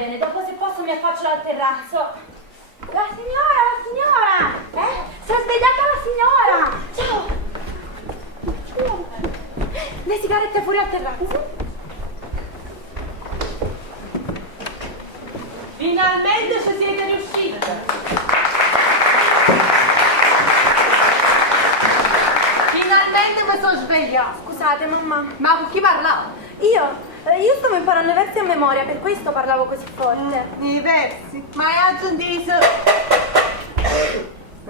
bene, dopo se posso mi affaccio dal terrazzo. La signora! Si è svegliata la signora! Ciao! Le sigarette fuori al terrazzo. Finalmente ci siete riuscite! Finalmente mi sono svegliata! Scusate, mamma. Ma con chi parlavo? Io stavo imparando i versi a memoria, per questo parlavo così forte. I versi? Ma hai aggiunto?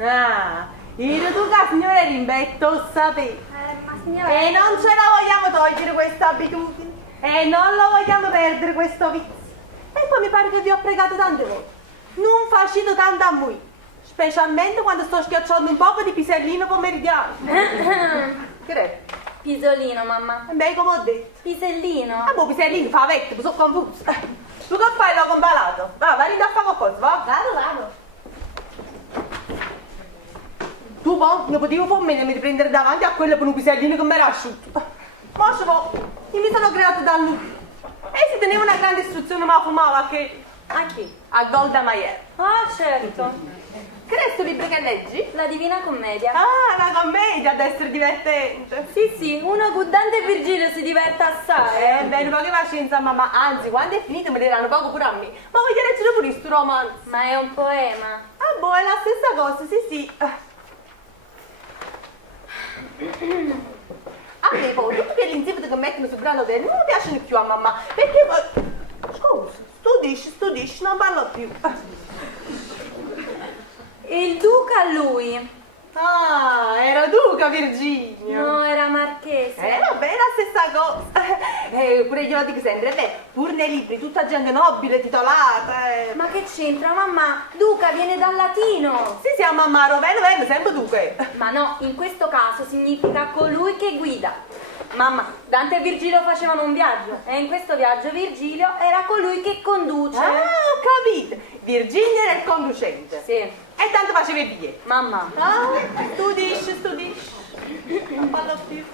Ah, eri tu che la signora Rimbetto sapevi. Ma signora... E non ce la vogliamo togliere questa abitudine. E non lo vogliamo perdere questo vizio. E poi mi pare che vi ho pregato tante volte. Non facendo tanto a moi. Specialmente quando sto schiacciando un poco di pisellino pomeridiano. Che Pisolino, mamma. beh, come ho detto. Pisellino. Ah, boh, pisellino, fa vecchio, mi sono confuso. Tu che fai, l'ho comparato? Va, vai a fare qualcosa, va? Vado. Tu poi non potevo farmi prendere davanti a quello per un pisellino che mi era asciutto. Ma io mi sono creato da nulla. E si teneva una grande istruzione, ma fumava che... A chi? A Golda Meir. Ah, certo. Che è sto libro che leggi? La Divina Commedia. Ah, una commedia, ad essere divertente. Sì, uno con Dante e Virgilio si diverte assai. Bene, ma che pazienza, mamma. Anzi, quando è finito me ne daranno poco pure a me. Ma voglio leggere pure questo romanzo. Ma è un poema. Ah, boh, è la stessa cosa, sì. A me poi, tutti quegli insieme che mettono sul brano del non mi piacciono più a mamma. Perché poi... Scusa, studisci, non parlo più. Il duca lui. Ah, era Duca, Virginia. No, era marchese. Vabbè, è la stessa cosa. Pure io lo dico sempre, beh, pur nei libri, tutta gente nobile, titolata. Ma che c'entra, mamma? Duca viene dal latino. Sì, a mamma, Roveno, sempre Duca. Ma no, in questo caso significa colui che guida. Mamma, Dante e Virgilio facevano un viaggio e in questo viaggio Virgilio era colui che conduce. Ah, ho capito. Virginia era il conducente. Sì. E tanto faceva i biglietti. Mamma. Ah, studisci. Non parlo più.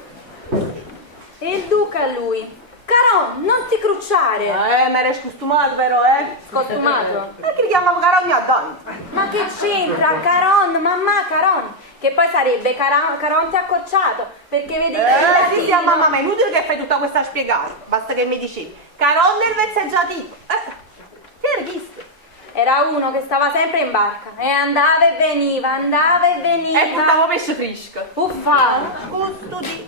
E il duca lui. Caron, non ti crucciare. Ma eri scostumato però, Scostumato? Perché li chiamavo Caron a tanto? Ma che c'entra? Caron, mamma, Caron. Che poi sarebbe Caronte accorciato. Perché vedi che Sì, mamma, ma è inutile che fai tutta questa spiegata. Basta che mi dici Caron nel vezzeggiativo. Che era visto? era uno che stava sempre in barca e andava e veniva. E portavo pesce fresco. Uffa. Gusto di...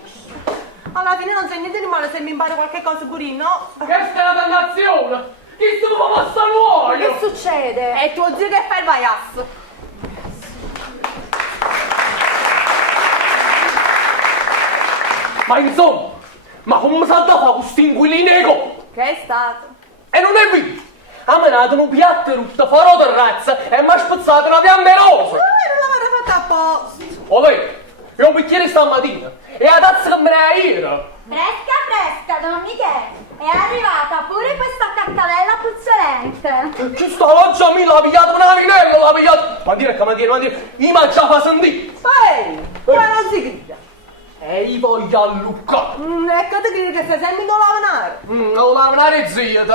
Alla fine non c'è niente di male se mi imparo qualche cosa pure, no? Questa è la dannazione! Chi sto fa passa nuoio? Che succede? È tuo zio che fa il vaiasso. Ma insomma, ma come si fa questo inquilino? Che è stato? E non è vero! Ha menato un piatto rotto, farò terrazza e mi ha spezzato una pianta rosa! Non l'avrei fatta apposta. Olè, io un bicchiere stamattina e la tazza che me ne ha ieri! Fresca, Don Michele. È arrivata pure questa caccavella puzzolente. Ci sta l'oggia mi l'ha pigliato un avinello, l'ha pigliato! Ma dire, io mi già fa sentire! Ma non si grida. E io voglio alluccare! Ecco te credi che sei sempre in lavanare. Non lavorare zia,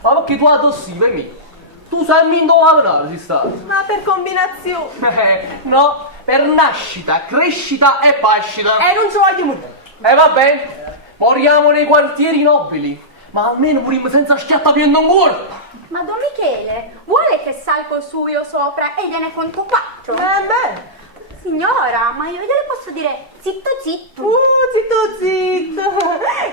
ma perché tu la tossiva e me? Tu sei in lavorare, si sta? Ma per combinazione. No, per nascita, crescita e pascita. E non ci voglio morire. E va bene, moriamo nei quartieri nobili, ma almeno prima senza schiatta più in un corpo. Ma Don Michele, vuole che salgo il suo sopra e gliene conto 4? Beh. Signora, ma io gliele posso dire zitto. Zitto.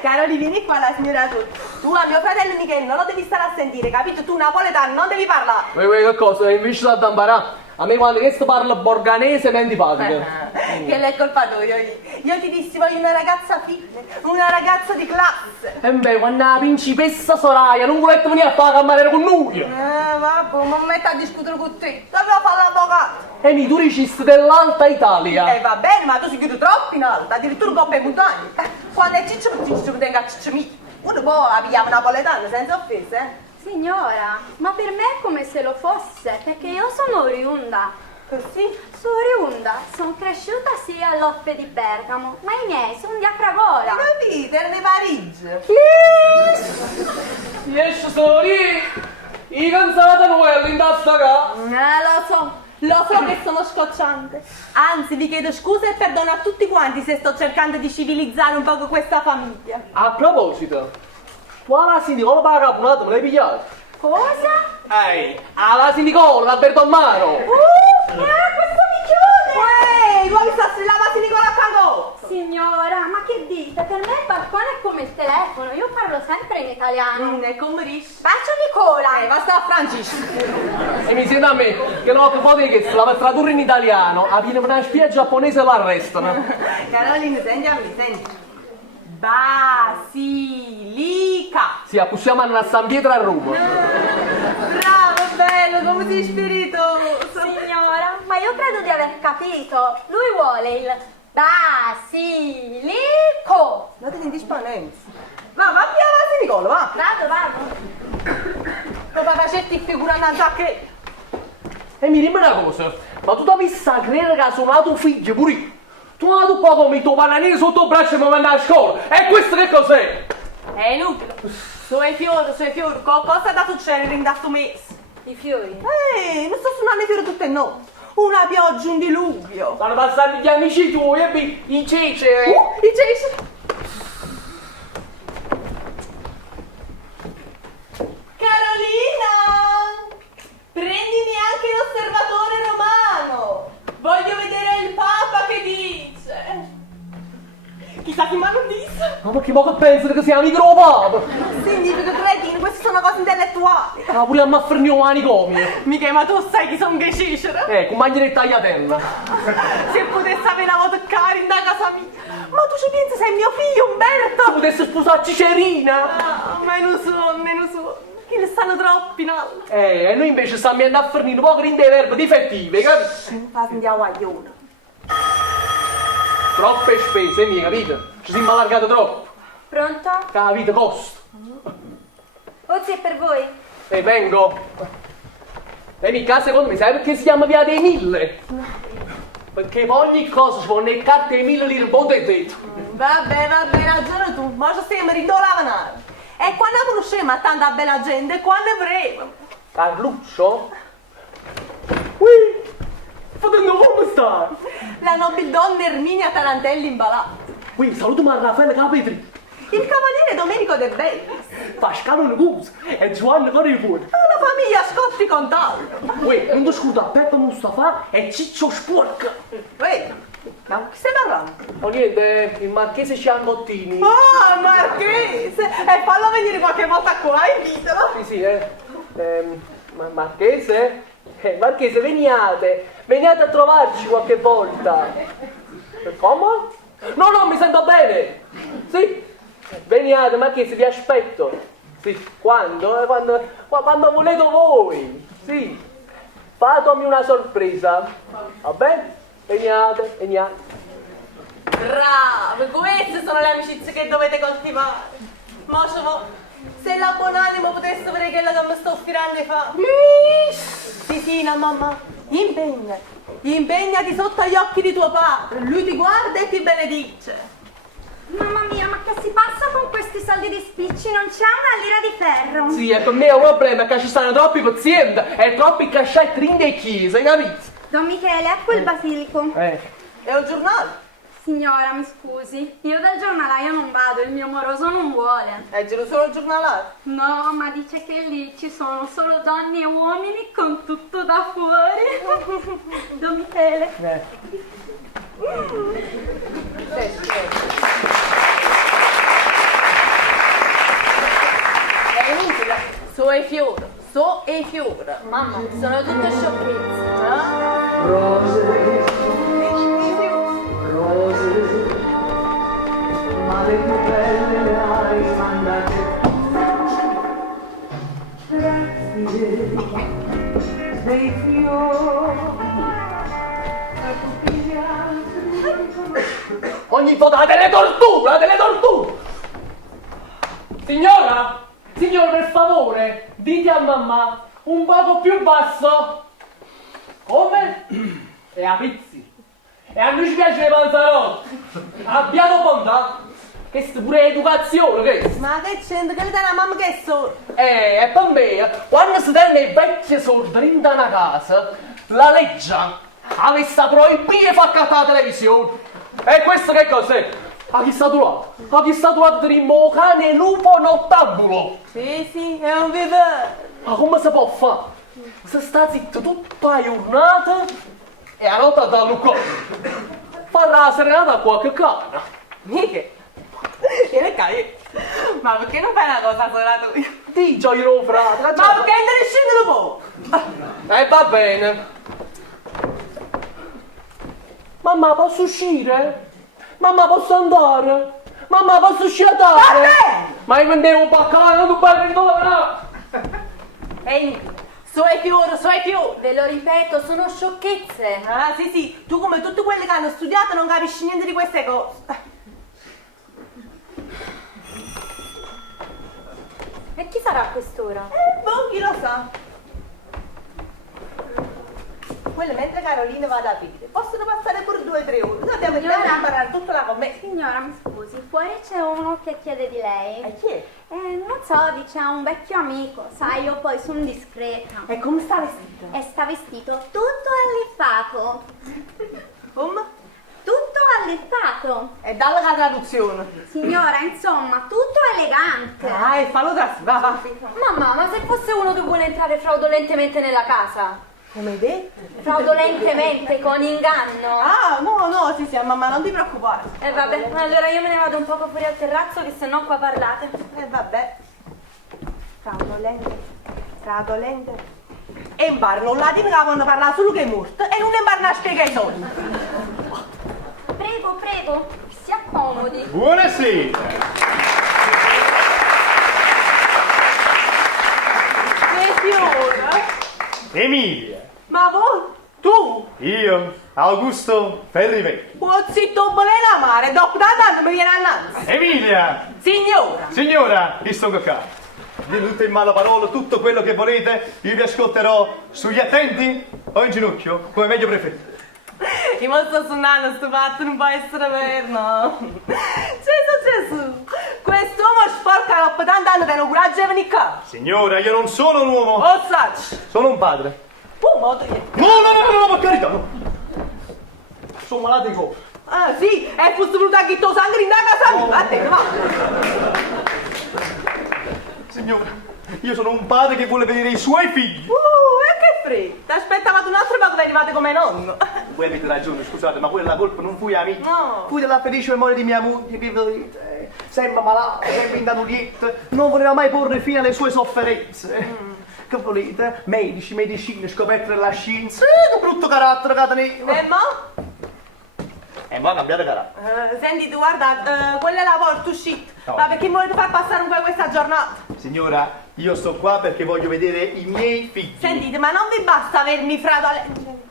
Caroli, vieni qua la signora tu a mio fratello Michele non lo devi stare a sentire, capito? Tu napoletano non devi parlare. Che cosa? Invece da imparare? A me quando questo parla borganese mi antipatica. Che l'è colpa tua, io ti dissi voglio una ragazza fitness, una ragazza di classe. E beh, quando la principessa Soraya non volete venire a fare la cameriera con noi. Vabbè, ma mi metto a discutere con te. Dovevo fare l'avvocato. E mi tu ricist dell'Alta Italia. Va bene, ma tu sei chiuso troppo in alto, addirittura coppe e montagne. Quando è ciccio mi tengo a ciccio mio. Uno può la pigliare napoletano senza offese, Signora, ma per me è come se lo fosse, perché io sono oriunda. Così? Sono oriunda, sono cresciuta sì all'Oppe di Bergamo, ma i miei sono di Afragola. Capite? Era di Parigi. Riesce solo lì. I cansata Noel in tasta qua. Lo so che sono scocciante. Anzi, vi chiedo scusa e perdono a tutti quanti se sto cercando di civilizzare un poco questa famiglia. A proposito, tu alla Nicola per la caponata me l'hai pigliato? Cosa? Ehi, alla Nicola, la Bertommaro! Questo mi chiude! Tu hai visto la Nicola Cagò? Signora, ma che dite? Per me il balcone è come il telefono, io parlo sempre in italiano. E come dici? Bacio Nicola! Basta a Francesco. E mi sento a me, che non ho capito che se la per tradurre in italiano, a viene per una spia giapponese e la arrestano. Carolina, senti. Basilica. Sì, possiamo andare a San Pietro a Roma. Bravo, bello, come sei spiritoso. Signora, ma io credo di aver capito. Lui vuole il basilico. Non ti senti spanenza. Va via la Nicola, va. Vado. Non fa facetti figura una giacchetta. E mi dimmi una cosa, ma tu ti visto a credere che ha suonato un figlio pure io? Tu non hai un po' come il tuo pananino sotto il braccio e mi manda a scuola. E questo che cos'è? È inutile. Sui fiori, cosa da succedere in questo mese? I fiori. Non sto suonando i fiori tutte e notte. Una pioggia, un diluvio. Stanno passando gli amici tuoi e i cece. I ceci. Carolina! Prendimi anche l'osservatore romano. Voglio vedere il Papa che dice. Chissà che mano dice. Ma perché mo che pensano che siamo micropapa? Significa cretino, queste sono cose intellettuali. Ah, pure a m'afferniamo i manicomi. Mica, ma tu sai chi sono che Cicero? Con maglietta tagliatella. Se potessi avere una toccare in da casa mia. Ma tu ci pensi, sei mio figlio Umberto? Se potessi sposare Cicerina. Ah, meno so. Che ne stanno troppi in alto. E noi invece stiamo andando a fornire un po' di verbi difettive, capito? Non fa sentire guaglione. Troppe spese, mie, capito? Ci siamo allargati troppo. Pronto? Che la vita costa. Ozzy è per voi? E vengo. E mica secondo me sai perché si chiama Via dei Mille? Perché ogni cosa ci vuole nelle carte dei 1000 lire bottetto. Vabbè, ragione tu. Ma ci stiamo rindolavano. E quando conosciamo a tanta bella gente, quando avremo? Carluccio? Ui! Fratello, come stai? La nobildonna Erminia Tarantelli imballata. Ui, salutami a Raffaele Capetri. Il cavaliere Domenico De Bellis. Pascalo Negus e Giovanni Corrifuori. La famiglia Scotti Contallo. Ui, non ti scorda Peppa Mustafa e Ciccio Sporca. Ma chi stai parlando? O niente, il marchese Ciangottini. Oh, Marchese! E fallo venire qualche volta qua, invitalo. Sì, Marchese? Marchese, veniate a trovarci qualche volta. Come? No, mi sento bene. Sì, veniate, Marchese, vi aspetto. Sì, quando volete voi. Sì, fatemi una sorpresa. Va bene? Veniate. Bravo, queste sono le amicizie che dovete coltivare. Mocio, se la buonanima potesse vedere quello che mi sto offrendo di fare. Sì, no, mamma, impegnati sotto gli occhi di tuo padre. Lui ti guarda e ti benedice. Mamma mia, ma che si passa con questi soldi di spicci? Non c'è una lira di ferro. Sì, e per me è un problema che ci stanno troppi pazienti e troppi cascetti in chiesa, hai capito? Don Michele, ecco il basilico. È un giornale. Signora, mi scusi, io dal giornalaio non vado, il mio moroso non vuole. È giro solo il giornalario. No, ma dice che lì ci sono solo donne e uomini con tutto da fuori. Don Michele. È inutile. So e fiori. Mamma, sono tutte sciocchezze. Rose, ma le più belle le hai mandate. Grazie dei fiori a tutti gli altri. Ogni volta delle torture! Signora, per favore, dite a mamma un poco più basso. Come? E a pizzi. E a noi ci piace le panzarotte. Abbiate bontà. Questa pure è educazione, che? Ma che c'entra? Che le dà la mamma che so? E per me, quando si danno i vecchi soldi in una casa, la legge avesse proibito di far cattare la televisione. E questo che cos'è? A chi sta trovato? A chi sta trovato di cane lupo nottambulo? Sì, è un vivere. Ma come si può fare? Se sta zitto tutta la giornata e a notte da Luca. Farà la serenata a qualche cane. Mica. Vieni qua, ma perché non fai una cosa sola tu? Dice io frate. Ma perché te ne scendi un po'? Va bene. Mamma, posso uscire? Mamma, posso andare? Mamma, posso sciatare? Vabbè! Ma io vendevo un baccalà, non tu parli di dove? Ehi, suoi fiori. Ve lo ripeto, sono sciocchezze. Ah, sì, tu come tutti quelli che hanno studiato non capisci niente di queste cose. E chi sarà a quest'ora? Boh, chi lo sa? Quello mentre Carolina va ad aprire, possono passare pure 2 o 3 ore. Noi abbiamo il tempo di imparare tutta la commedia. Signora, mi scusi, fuori c'è uno che chiede di lei. E chi è? Non so, dice a un vecchio amico. Sai, io poi sono discreta. E come sta vestito? E sta vestito tutto alleffato. Come? Tutto alleffato. E dalla la traduzione. Signora, insomma, tutto elegante. Ah, e fallo da va. Mamma, ma se fosse uno che vuole entrare fraudolentemente nella casa? Come hai detto? Fraudolentemente, con inganno? Ah, no, sì, mamma, non ti preoccupare. E vabbè, allora io me ne vado un poco fuori al terrazzo che sennò qua parlate. Vabbè. Fraudolente. E imparano un latino che quando parla solo che è morto e non imparano a spiegare i soldi. Prego, si accomodi. Buonasera. Che fiore? Emilia. Ma voi? Tu? Io, Augusto Ferrivecchi. Zitto balena mare, dopo tanto anni mi viene annanzi. Emilia! Signora! Signora, io sto qua. Dite tutto in mala parola, tutto quello che volete, io vi ascolterò sugli attenti o in ginocchio, come meglio preferite. Io mi sto suonando, sto fatto non può essere vero, no? Gesù! Quest'uomo sporca dopo tanti anni di coraggio di venire qua. Signora, io non sono un uomo, Oh, sacci! sono un padre. Modo che... No, per carità, no. Sono malato di cuore. Ah, sì, e fosse venuto anche il tuo sangue in casa mia. A te, va. Signora, io sono un padre che vuole vedere i suoi figli. E che fretta, aspettavate un altro poco che venivate come nonno. Voi avete ragione, scusate, ma quella colpa non fu a me. No. Fu della felice memoria di mia moglie che sembra malata, sempre indannolietta, non voleva mai porre fine alle sue sofferenze. Che volete? Medici, medicine, scoperte della scienza, che brutto carattere che teneva. E mo? E mo' ha cambiato carattere. Senti, tu guarda, quella è la porta, uscita. No. Ma perché mi volete far passare un po' questa giornata? Signora, io sto qua perché voglio vedere i miei figli. Sentite, ma non vi basta avermi fraudolento.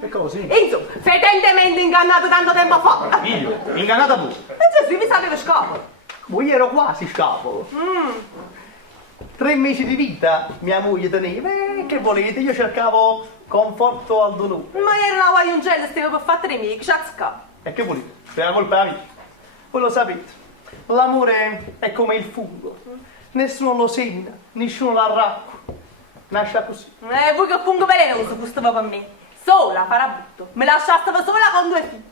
Che cosa? Insomma, fetentemente ingannato tanto tempo fa. Io? Ingannata tu? E Gesù mi sapeva scopo. Voi ero quasi scapolo. 3 mesi di vita mia moglie teneva. Che volete? Io cercavo conforto al dolore. Ma era una guagliongella, stavo per fare 3 mesi, sciazzica. E che volete? Per la colpa mia. Voi lo sapete, l'amore è come il fungo. Nessuno lo semina, nessuno lo arracca. Nasce così. Voi che fungo velenoso gustava per me. Sola, farabutto. Mi lasciaste sola con 2 figli.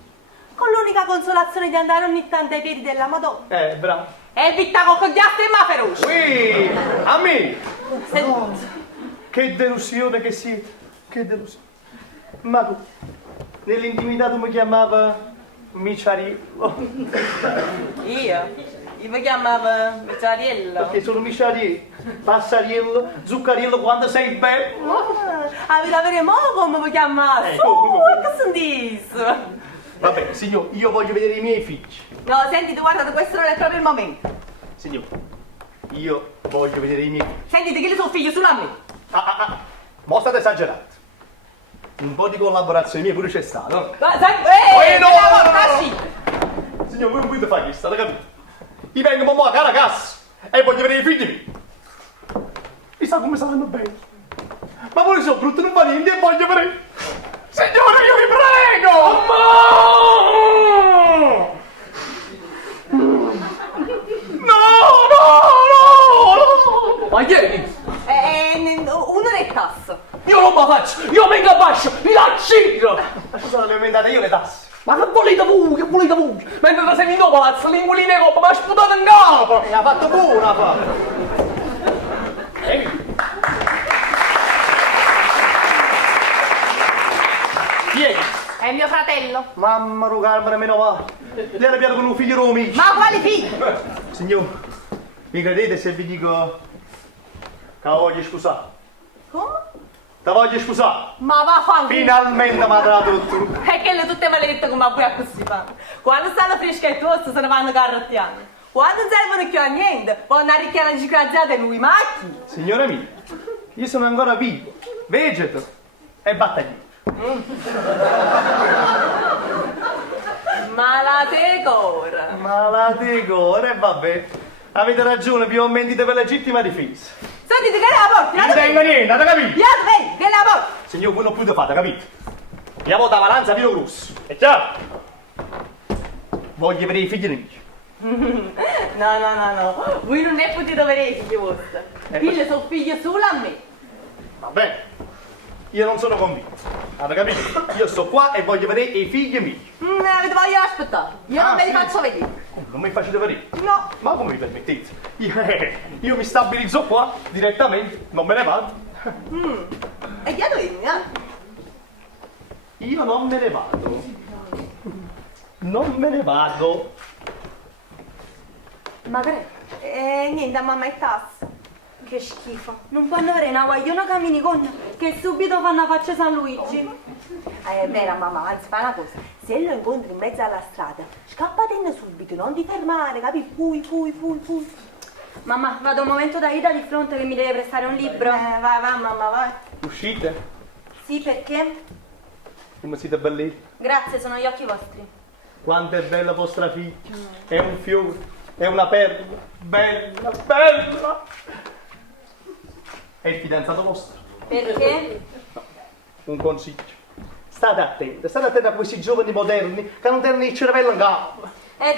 Con l'unica consolazione di andare ogni tanto ai piedi della Madonna. Bravo. E vitta con cogliaste e ma feroce. Ui, a me! Senti. Che delusione che siete, che delusione. Ma tu, nell'intimità tu mi chiamava Miciariello. Io mi chiamavo Miciariello. Perché sono Miciariello, Passariello, Zuccariello quando sei bello. Avete avere mo come vi chiamate? come? Che sentite? Vabbè, signor, io voglio vedere i miei figli. No, sentite, guardate, questo non è proprio il momento. Signor, io voglio vedere i miei figli. Sentite, che li sono figli solo a me. Ma state esagerando. Un po' di collaborazione mia pure c'è stata, no? Ma sai, no! tasci! Signor, voi non potete fare questo, avete capito? Io vengo mo a Caracas e voglio vedere i figli miei. Chissà come saranno bene. Ma voi sono brutti, non fa niente e voglio vedere. Signore, io vi prego! Mamma! Ma ci sono le inventate io le tasse. Ma che volete voi, che volete voi? Mentre sei in tuo palazzo, l'inguline coppa, ma sputato in capo! E ha fatto buona, fa. Chi è? È mio fratello. Mamma, Carmine, meno va. Lei era piano con un figlio romici. Ma quali figli? Signor, mi credete se vi dico che la voglio scusare? Come? Te voglio scusare? Ma vaffanculo. Finalmente mi ha dato tutto. E che le tutte maledette come voi a così fanno. Quando stanno fresche e toste se ne vanno carrottiando. Quando non servono più a niente, vanno a ricchiare disgraziate lui macchi. Signora mia, io sono ancora vivo, vegeto e battaglino. Malategora. Ma la dico, ora vabbè. Avete ragione, vi ho mentito per legittima difesa. Sentite che la porti, Non tengo niente, avete capito? Io vedi, che la porti. Signor, voi non più da fate, capito? Andiamo da Valanza, Vino Grosso. E ciao! Voglio vedere i figli nemici. No. Voi non ne potete avere i figli vostri. I figli sono figli solo a me. Va bene. Io non sono convinto. Avete capito? Io sto qua e voglio vedere i figli miei. Avete voglia di aspettare. Io non ve li sì. faccio vedere. Non mi facete vedere? No. Ma come mi permettete? Io mi stabilizzo qua direttamente, non me ne vado. E chi Io non me ne vado. Non me ne vado. Ma che? niente, a mamma è tassa. Che schifo. Non fanno avere una guagliona cammini con che subito fanno faccia San Luigi. È vera mamma, anzi fa una cosa. Se lo incontri in mezzo alla strada, scappatene subito, non ti fermare, capi? Fui. Mamma, vado un momento da Ida di fronte che mi deve prestare un libro. Vai mamma, vai. Uscite? Sì, perché? Come siete belli? Grazie, sono gli occhi vostri. Quanto è bella vostra figlia. È un fiore, è una perla. Bella. È il fidanzato vostro. Perché? Un consiglio. State attenti a questi giovani moderni che non tengono il cervello in capo.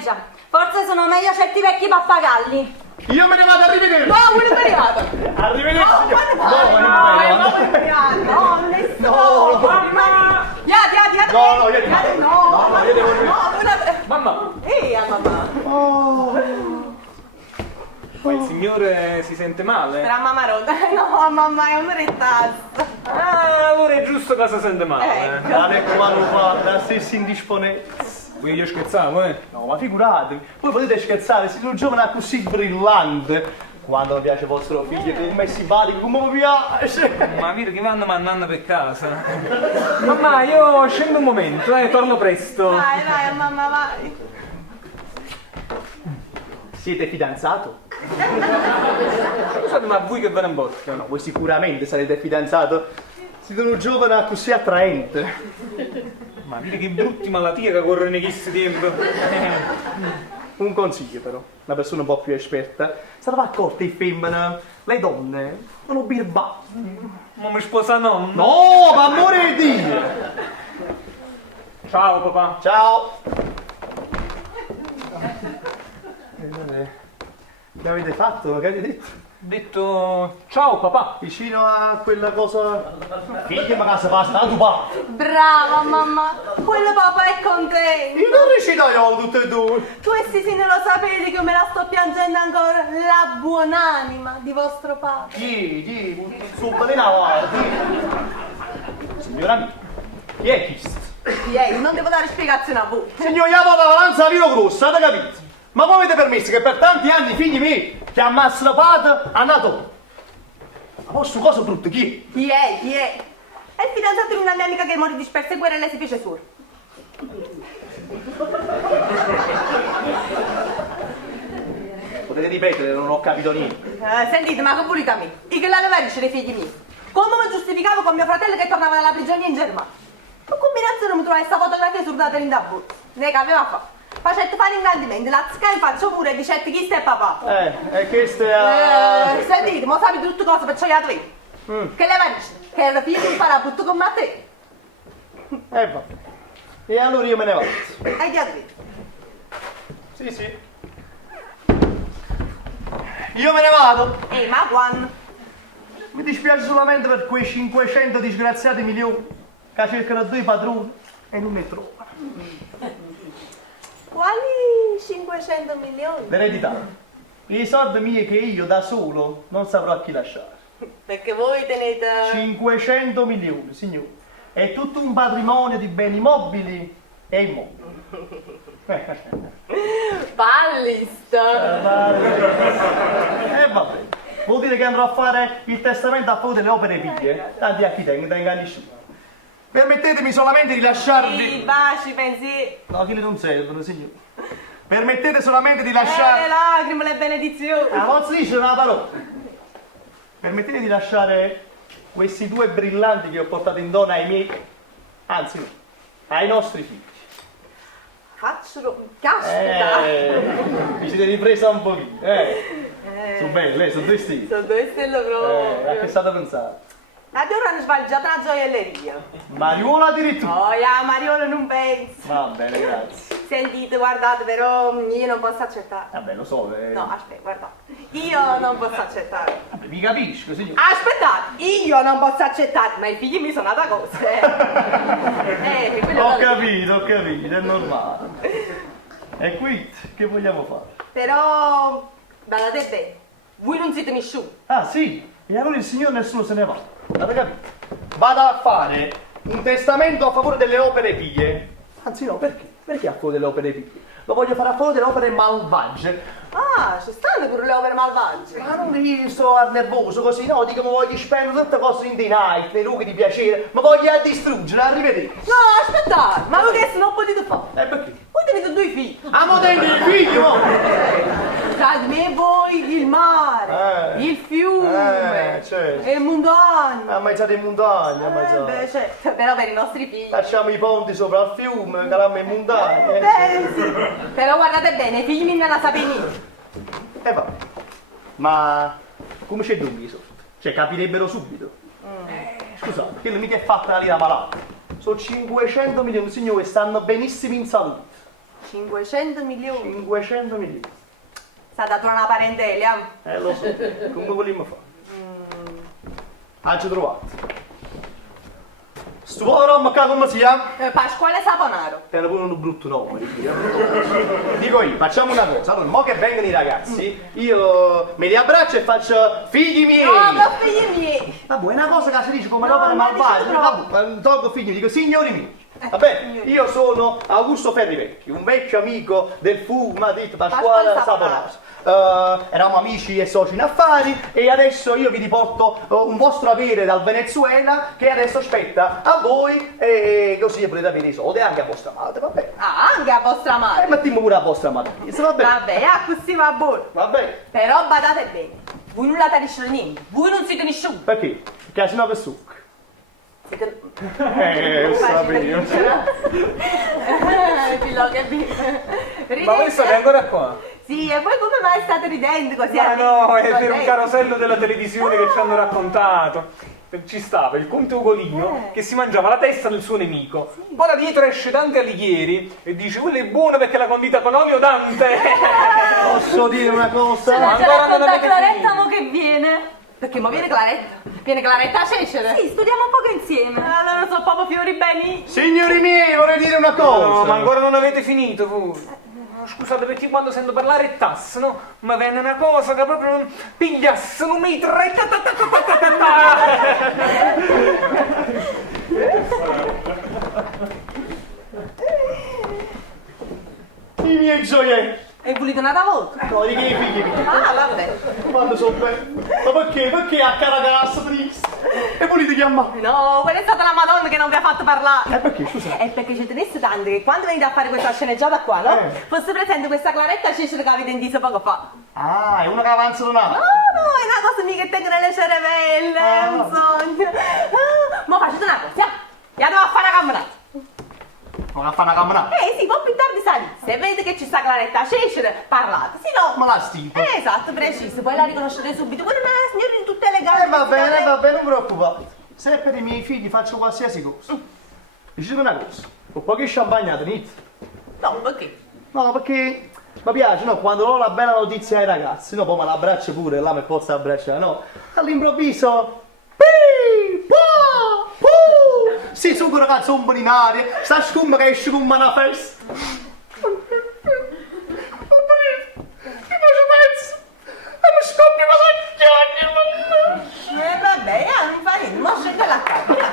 Già, forse sono meglio certi vecchi pappagalli. Io me ne vado, arrivederci. No, quello è arrivato. Arrivederci. No, mamma. Io devo Mamma, mamma. ma il signore si sente male? Per mamma rotta. No, mamma, è un rettazzo. Ah, ora è giusto che si sente male. Guarda qua lo fa, la stessa indisponenza. Quindi io scherzavo, No, ma figuratevi, voi potete scherzare, siete un giovane così brillante. Quando mi piace vostro figlio, come è simpatico, come mi piace. Ma vedi che vanno mandando per casa. Mamma, io scendo un momento, torno presto. Vai, mamma, vai. Siete fidanzato? Scusate, ma voi che ve ne importa? No, voi sicuramente sarete fidanzato. Siete un giovane così attraente. Ma vedi che brutti malattie che corrono in questi tempi. Un consiglio però, una persona un po' più esperta. Sarà accorta i femmine, le donne, sono birbate. Ma mi sposa no? No, per amore di Dio! Ciao papà. Ciao! Che avete fatto? Che avete detto? Ho detto ciao papà. Vicino a quella cosa... Figlia, ma casa passa, tu pa! Brava mamma, quello papà è contento. Io non riuscito io tutte e due! Tu e sì non lo sapete che me la sto piangendo ancora, la buonanima di vostro padre. Chi? Su, balena, signora mia, chi è questo? Non devo dare spiegazioni a voi. Signor Iapo da Valanza Vino Grosso, avete capito? Ma voi avete permesso che per tanti anni i figli miei che ammassano padre a nato? Ma vostro cosa brutto, chi Chi è? È il fidanzato di una mia amica che morì dispersa in guerra e lei si fece solo. è? Potete ripetere, non ho capito niente. Sentite, ma che volete a me? Io che la levarisce dei figli miei. Come mi giustificavo con mio fratello che tornava dalla prigionia in Germania? In combinazione mi trovai questa fotografia sul datore in tabù. Ne che aveva fatto. Facette fare ingrandimenti, la zicca in faccia pure e dicette chi sta è papà. E questo è... Sentite, ma sapete tutte cose per ciò che Che levarisce? Che era figlio di farabutto come a te. vabbè. E allora io me ne vado. E chi ha detto? Sì. Io me ne vado. Ma quando? Mi dispiace solamente per quei 500 disgraziati milioni che cercano due padroni e non ne trova. Quali 500 milioni? L'eredità. I soldi miei che io da solo non saprò a chi lasciare. Perché voi tenete... 500 milioni, signore. È tutto un patrimonio di beni mobili e immobili. Pallista! Vabbè. Vuol dire che andrò a fare il testamento a favore delle opere pie. Tanti a chi tenga nessuno. Permettetemi solamente di lasciarvi... I baci, pensieri, No, quelli non servono, signore. Permettete solamente di le lasciare... lacrime, le benedizioni. Ah, non si dice una parola. Permettete di lasciare questi 2 brillanti che ho portato in dono ai miei... Anzi, no, ai nostri figli. Faccio... Caspita! Vi siete ripresa un pochino, Sono belle, sono 2 stili. Sono 2 stelle A proprio. che state pensando? La Dora hanno sbagliato la gioielleria. Mariola addirittura. Oh, ja, Mariolo non penso. Va bene, grazie. Sentite, guardate, però io non posso accettare. Vabbè, lo so. No, aspetta, guardate. Io non posso accettare. Vabbè, vi capisco, signore. Aspettate, io non posso accettare, ma i figli mi sono data cosa. Ho capito, è normale. E qui, che vogliamo fare? Però, guardate bene, voi non siete nessuno. Ah, sì? E allora il signore nessuno se ne va. Avete capito? Vado a fare un testamento a favore delle opere pie. Anzi no, perché? Perché a favore delle opere pie? Lo voglio fare a favore delle opere malvagie. Ah, ci stanno pure le opere malvagie. Ma non io sto nervoso così, no? Dico, mi voglio spendere tutte cose in dei night, nei luoghi di piacere, ma voglio distruggere, arrivederci. No, aspettate, ma voi che non potete fare? E perché? Voi tenete 2 figli. Ah, ma tengo il figlio, no? Tra me e voi il mare, il fiume, certo. e il montagna. Ammazzate in montagna, ammazzate. Beh, certo, però per i nostri figli. Facciamo i ponti sopra il fiume, calammo in montagna. Beh, sì. Però guardate bene, i figli non la sapete. Vabbè. Ma come c'è dunque sotto? Cioè, capirebbero subito. Scusate, quello mica è fatta la lira malata. Sono 500 milioni, signore, stanno benissimo in salute. 500 milioni. 500 milioni. Sta dato una parentela. Lo so, come vogliamo fare? Oggi trovato. Sto povero ma come si chiama? Pasquale Saponaro. Era pure un brutto nome. Dico io, facciamo una cosa. Allora, mo che vengono i ragazzi, io me li abbraccio e faccio figli miei. No, ma figli miei. Vabbè, è una cosa che si dice come No, l'opera ma malvagia. dice Vabbè, tolgo figli, dico signori miei. Vabbè, io sono Augusto Ferrivecchi, un vecchio amico del fu, mi ha detto Pasquale Saponaro. Eravamo amici e soci in affari e adesso io vi riporto un vostro avere dal Venezuela che adesso spetta a voi e così potete avere i soldi anche a vostra madre, vabbè. Ah, anche a vostra E madre. mettiamo pure a vostra madre, vabbè. Vabbè, così va buono. Vabbè, Però badate bene, voi non la tarisce niente, voi non siete nessuno. perché? Perché se no che succo. Siete... Lo sapevo. Figlio, che Ma questo è ancora qua? Sì, e voi come mai state ridendo così? Ma no, è per un Ridendo. carosello della televisione che ci hanno raccontato. Ci stava il conte Ugolino che si mangiava la testa del suo nemico. Poi da dietro esce Dante Alighieri e dice quella è buona perché l'ha condita con olio Dante. Posso dire una cosa? Ma Ce ancora non racconta avete Claretta finito. mo che viene. Perché mo viene Claretta? Viene Claretta a Cesare? Sì, studiamo un poco insieme. Allora sono proprio fiori beni. Signori miei, vorrei dire una cosa. No, ma ancora non avete finito voi. Scusate perché quando sento parlare tasso, no? Ma venne una cosa che proprio non pigliasse un metro e I miei gioielli. E volete una volta? No, di che i figli miei. Ah, vabbè. Quando sono belli. Ma perché? Perché a caragassa triste? E volete chiamare? No, quella è stata la Madonna che non vi ha fatto parlare. Perché, scusa? È perché ci tenesse tanto che quando venite a fare questa sceneggiata qua, no? Fosse presente questa Claretta Cesare che avete indiso poco fa. Ah, è una che avanza non ha. No, è una cosa mica che tengo nelle cerevelle, è un sogno. Ma facete una cosa, io devo fare la camminata. Ma fa una camminata. Sì, poi più tardi sali. Se vede che ci sta Claretta Cesare, parlate, se no... Ma la stimpo. Esatto, preciso, poi la riconoscete subito. Quella è una signora di tutte le gambe. Va bene, non preoccupate. Se per i miei figli faccio qualsiasi cosa. Dicete una cosa. Con poche champagnate, inizio. No, perché? No, perché mi piace, no? Quando ho la bella notizia ai ragazzi, no? Poi me l'abbraccio pure, là mi posso abbracciare, no? All'improvviso... Sì, su quella canzone in aria, sta scumma che esce come una festa. Vabbè, non fa niente, ma scende la casa.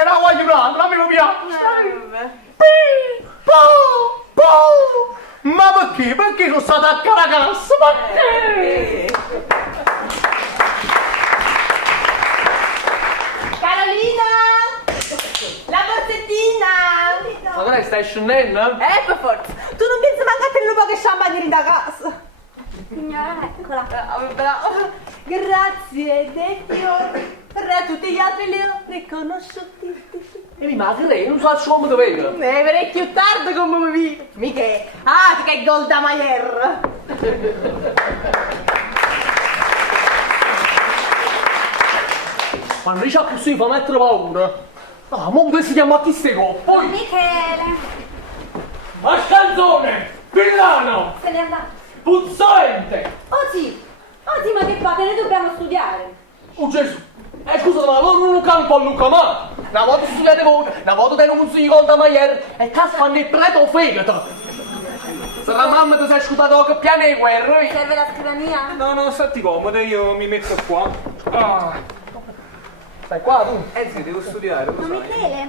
E la voglio un'altra, la mia piace. Ma perché? Perché sono stata a Caracas? Perché? Carolina! La borsettina! Ma che stai scendendo? Per forza! Tu non pensi manco a tenere un po' che champagne da casa? Signora, eccola. Bravo. Grazie, Dio. Per tutti gli altri li ho riconosciuti. E ma che lei non so come doveva. Verrei più tardi come mi vedi. Mica. Ah, che Golda Meir. Quando dice così fa mettere paura. Ah, ma come si chiama chi stai con? Don Poi, Michele. Mascanzone, Villano, Se n'è andato. Puzzolente. Oh sì, ma che fate? Noi dobbiamo studiare. Oh Gesù. Scusa, ma loro non canto a Luca, ma una volta studiate voi, una volta te non consigli Golda Meir e cazzo fanno il preto fegato. Se la mamma ti sei ascoltato che piano di guerra. Serve la scrivania? No, stati comodo, io mi metto qua. Ah. Stai qua tu? Sì, devo studiare, lo Don sai. Michele,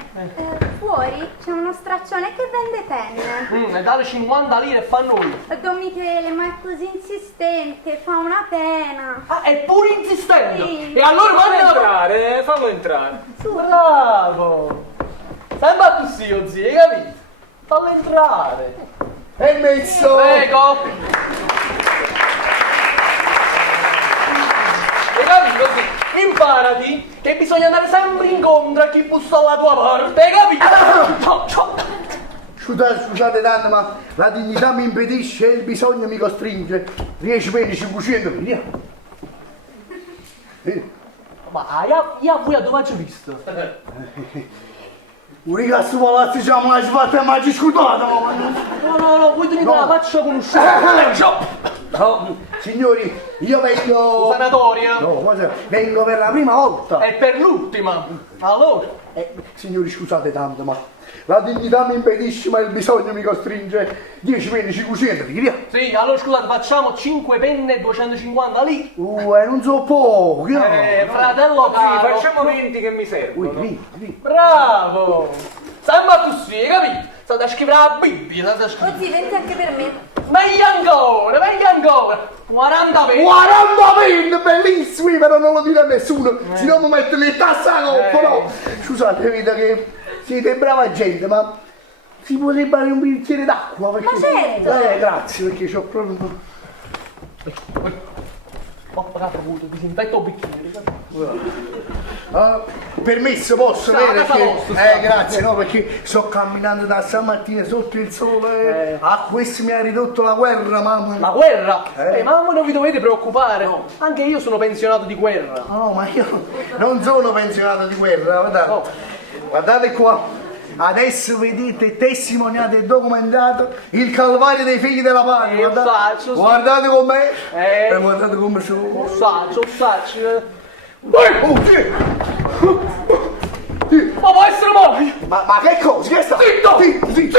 fuori c'è uno straccione che vende penne. E dare 50 lire e fa noi. Don Michele, ma è così insistente, fa una pena. Ah, è pure insistendo. Sì. E allora Fallo entrare. Bravo. Sembra così, oh zio, hai capito? Fallo entrare. E messo! Prego. Hai capito così? Imparati che bisogna andare sempre incontro a chi bussa alla tua parte, hai capito? Scusate tanto, ma la dignità mi impedisce e il bisogno mi costringe. Riesci bene 500 via. Ma io voi a dove ci visto? Un ragazzo palazzo siamo la sbatta ma ci scusate. No, voi tenete la faccia conosciuta. No, signori, io vengo... Sanatoria. No, guarda, vengo per la prima volta. E per l'ultima. Allora? Signori, scusate tanto, ma la dignità mi impedisce, ma il bisogno mi costringe. 10 penne, 500, via. Sì, allora scusate, facciamo 5 penne e 250 lì. Non so poco, no? Fratello Sì, caro. facciamo 20 che mi servono. Bravo. Sembra così, hai capito? State a scrivere la Bibbia, state a scrivere. Oh sì, venti anche per me. Meglio ancora. 40 penne. 40 penne, bellissimi, però non lo dite a nessuno, se no mi mettono le tasse a coppa, no? Scusate, vedo che siete brava gente, ma si potrebbe avere un bicchiere d'acqua? Perché... Ma certo! Grazie, perché c'ho proprio... Ho pagato avuto, disinfetto bicchieri. Permesso, posso, Sta, vero? casa Perché... vostra, grazie, no, perché sto camminando da stamattina sotto il sole, a questo mi ha ridotto la guerra, mamma. La guerra? Ma non vi dovete preoccupare. No. Anche io sono pensionato di guerra. No, ma io non sono pensionato di guerra, guardate. No. Guardate qua. Adesso vedete testimoniato e documentato il calvario dei figli della patria. Faccio, Guardate com'è. Eh. Guardate come sono. Faccio. Oh, sì. Ma può essere mai! Ma che cosa? Che sta? Zitto! Zitto!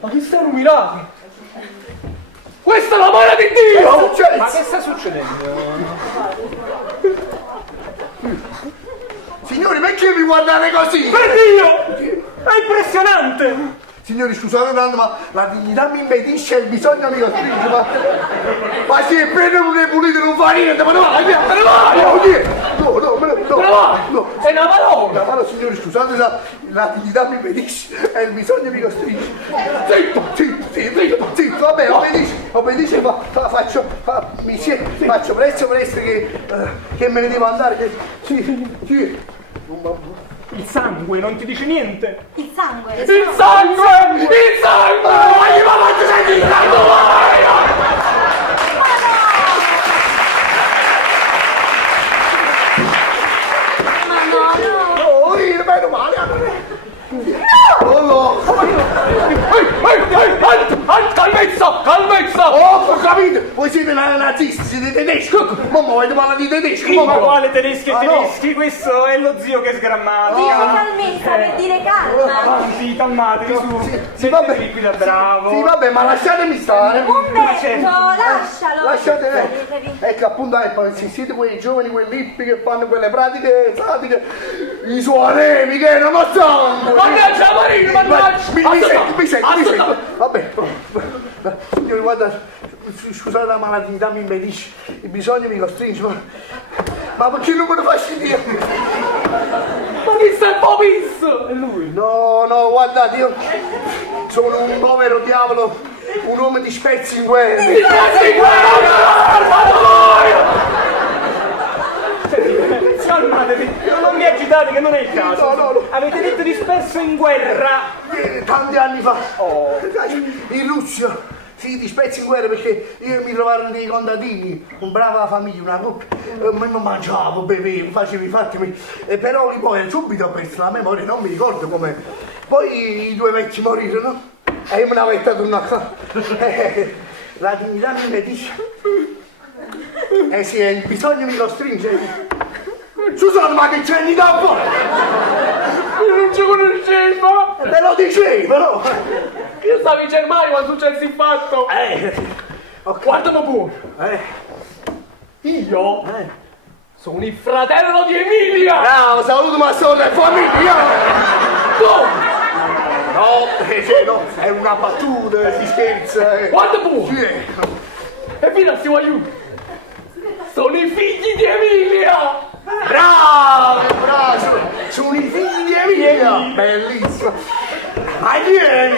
Ma che stai ruminando? Questa è la mano di Dio! Ma che sta succedendo? Signori, perché mi guardate così? Per Dio! È impressionante! Signori, scusate tanto, ma la dignità mi impedisce e il bisogno mi costringe, ma se è bene non è pulito, non fa niente, ma no, vai, me ne vai! No, È una parola! allora, signori, scusate, la dignità mi impedisce e il bisogno mi costringe. Zitto, vabbè, obbedisce, faccio presto che me ne devo andare, sì. Il sangue non ti dice niente? Il sangue. Il sangue! Ma gli faccio sentire il sangue! Meno male, no! Calmezza! Oh, capito? Voi siete nazisti, siete tedeschi. Ma volete parlare di tedeschi? Ma quale tedeschi e Ah, no. tedeschi? Questo è lo zio che è sgrammato. Dici calmezza per dire calma. Sì, calmatevi su. Sì, vabbè. Mettetevi qui da bravo. Sì, vabbè, ma lasciatemi stare. Umberto, lascialo. Lasciate, Sedetevi. ecco appunto, se siete quei giovani, quei lippi che fanno quelle pratiche pratiche, i suonemi che non lo sanno. Mannaggia Marino, mannaggia! Mi senti. Aspetta. Vabbè, signori, guarda, scusate la malattia, mi impedisce, il bisogno mi costringe, ma perché non me lo fa sentire? Ma chi sta il Popis? È lui. No, guardate, io sono un povero diavolo, un uomo di spezzi in guerra. Calmatevi, non vi agitate che non è il caso. No. Avete detto disperso in guerra. Tanti anni fa, in Russia, sì, di spezzi in guerra perché io mi trovarono dei contadini, un brava famiglia, una coppia, mangiavo, bevevo, facevo i fatti, però poi subito ho perso la memoria, non mi ricordo come. Poi i due vecchi morirono e io me ne avevo tornato a casa. La dignità mi impedisce. Sì, il bisogno mi costringe. Scusate, ma che c'è di dopo? Io non ci conoscevo! Te lo dicevo, no? Io stavo in Germania quando successe il fatto! Ok. Guardami pure! Io sono il fratello di Emilia! Bravo, saluto ma sono le famiglie! Come? No, è una battuta, si scherza. Guarda pure! Sì, E fino al suo aiuto! Sono i figli di Emilia! bravo, sono i figli di Emilia! Bellissimo! Ma chi è?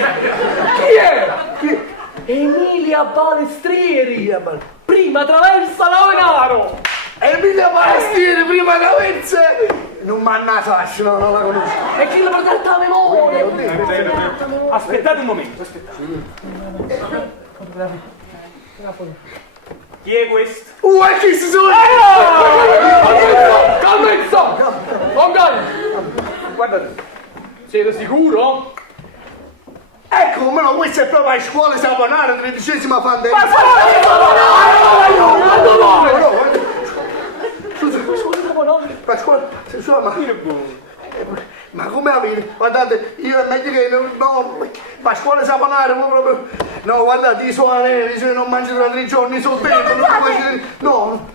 Chi è? Emilia Balestrieri! Prima traversa Lavenaro! Emilia Palestina, prima da versa! Non mannata, no, non la conosco. E chi la presenta la memoria? Aspettate un momento, Chi è questo? E chi si sono? Calmezza! Non calma! Guardate. Siete sicuro? Ecco, ma no, questa è proprio la scuola saponara, 13ª fanteria. Ma scuola, ma come avete? Guardate, io è meglio che no, ma scuola saponara proprio. No, guardate, i suoni non mangio da 3 giorni, sono deboli. No.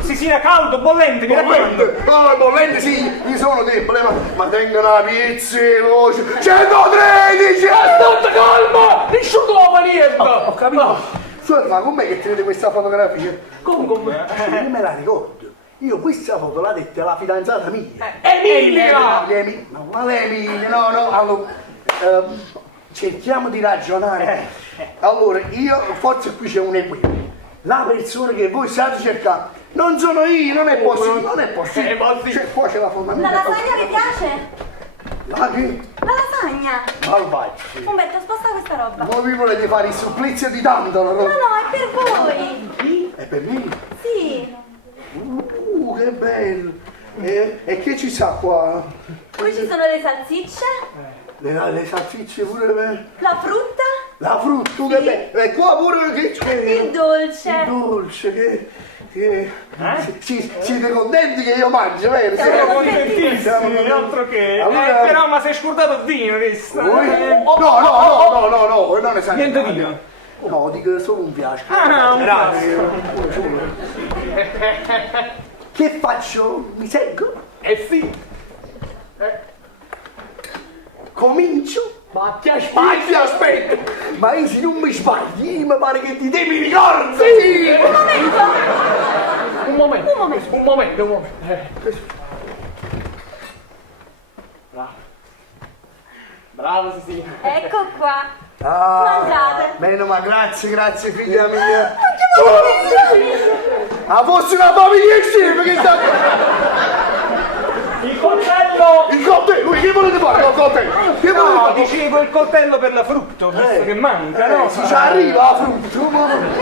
Sì, era caldo, bollente, mi raccomando. Bollente sì, io sono debole, ma tengono la pizza, voce. 113! State calma! Nessuno fa niente! Ho capito. Scusa, ma com'è che tenete questa fotografia? Come? Io me la ricordo. Io questa foto l'ha detta la fidanzata mia. Emilia! Ma quale Emilia? No, allora, cerchiamo di ragionare. Allora, forse qui c'è un equivoco. La persona che voi state cercando non sono io, non è possibile. Qua c'è la forma mia. La lasagna vi piace? La che? La lasagna? Malvagio. Umberto, sposta questa roba. Ma vi volete fare il supplizio di tanto? No, è per voi. È per me? Sì. Che bello! E che ci sa qua? Qui ci sono le salsicce, Le salsicce pure per... la frutta, La frutta, che bello! E qua pure che... il dolce. Il dolce, siete contenti che io mangio, vero? Siamo contentissimi, altro che. Allora- Però ma sei scordato il vino, visto? No, non esagerate. Niente vino. No, dico solo un fiasco. Un Che faccio? Mi seguo? Sì! Comincio? Ma ti aspetta! Ma io se non mi sbagli, mi pare che ti devi ricordare! Sì! Un momento. Un momento. Bravo Cecilia. Ecco qua. Ah, Mangiate. bene, ma grazie figlia mia. Ah, fosse una famiglia insieme che sta... Il coltello! Il coltello, che volete fare col coltello? Che volete No, fare? dicevo il coltello per la frutta, visto che manca, no? Si ci arriva la frutta. Tu mangiate.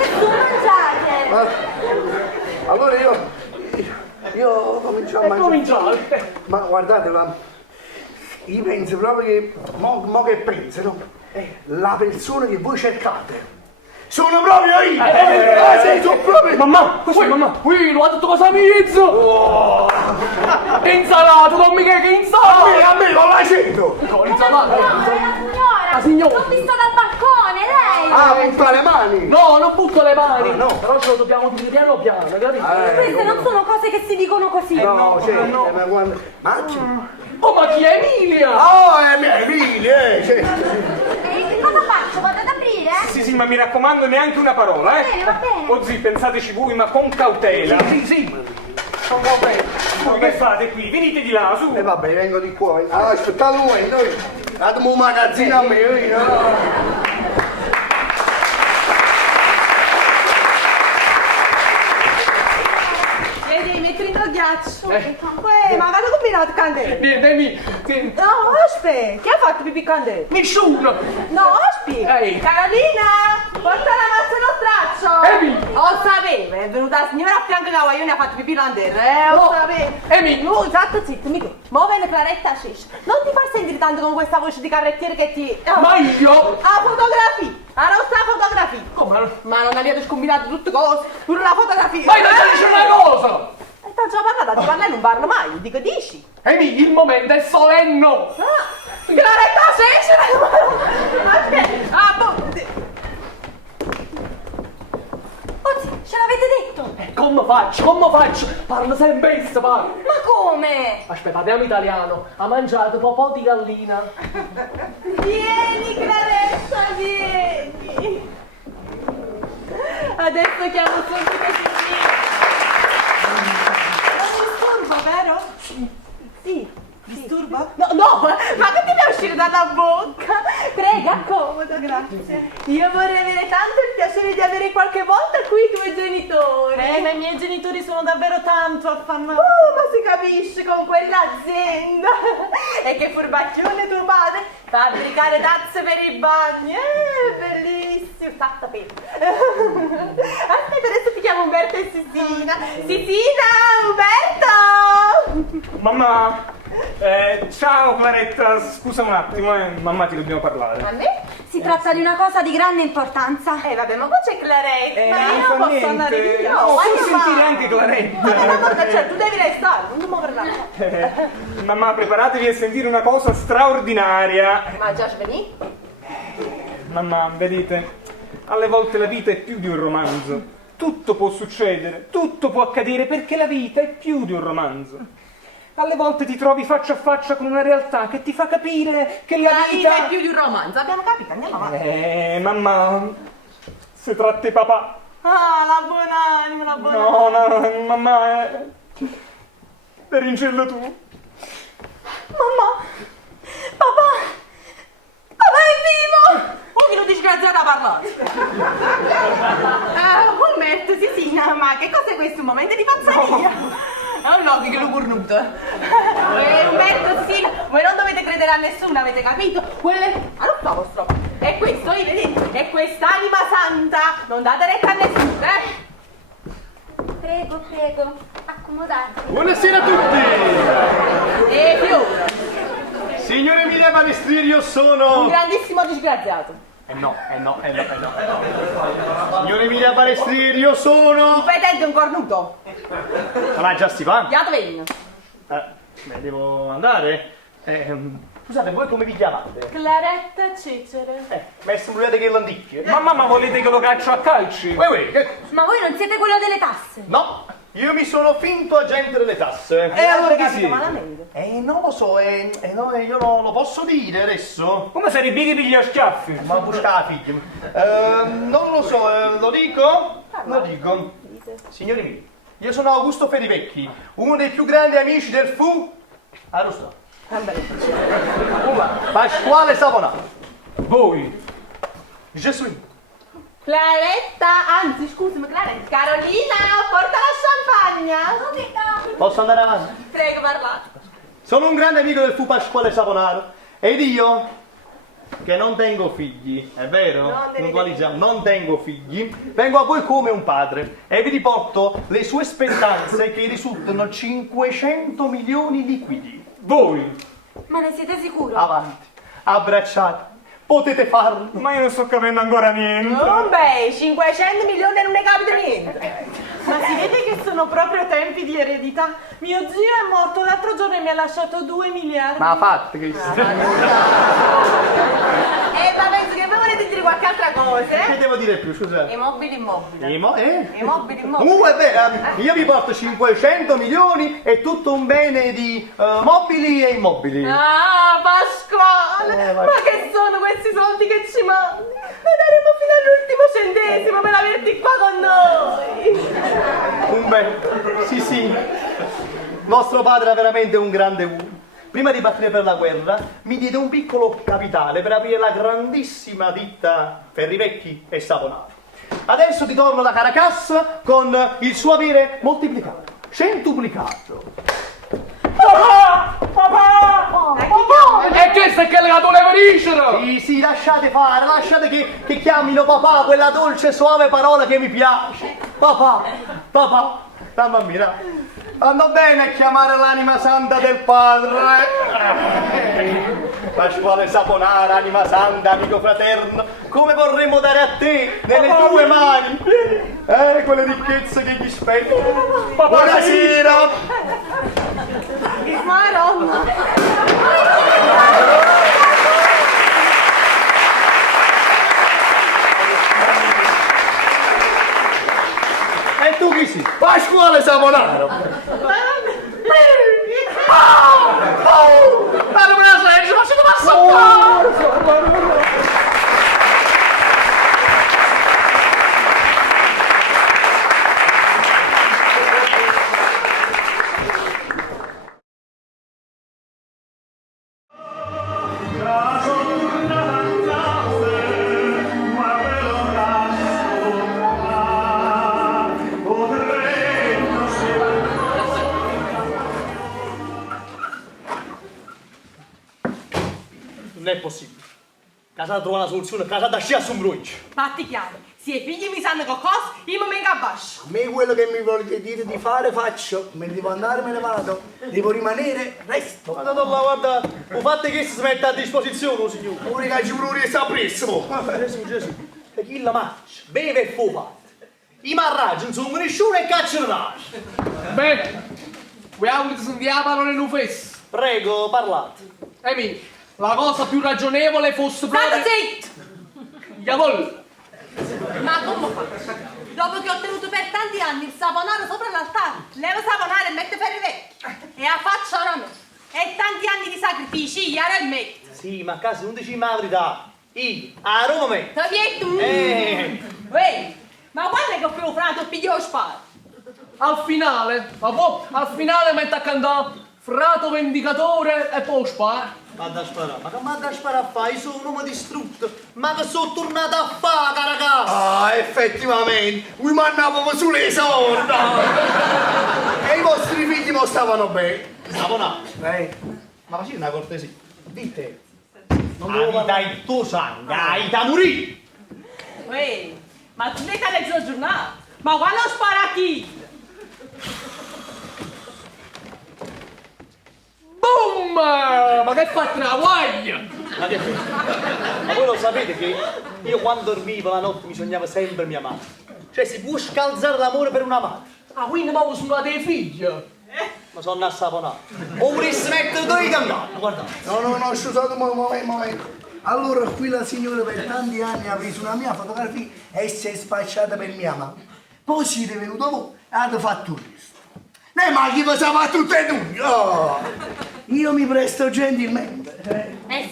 Allora io comincio a mangiare. Cominciate! Ma guardate, io penso proprio che, mo che pensano, la persona che voi cercate Sono proprio io! Sei tu proprio! Mamma, così, mamma. Qui, lo ha detto cosa mezzo! Insalata, non mica che insalata! A me non l'hai sentito! Con insalata! La La signora! L'ho vista dal balcone, lei! Ah, butta le mani! No, non butto le mani! no. Però ce lo dobbiamo dire piano piano, capito? Queste non sono cose che si dicono così. No, certo, no. ma quando... Ma chi? Oh, ma chi è Emilia? Oh, è Emilia, certo. E cosa faccio? Vado ad aprire? Sì, ma mi raccomando, neanche una parola, Va bene. Oh zii, pensateci voi, ma con cautela. Sì. Ma che fate qui? Venite di là, su. E vabbè, vengo di qua. Ah, aspettate un momento. Datemi un magazzino a me, no? Vedi, metti dentro il ghiaccio. Ma vado combinato candele. Demi, No, aspetta, chi ha fatto pipì candele? nessuno! No, aspetta. Ehi. Carolina, porta la mazza allo straccio. Emi. Lo sapevo, è venuta la signora a fianco che Guaglione ha fatto pipì candele. Lo No. sapevo. Emi. No, esatto, zitto, mica. Mo' viene Claretta Cisci. Non ti far sentire tanto con questa voce di carrettiere che ti... Ma io? A fotografia! A nostra fotografia! Come? Ma non avete scombinato tutte cose, pure la fotografia! Ma io ti dice una cosa! E t'ho già parlato, di parlare non parlo mai, dico dici! Emi, il momento è solenno! Ah! Claretta Cisci! Aspetta! Ah, boh! Oddio, ce l'avete detto? Come faccio? Parlo sempre questo, parlo! Ma come? Aspetta, parliamo italiano. Ha mangiato popò di gallina. Vieni Claretta, vieni! Adesso chiamo subito Ciclino! Non disturbo, vero? Sì. Disturbo? No, ma che ti deve uscire dalla bocca? Prega, comodo, grazie. Io vorrei avere tanto il piacere di avere qualche volta qui i tuoi genitori. Ma i miei genitori sono davvero tanto affannati. Ma si capisce con quell'azienda. E che furbacchione tuo padre, fabbricare tazze per i bagni. Bellissimo, fatta bene. Aspetta, adesso ti chiamo Umberto e Sisina. Sisina, Umberto! Mamma! Ciao Claretta, scusa un attimo, mamma ti dobbiamo parlare. A me? Si tratta di una cosa di grande importanza. Vabbè, ma qua c'è Claretta. Ma non io fa posso niente. andare via. No, vai puoi a sentire fare. anche Claretta. Ma cioè, tu devi restare, non ti muovere là. Mamma, preparatevi a sentire una cosa straordinaria. Ma già ci veni? Mamma, vedete, alle volte la vita è più di un romanzo. Tutto può succedere, tutto può accadere perché la vita è più di un romanzo. Alle volte ti trovi faccia a faccia con una realtà che ti fa capire che la vita... è più di un romanzo, abbiamo capito, andiamo avanti. Mamma, si tratta di papà. Ah, la buonanima, la buonanima. No, mamma, eri in cielo tu. Mamma! Papà! Papà è vivo! Oh, che lo disgraziato a parlare! Umberto, Sisina, ma che cos'è questo? Un momento di pazzeria? È un logico che l'ho cornuto. Umberto, Sisina, voi non dovete credere a nessuno, avete capito? Quelle... Ah, non so, vostro. E questo, vedete? È quest'anima santa! Non date retta a nessuno, Prego, accomodatevi. Buonasera a tutti! E fiore! Signore Emilia Balestrini, io sono... Un grandissimo disgraziato. no. Signore Emilia Balestrini, io sono... Un petente, un cornuto. Ma già si va? Già vengo. Devo andare? Scusate, voi come vi chiamate? Claretta Cecere. Mi sembrate che l'anticchia. Mamma, ma volete che lo caccio a calci? Ma voi non siete quello delle tasse? No, io mi sono finto agente delle tasse. E allora chi sei? Malamente. Non lo so, no, io non lo posso dire adesso. Come sarebbe che piglia schiaffi? Ma busca figlia. Non lo so, lo dico? Lo dico. Signori miei, io sono Augusto Ferivecchi, uno dei più grandi amici del fu... Arrosto. Pasquale Savonato. Voi. Gesù. Claretta, anzi scusami Claretta. Carolina, porta la champagna. Posso andare avanti? Prego, parlate. Sono un grande amico del fu Pasquale Savonato ed io, che non tengo figli, è vero? Puntualizziamo, non tengo figli, vengo a voi come un padre e vi riporto le sue spettanze che risultano 500 milioni liquidi. Voi. Ma ne siete sicuro? Avanti, abbracciati, potete farlo. Ma io non sto capendo ancora niente. Non beh, 500 milioni non ne capita niente. Ma si vede che sono proprio tempi di eredità. Mio zio è morto l'altro giorno e mi ha lasciato 2 miliardi. Ma fatte che Ma penso che voi volete dire qualche altra cosa, Che devo dire più, scusa? Immobili, immobili. Immobili. Immobili. Comunque, io vi porto 500 milioni e tutto un bene di mobili e immobili. Ah, Pasquale! Ma- Ma che sono questi soldi che ci mandi? Ne daremo fino all'ultimo centesimo per averti qua con noi! Un bene. Sì. Vostro padre era veramente un grande uomo. Prima di partire per la guerra, mi diede un piccolo capitale per aprire la grandissima ditta Ferrivecchi e Saponara. Adesso ritorno da Caracas con il suo avere moltiplicato, centuplicato. Papà! E questo è che le volevo dicere! Sì, lasciate fare, lasciate che chiamino papà, quella dolce suave parola che mi piace. Papà, mamma mia. Vanno bene a chiamare l'anima santa del padre. Pasquale Saponara, anima santa, amico fraterno, come vorremmo dare a te, nelle tue mani, quelle ricchezze che gli spettano. Buonasera. Maronna! E tu chi sei? Pasquale Saponara. Ma non me la senti, ma se ti passa Non è possibile. Casa trova una soluzione, casa da scia su un brunch. Fatti chiaro, se i figli mi sanno qualcosa, io mi vengo a bascio. A me quello che mi volete dire di fare faccio, me ne devo andare, me ne vado, devo rimanere, resto. Guarda, guarda, lo fate che si mette a disposizione, signore. Pure che ci vuole sta presso. Gesù. E chi la mangia, beve e fu parte. I marraggi, insomma, nessuno è caccerà. Beh, vogliamo che ti sentiamo parole in ufes. Prego, parlate. Emi, la cosa più ragionevole fosse State proprio... zitto! Diavolo! Ma come fa? Dopo che ho tenuto per tanti anni il saponaro sopra l'altare, levo saponare e mette ferri vecchi. E a faccia a me. E tanti anni di sacrifici, io ero il metto. Sì, ma a casa non dici mai la verità. Io, a Roma me. Te tu! Uè, ma quando è che ho preso il piglio sparo? Al finale mette a cantare Frato Vendicatore e poi spara. Vado a sparare, ma che vado a sparare a fare? Io sono un uomo distrutto, ma che sono tornato a fare, ragazzi? Ah, effettivamente, mi mandavo sulle sordi. E i vostri figli mo stavano bene. Stavano. Ma facci una cortesia, dite. Non devo dare il tuo sangue, hai da morire. Uè, ma tu ne hai letto il giornale? Ma quando spara chi? Boom! Ma che fa tra guaglia? Ma voi lo sapete che io quando dormivo la notte mi sognavo sempre mia madre. Cioè si può scalzare l'amore per una madre. Ah, quindi ma sono dei figli? Ma sono assaponato. O vorresti mettere due cambiare, guardate. No, scusate un momento. Allora qui la signora per tanti anni ha preso una mia fotografia e si è spacciata per mia mamma. Poi siete venuti voi e hanno fatto il resto. Ma chi vi sa fa tutte e due? Oh. Io mi presto gentilmente.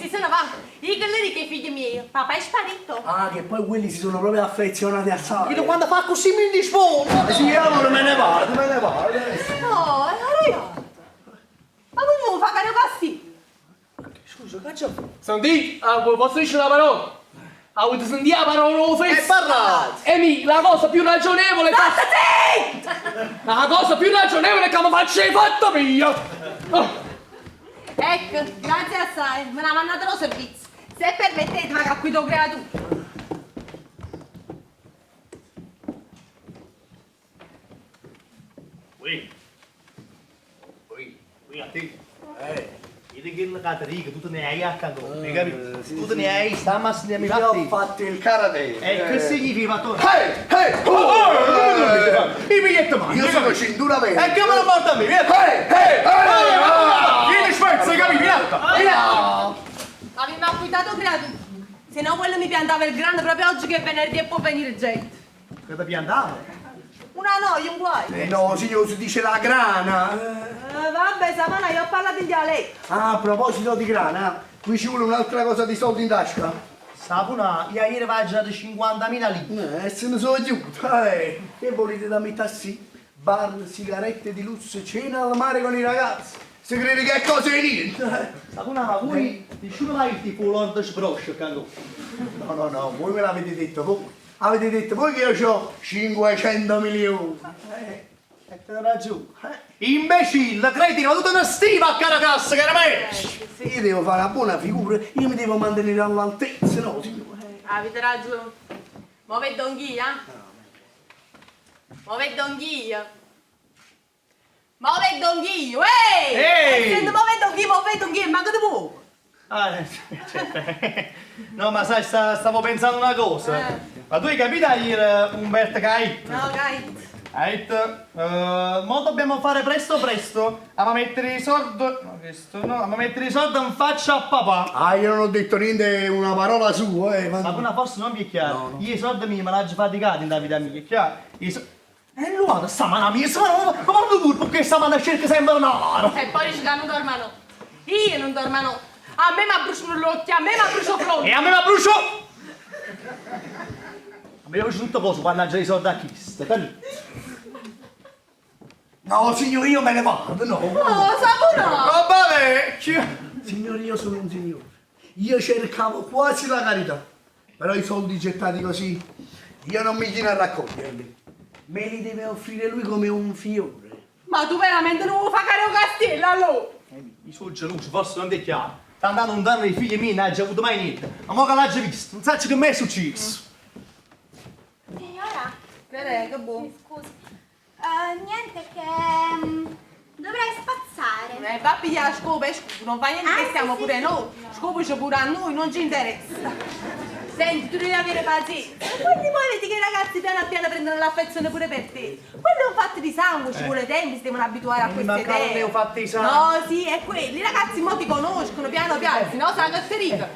Si se ne va. Io che le dico ai figli miei, papà è sparito. Ah, che poi quelli si sono proprio affezionati a Sara. Io quando fa così mi dispone. Sì, allora me ne vado. No, è arrabbiato. Ma come fa caro così? Scusa, caccia. Senti, posso dire una parola? Avete sentito la parola ufes? E parlate. Emi, la cosa più ragionevole... State La cosa più ragionevole che mi faccio fatto mia! Ecco, grazie assai, me l'ha mandato lo servizio. Se permettete, ma qui t'ho creato. Qui a te. Vedi che la Caterica, tu te ne hai a cagone, capito? Tu te ne hai, sta ma se ne Io ho fatto il karate. che significa tu? I biglietti mani. Io sono cintura vera. E che me lo porta a me? Vieni! Vieni spezzo, capito? Avevi acquittato creato. Se no quello mi piantava il grande proprio oggi che è venerdì e può venire gente. Che ti piantava? Una noia, un guai. No, signor, si dice la grana. Vabbè, Savona, io ho parlato in dialetto. Ah, a proposito di grana, qui ci vuole un'altra cosa di soldi in tasca. Sapuna, ieri vai già di 50.000 lire. Se ne sono giù. Che volete da metà sì? Bar, sigarette di lusso, cena al mare con i ragazzi. Se crede che è cosa di niente. Sapuna, ma voi nessuno mai il tipo Lord Sbroscio, cangò? No, voi me l'avete detto voi. Avete detto voi che io ho 500 milioni. E te ne ragione. Imbecille, cretino, tutta una stima a Caracassa, chiaramente! Se io devo fare una buona figura, io mi devo mantenere all'altezza, no, signore? Avete ragione. Mo vedo anch'io, Mo vedo anch'io. Mo vedo anch'io, Ehi! Senti, mo vedo anch'io, manca di poco. No, ma sai, stavo pensando una cosa. Ma tu hai capito ieri Umberto Cait? No, dai. Mo dobbiamo fare presto a mettere i soldi. No, questo no, a mettere i soldi in faccia a papà. Ah, io non ho detto niente, una parola sua, Ma una forse non vi è chiaro. No. Io i soldi mi l'ho faticati in vita mia, è chiaro? E lui, sta mano mia, ma non tu perché sta mano cerca sempre denaro. E poi dici che non dormano. Io non dormano. A me mi bruciano gli occhi, a me mi brucio il fronte. E a me mi brucio! A me mi brucio tutto cosa quando c'è i soldi a chiste, capito? No, signore, io me ne vado, no. Oh, Savona! Roba vecchia! Signore, io sono un signore. Io cercavo quasi la carità. Però i soldi gettati così, io non mi chino a raccoglierli. Me li deve offrire lui come un fiore. Ma tu veramente non vuoi fare un castello allora? I suoi gelosi forse non è chiaro. Sta andando lontano dai figli miei, non ha già avuto mai niente. Ma mo che l'ha già visto, non sa che me è successo. Signora, Che buono. mi scusi. Niente che dovrei spazzare. Va a pigliare scopo e scusa, non fa niente che stiamo pure noi. Scopo c'è pure a noi, non ci interessa. Senti, tu devi avere pazienza. Quindi poi vedi che i ragazzi piano piano prendono l'affezione pure per te. Quello è un fatto di sangue, ci vuole tempo, si devono abituare a queste Ma idee. ne ho fatti i sangue. No, sì, è quello. I ragazzi mo ti conoscono piano piano, se no sa che ti rica.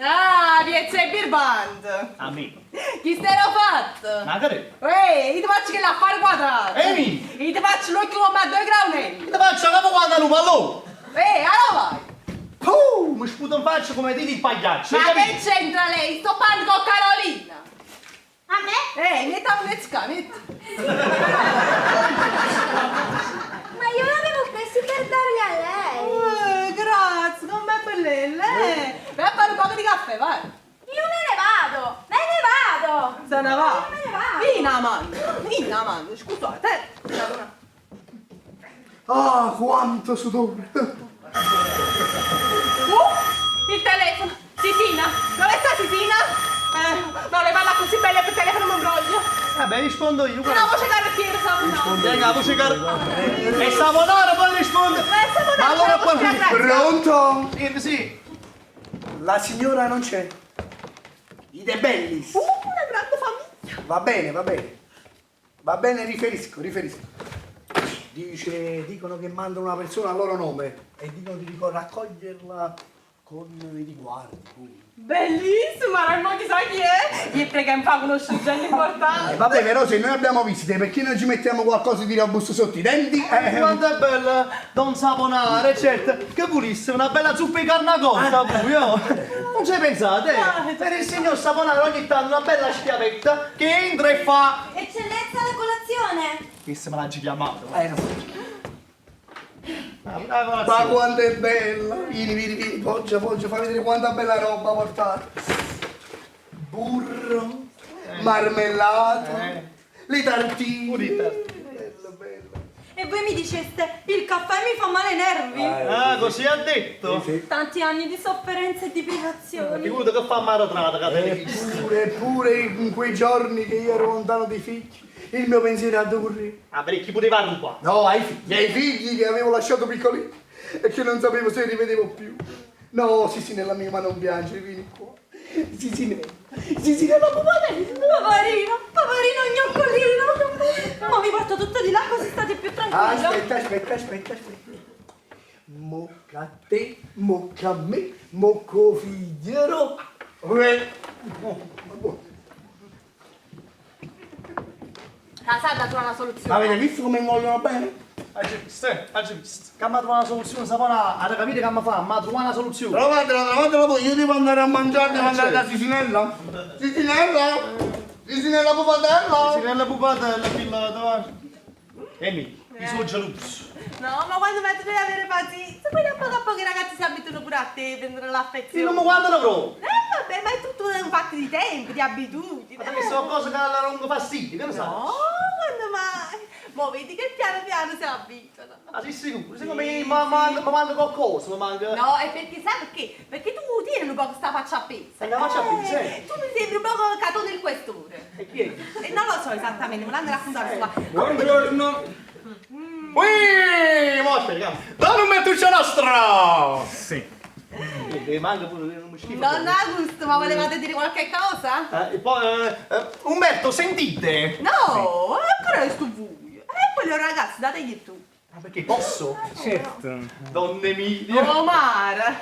Ah, piezza e birband. A me. Chi te l'ho fatto? Ma che Ehi, io ti faccio che l'affare quadrato. Ehi! Io ti faccio l'occhio come a 2 graunelli. Ti faccio capo quando lo pallone! Allora vai. Mi sputo in faccia come dite il pagliaccio, Ma hai che capito? c'entra lei? Sto parlando con Carolina. A me? Metti a mezzca, metti. Ma io l'avevo presi per darli a lei. Grazie, com'è bellella. Vai a fare un po' di caffè, vai. Io me ne vado. Se ne va. Me ne vado. Vieni a mano, scusate. Ah, quanto sudore. Il telefono. Sisina, dove sta Sisina? Non le parla così bene per telefono non voglio. Vabbè, rispondo io. Una voce carrettiera, Savona. Venga, la voce E Savonara poi risponde. Ma allora qua Pronto? Sì. La signora non c'è. I De Bellis. Una grande famiglia. Va bene, riferisco. Dicono che mandano una persona a loro nome e dicono di raccoglierla con i riguardi. Bellissima, ma non chissà chi è. Gli prega in fa conoscenza importante. Vabbè, però se noi abbiamo visite, perché non ci mettiamo qualcosa di robusto sotto i denti? Quanto è bella Don Saponare, certo. Che volesse una bella zuppa di carne cotta, voi, oh. Non ci pensate? Per il signor Saponare ogni tanto una bella schiavetta che entra e fa... Eccellenza la colazione. Che se me l'ha chiamato. Ma quanto è bella! Vieni, poggia, fai vedere quanta bella roba portata. Burro, marmellata, le tartine. Bello. E voi mi diceste, il caffè mi fa male ai nervi. Ah, così ha detto? Tanti anni di sofferenza e di privazioni. Figurati che fa marotrata, Eppure in quei giorni che io ero lontano dai figli, il mio pensiero a Durri. Ah, perché chi poteva rubare? No, ai figli che avevo lasciato piccolini. e che non sapevo se rivedevo più. No, Sisinella mia, ma non piangere, vieni qua. Sisinella poverino. Paperino gnoccolino. Ma vi porto tutto di là così state più tranquilli. Aspetta. Mocca a te, mocca a me, mocco figliero. La Sandra trova una soluzione. Avete visto come mi vogliono bene? Hai visto? Che mi trova una soluzione, Savona, avete capito che mi fa? Mi trova una soluzione. Trovatela voi, io devo andare a mangiare, devo andare da Sisinella. Sisinella pupatella. Sisinella pupatella, figlia, dove? Emi, mi sono geloso. No, ma quando metto devi avere pazienza, poi a poco i ragazzi si abituano pure a te, prendono l'affezione. Io non mi guardano proprio. Vabbè, ma è tutto un fatto di tempo, di abitudini. Ma mi sono cose che alla lunga fastidio, che ne sai? No, quando mai? Mo vedi che piano piano si abituano. Ma sei sicuro? Secondo me mi manca qualcosa, mi manca... No, è perché sai perché? Perché tu tieni un po' questa faccia a pezza. La faccia a pezza, Tu mi sembri un po' Catone il questore. E chi è? E non lo so esattamente, me l'hanno raccontato qua. Buongiorno. Ui, mo aspetta, dammi un mettuccio nostro! Sì. E manca pure un schifo. Non ha gusto, ma volevate dire qualche cosa? E poi, Umberto, sentite! No, ancora sto buio. Quello ragazzi, dategli tu. Ma perché posso? Certo. Donne mie! Oh, mare!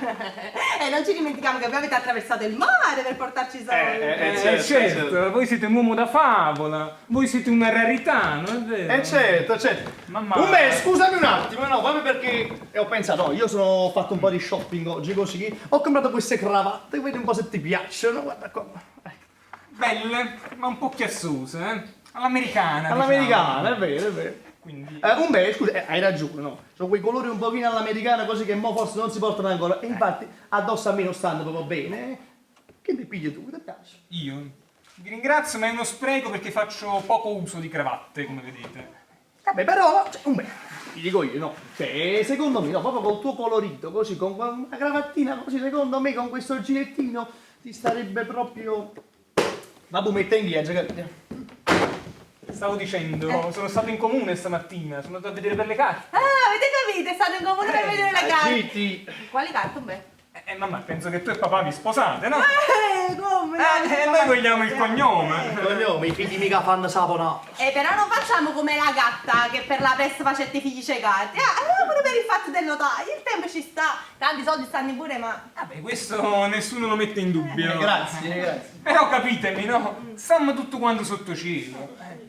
E non ci dimentichiamo che voi avete attraversato il mare per portarci i soldi. Certo, voi siete un uomo da favola, voi siete una rarità, non è vero? Certo. Mamma. Umberto, scusami un attimo, no, proprio perché ho pensato, no, io ho fatto un po' di shopping oggi così, ho comprato queste cravatte, vedi un po' se ti piacciono, guarda qua. Belle, ma un po' chiassose, eh? All'americana. All'americana, è vero. Quindi... Umberto, scusa, hai ragione, no? Sono quei colori un pochino all'americana, così che mo forse non si portano ancora. E infatti addosso a me non stanno proprio bene. Che ti pigli tu? Che ti piace? Io vi ringrazio, ma è uno spreco perché faccio poco uso di cravatte, come vedete. Vabbè, però, Umberto, ti dico io, no? Cioè, secondo me, no, proprio col tuo colorito, così, con una cravattina, così, secondo me, con questo gilettino, ti starebbe proprio... Vabbè, mette in via, che... Stavo dicendo, sono stato in comune stamattina, sono andato a vedere per le carte. Ah, avete capito? È stato in comune per vedere le carte. Zitti! Quali carte, beh? Mamma, penso che tu e papà vi sposate, no? Come? Noi vogliamo il cognome. Cognome, i figli mica fanno saponare. Però non facciamo come la gatta che per la pressa facette i figli cecati. Allora pure per il fatto del notaio, il tempo ci sta, tanti soldi stanno pure, ma... Vabbè, questo nessuno lo mette in dubbio. Grazie. Però capitemi, no? Stiamo tutto quanto sotto cielo.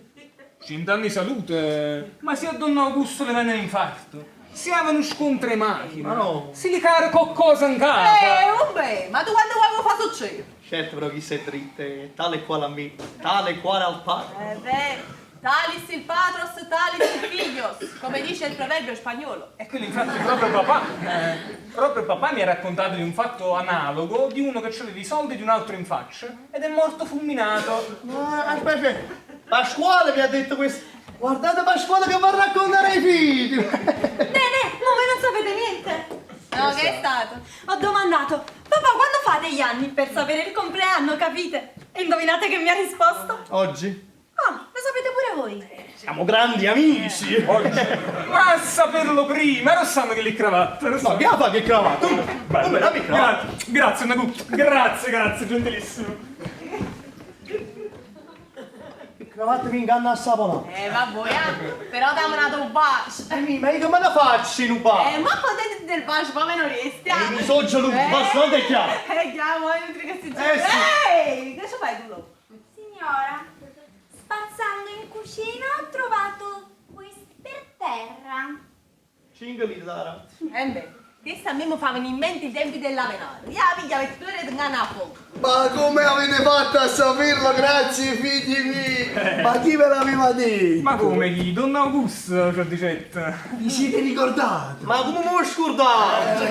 100 anni di salute, ma se a Don Augusto le venne l'infarto, si avevano scontro in macchina, Ma no. si li caro qualcosa in capo. Vabbè, ma tu quando vuoi fa succede? Certo, però chi sei dritte, tale quale a me, tale quale al padre. Beh, talis il patros, talis il filios, come dice il proverbio spagnolo. E quello infatti proprio papà mi ha raccontato di un fatto analogo di uno che aveva i soldi di un altro in faccia ed è morto fulminato. Aspetta, Pasquale mi ha detto questo. Guardate Pasquale che va a raccontare ai figli. Ma voi non sapete niente? No, che è stato? Ho domandato, papà, quando fate gli anni per sapere il compleanno, capite? E indovinate che mi ha risposto? Oggi Ah, lo sapete pure voi? siamo grandi amici. Ma a saperlo prima, non sanno che le cravatte. Non No, sanno. che fa che cravatta? Come la mia cravatta? Grazie, Nagut. Grazie, gentilissimo. Cravatta mi inganna a saponare. Vabbè, però dammi una tua bacio. Ma io come la faccio in un bar? Ma contenti del bacio, poi me non riesci. Mi sono geloso, basta, non è chiaro. Chiamo, è inutile che si giri. Sì. Ehi, che ci fai tu? Signora, spazzando in cucina ho trovato questo per terra. 5 litri da ragazzi. Beh, questo a me mi fa venire in mente i tempi della venata. Io piglia avete pure di a fuoco. Ma come avete fatto a saperlo, grazie figli miei? Ma chi ve l'aveva detto? Ma come chi? Don Augusto, ci ho detto. Vi siete ricordati? Ma come mi ho scordato?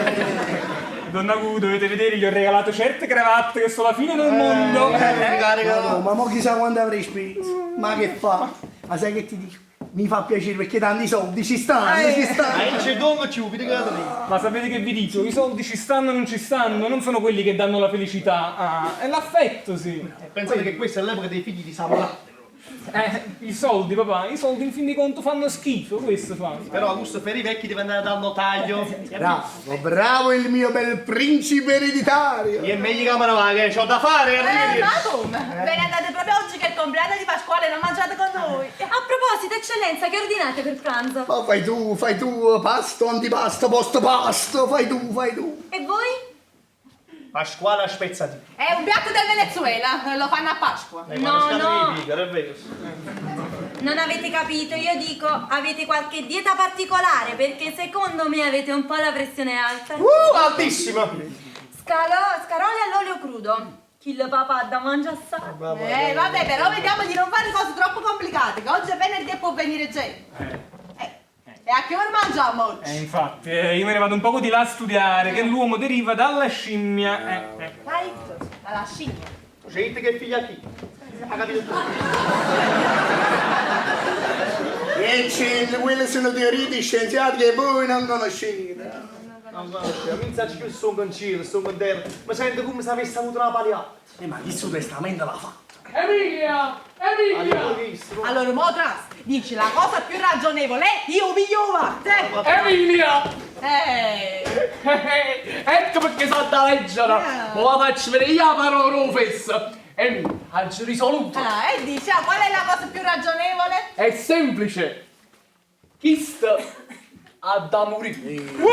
Don Augusto, dovete vedere, gli ho regalato certe cravatte che sono la fine del mondo. Ma mo chissà quando avrei speso. Ma che fa? Ma sai che ti dico? Mi fa piacere perché tanti soldi ci stanno, ci stanno. Ma c'è donno ciupi, di casa lì. Ma sapete che vi dico? I soldi ci stanno o non ci stanno, non sono quelli che danno la felicità. Ah, è l'affetto, sì. Pensate che questa è l'epoca dei figli di Samola. I soldi, papà, i soldi in fin di conto fanno schifo, questo fa. Però Augusto per i vecchi deve andare dal notaio. Bravo, bravo il mio bel principe ereditario. E meglio che me ne va, che c'ho da fare. Ma come? Ve ne andate proprio oggi che è il compleanno di Pasquale, non mangiate con noi. A proposito, eccellenza, che ordinate per pranzo? Ma fai tu, pasto, antipasto, post pasto, fai tu. E voi? Pasquale spezzati. È un piatto del Venezuela, lo fanno a Pasqua. No. È vero. Non avete capito, io dico, avete qualche dieta particolare, perché secondo me avete un po' la pressione alta. Altissimo. Scarole all'olio crudo. Chi il papà da mangia assai. Vabbè, però vediamo di non fare cose troppo complicate, che oggi è venerdì e può venire gente. E a che ora mangiamo oggi? Infatti, io me ne vado un poco di là a studiare, che l'uomo deriva dalla scimmia. Dai, dalla scimmia. Gente che figlia chi? Ha capito tu? E quelle sono teorie di scienziati che voi non conoscete. Non conosce, mi sa più sono con cielo, sono con terra. Ma sento come se avesse avuto una paliata. Ma chi suo testamento l'ha fatto? Emilia! Allora, Motras, dici la cosa più ragionevole, io vi te. Emilia! Ehi! Ecco perché so da leggere! Ma la faccio vedere io la parola fessa! Emilia, hai risoluto! E dici, qual è la cosa più ragionevole? È semplice! Chi sta a da morire? Vieni qua!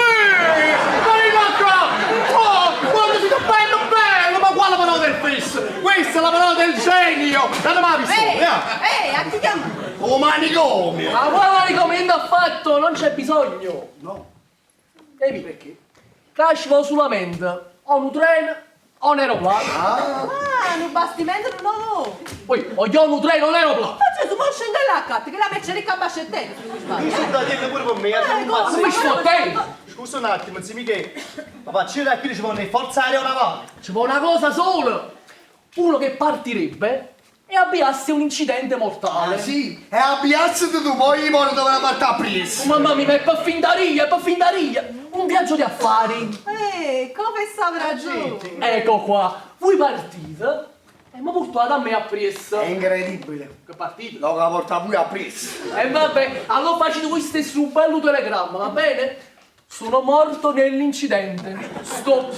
Oh, quando siete bello, ma quale parola del fesso? Questa è la parola del genio! Date mai A chi chiama? O manicomio! Ma quale manicomio affatto? Non c'è bisogno! No. Ehi, perché? Cascivo solamente o un treno o un aeroplano. Un bastimento non lo. Poi voglio un treno o un aeroplano. Ma Gesù, ma scende là, che la mecce ricca a bascettene, se non mi sbaglio. Io sono da dire pure con me, Ma mi sfottei! Scusa un attimo, zio Michele. Ma faccio da qui ci vuole forza aerea una navale. Ci vuole una cosa sola! Uno che partirebbe e avviasse un incidente mortale. Ah sì, e abbiazzi tu poi i mori dove la parte a preso. Mamma mia, è per fintaria! Un viaggio di affari! Come saprà giù? Ecco qua, voi partite e mi portate a me a presso. È incredibile. Che partite? Lo che porta pure a preso. E vabbè, allora facete voi stesso un bello telegramma, va bene? Sono morto nell'incidente. Stop.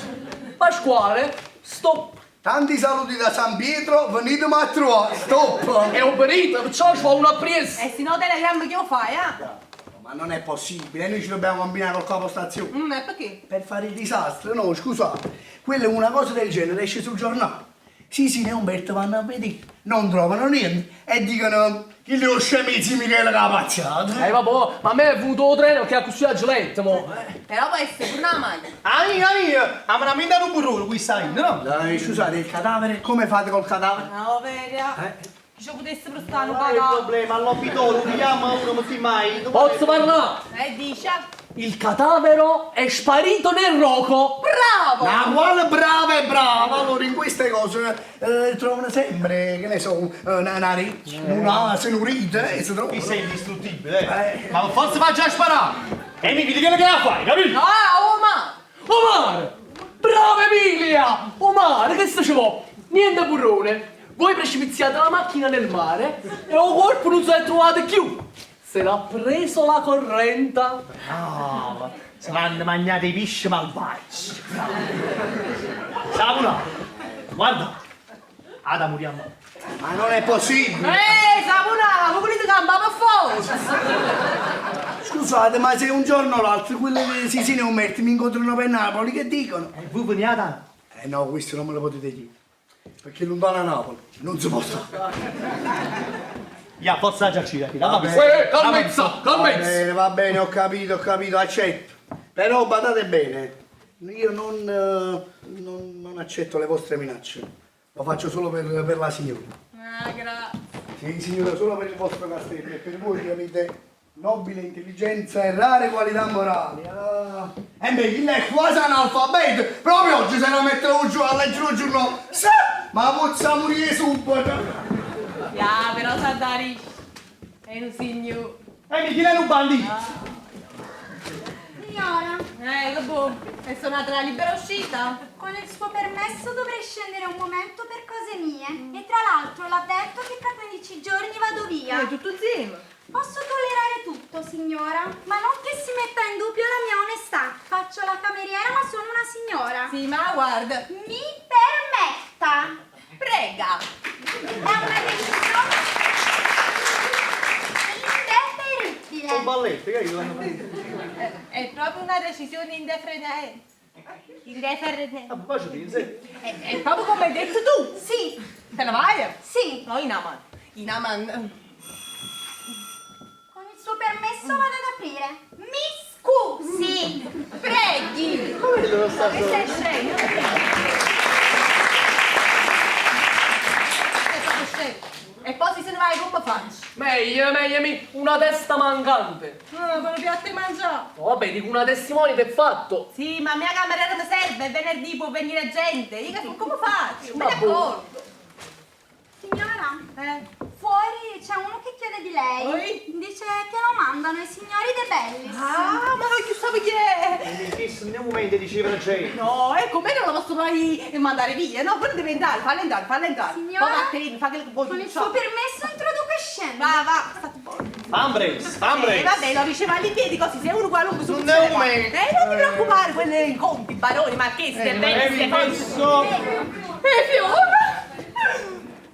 Pasquale, stop. Tanti saluti da San Pietro, venitemi a trovare. Stop. È operito, perciò ci vuole una presa. E se no telegramma che io fai, Ma non è possibile, noi ci dobbiamo combinare col capo stazione. Perché? Per fare il disastro, no, scusate. Quella è una cosa del genere, esce sul giornale. Sì, e Umberto vanno a vedere, non trovano niente e dicono che li ho scemizzi Michele che ha pazziato. Vabbè, ma a me è venuto il treno che ha così a Giuletta, mo. Però può essere pure una maglia. Ma me la mi danno un burro qui stai, no? Dai, scusate, il cadavere, come fate col cadavere? No, vedi? Chi ci potesse prestare un Qual è il pagato? problema? All'opitolo, ti chiama uno, non ti mai. Posso parlare? Dice? Il cadavero è sparito nel roco. Bravo! Ma quale brava e brava! Allora in queste cose trovano sempre, che ne so, una riccia, una senurite e si trovano. Qui sei indistruttibile, Ma forse va già a sparare! E mi vedi che la fai, capito? Omar! Brava Emilia! Omar, che sta ci vuole? Niente burrone. Voi precipiziate la macchina nel mare e il corpo non si è trovato più. Se l'ha preso la corrente. Brava! Si vanno mangiate i pesci malvagi. Sabula! Guarda! Ada muriamo. Ma non è possibile! Sabuna, ma volete campare per forza? Scusate, ma se un giorno o l'altro quelli di Sisini e Umberto mi incontrano per Napoli, che dicono? E voi veniate? No, questo non me lo potete dire. Perché lontano a Napoli non si può stare. Forza già ci Calmezza! Va bene, ho capito, accetto. Però badate bene, io non accetto le vostre minacce. Lo faccio solo per la signora. Grazie. Sì, signora, solo per il vostro castello e per voi che avete nobile intelligenza e rare qualità morali. E beh, il è quasi analfabeto. Proprio oggi se lo metterò giù a leggere un giorno. Ma pozza morire subito. Però Santari è un signore. mi chiede un bandito. signora. Che buono. È suonata la libera uscita? Con il suo permesso dovrei scendere un momento per cose mie. E tra l'altro l'avverto che tra 15 giorni vado via. Tutto insieme. Posso tollerare tutto, signora, ma non che si metta in dubbio la mia onestà. Faccio la cameriera, ma sono una signora. Sì, ma guarda. Mi permetta. Prega. È una decisione indeferibile. Un balletto, che io È proprio una decisione indifferente. Ah, faccio dire, È proprio come hai detto tu. Sì, Te la vai? sì. No, in aman. In aman. Con il suo permesso vado ad aprire. Mi scusi. Preghi. come lo sta Che sei scemo? Sei proprio scemo. E poi se ne vai come faccio? Meglio, una testa mancante. Con i piatti mangiato. Oh, vabbè, dico una testimone è fatto. Sì, ma mia cameriera mi serve, venerdì può venire gente. Io come faccio? Ma Me ne accorgo. Signora, fuori c'è uno che chiede di lei. Poi? Dice che lo mandano i signori De Bellis. Ah, ma non chissà chi è. Chissà, in un momento diceva gente. No, come non lo posso mai mandare via? No, però deve entrare, falla entrare. Signora, Poi Catherine, fa che vuoi. con il suo permesso introduco e scendo. Va, state buono. Ambres. Vabbè, lo riceva lì in piedi così, sei uno qualunque su Non è un me. non ti preoccupare, quelli conti, baroni, marchesi, Avevi messo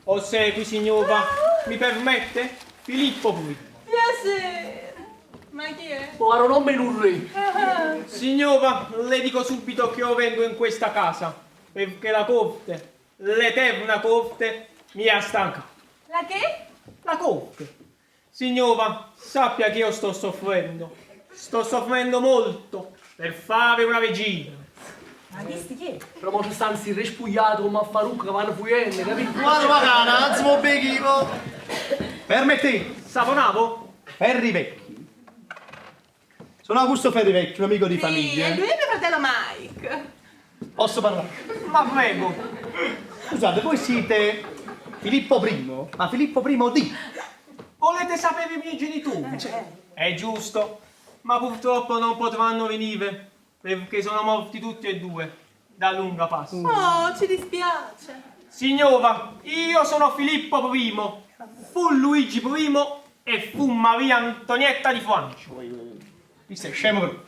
osegui, signora. Mi permette? Filippo qui. Piacere. Ma chi è? Ora non me nurri. Signora, le dico subito che io vengo in questa casa perché la corte, l'eterna corte, mi ha stancato. La che? La corte. Signora, sappia che io sto soffrendo. Sto soffrendo molto per fare una regina. Ma visti chi è? Però mo ci stanno si respugliato come a Faruq che vanno fuoriente, capito? Guarda, magana, anzi, mo beghivo. Permetti, Saponavo? Ferri Vecchi. Sono Augusto Ferri Vecchi, un amico di Sì, famiglia. e lui è mio fratello Mike. Posso parlare? Ma prego. Scusate, voi siete Filippo I, ma Filippo I di? Volete sapere i miei genitori? È giusto, ma purtroppo non potranno venire perché sono morti tutti e due da lunga passa. Oh, ci dispiace. Signora, io sono Filippo I, fu Luigi I e fu Maria Antonietta di Francia. Mi sei scemo per...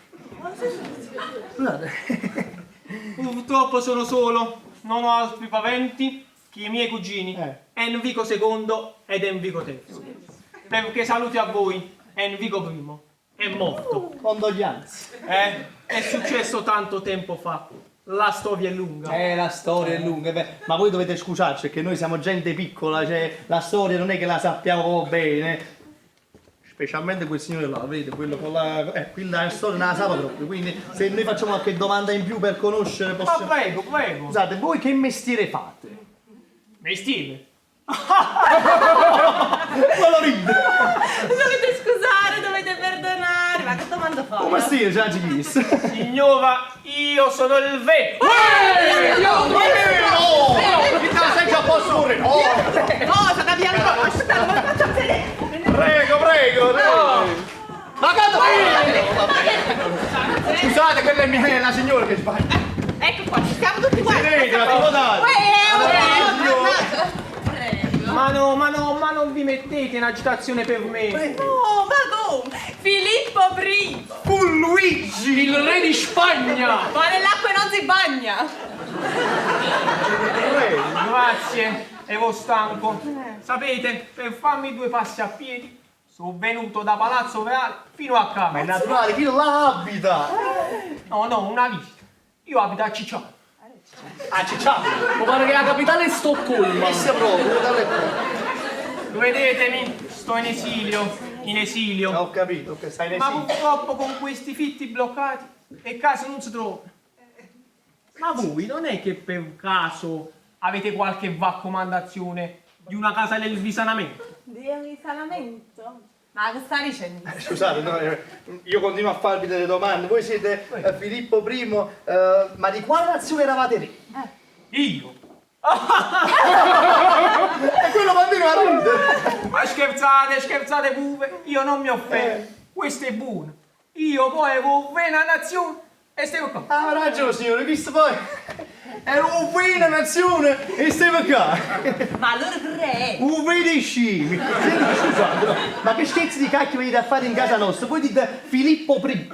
Scusate. Purtroppo sono solo, non ho altri parenti che i miei cugini, Enrico II ed Enrico III. Perché saluti a voi, Enrico I è morto. Condoglianze. È successo tanto tempo fa. La storia è lunga. La storia è lunga, ma voi dovete scusarci perché noi siamo gente piccola, cioè la storia non è che la sappiamo bene. Specialmente quel signore là, vedete, quello con la... quindi la storia non la sa proprio, quindi se noi facciamo qualche domanda in più per conoscere possiamo... Ma prego. Scusate, voi che mestiere fate? Mestiere. Quello ride! Dovete scusare, dovete perdonare. Ma che domanda fa? Come mestiere, già ci chiesto? Signora, io sono il re. Chi te la sei già posto correre? Cosa, Taviano? Aspetta, ma faccio vedere. Prego! Ma cazzo! Scusate, quella è la signora che sbaglia. Ecco qua, ci siamo tutti quanti. Vedete, la pilotata! Ma non vi mettete in agitazione per me. No, ma come? Filippo I. Fu Luigi! Il re di Spagna! Ma nell'acqua non si bagna. Grazie, ero stanco. Sapete, per farmi 2 passi a piedi, sono venuto da Palazzo Reale fino a casa. Ma è naturale, chi là abita? No, una visita. Io abito a Cicciano. A Cicciano! Mi pare che la capitale è Stoccolma. Essa proprio, dalle Vedetemi, sto in esilio. Ho capito, ok, stai in Ma esilio. purtroppo con questi fitti bloccati e casa non si trova. Ma voi non è che per caso avete qualche raccomandazione di una casa del risanamento? Di risanamento? Ma che sta dicendo? Scusate, no, io continuo a farvi delle domande. Voi siete Filippo I, ma di quale nazione eravate re? Io? E quello continua a ridere. Ma scherzate pure, io non mi offendo. Questo è buono. io poi avevo una nazione e stiamo qua. Ha ragione, signore, visto poi? Ero un vino nazione e stiamo qua. Ma allora re! Un vino di scimmie. Senti, scusate, ma che scherzi di cacchio venite a fare in casa nostra? Voi dite Filippo I.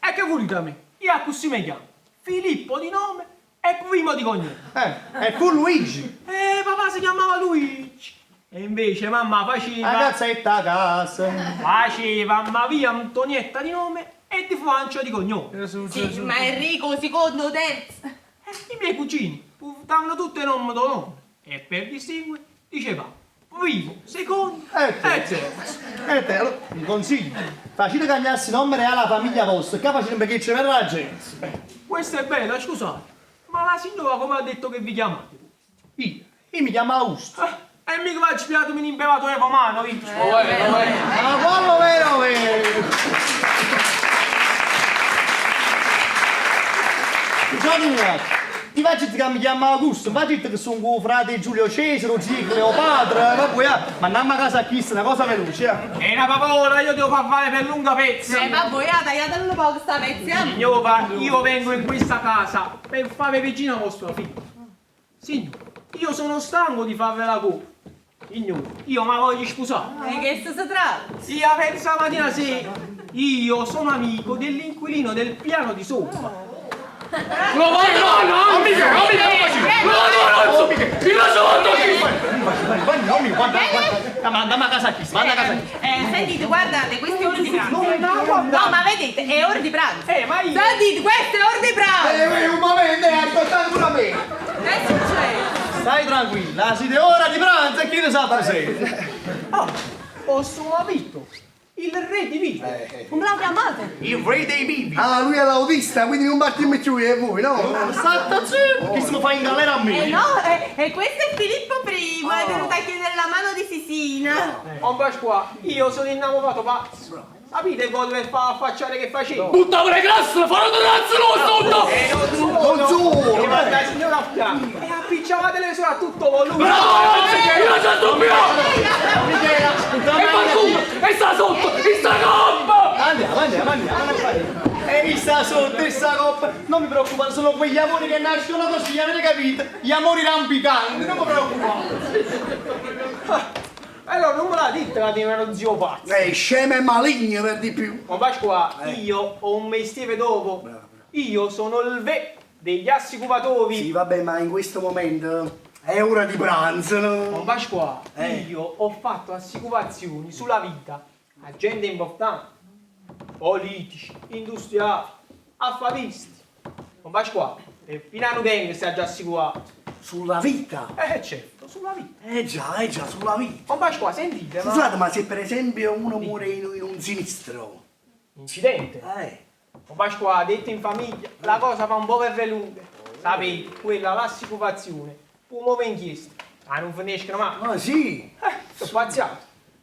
E che volete da me? Io così mi chiamo. Filippo di nome e primo di cognome. E fu Luigi. Papà si chiamava Luigi. E invece mamma faceva... La cazzetta a casa. Faceva Maria Antonietta di nome e di Francia di cognome. Sì, ma Enrico secondo, terzo. I miei cugini davano tutti i nomi da nome. E per distinguere diceva primo, secondo e terzo. E te, allora, un consiglio. Facile cagnarsi nome reale alla famiglia vostra, che facciamo che ci verrà la gente. Questo è bello, scusate. Ma la signora come ha detto che vi chiamate? Io mi chiamo Augusto. E mica va spiato mi imbevato Evo Mano, Ma quello vero. Scusatemi, ti faccio che mi chiamo Augusto, faccio che sono con frate Giulio Cesare, zio Cleopatra, ma andiamo a casa a chi una cosa veloce. E una paura, io devo far fare per lunga pezza. Ma voi tagliate un po' questa pezza. Signora, io vengo in questa casa per fare vicino a vostro figlio. Signore, io sono stanco di farvi la colpa. Signore, io mi voglio sposare. E che si tratta? Io penso la mattina sera, io sono amico dell'inquilino del piano di sopra. No, mica! Ti lascio Andiamo a casa a chi? Manda a casa a chi? Sentite, guardate, queste ore di pranzo. No, ma vedete, è ora di pranzo. Ma io... Sentite, queste è ora di pranzo. Un momento, ascoltate pure a me. Che è successo? Stai tranquilla, siete ora di pranzo e chi ne sa presente? Posso capito? Il re di vita. Come la chiamate? Il re dei bibi. Ah, lui è l'autista, quindi non battiamo più e voi, no? State zitto, chi se lo fa in galera a me? No, e questo è Filippo I, è venuto a chiedere la mano di Sisina. Pasqua, io sono innamorato pazzo. Sapete cosa per far affacciare che facevo? Butta per le classe, farò un razzo Non so! Guarda, signora Affià, e appiccavate le sue a tutto volume. Io c'ho dubbio! E qualcuno! E sta sotto! E sta coppa! Andiamo. E sta sotto, e sta coppa. Non mi preoccupare, sono quegli amori che nascono così, avete capito? Gli amori rampicanti, non mi preoccupare. Allora non me la dite la di uno zio pazzo. Scema e maligno per di più. Ma Pasqua, io ho un mestiere dopo. Io sono il re degli assicuratori. Sì, vabbè, ma in questo momento è ora di pranzo, Ma no? Pasqua, io ho fatto assicurazioni sulla vita a gente importante, politici, industriali, affaristi. Ma Pasqua, il Pinano Gang si è già assicurato. Sulla vita? Certo, sulla vita. Già, sulla vita. Ma Pasqua, sentite, ma... Scusate, ma se per esempio uno muore in un sinistro, Incidente. Ma Pasqua, detto in famiglia, la cosa fa un po' per lunga. Sapete, quella l'assicurazione, un muove inchiesta. Ah, non finiscono mai. ah sì? Sono spaziato.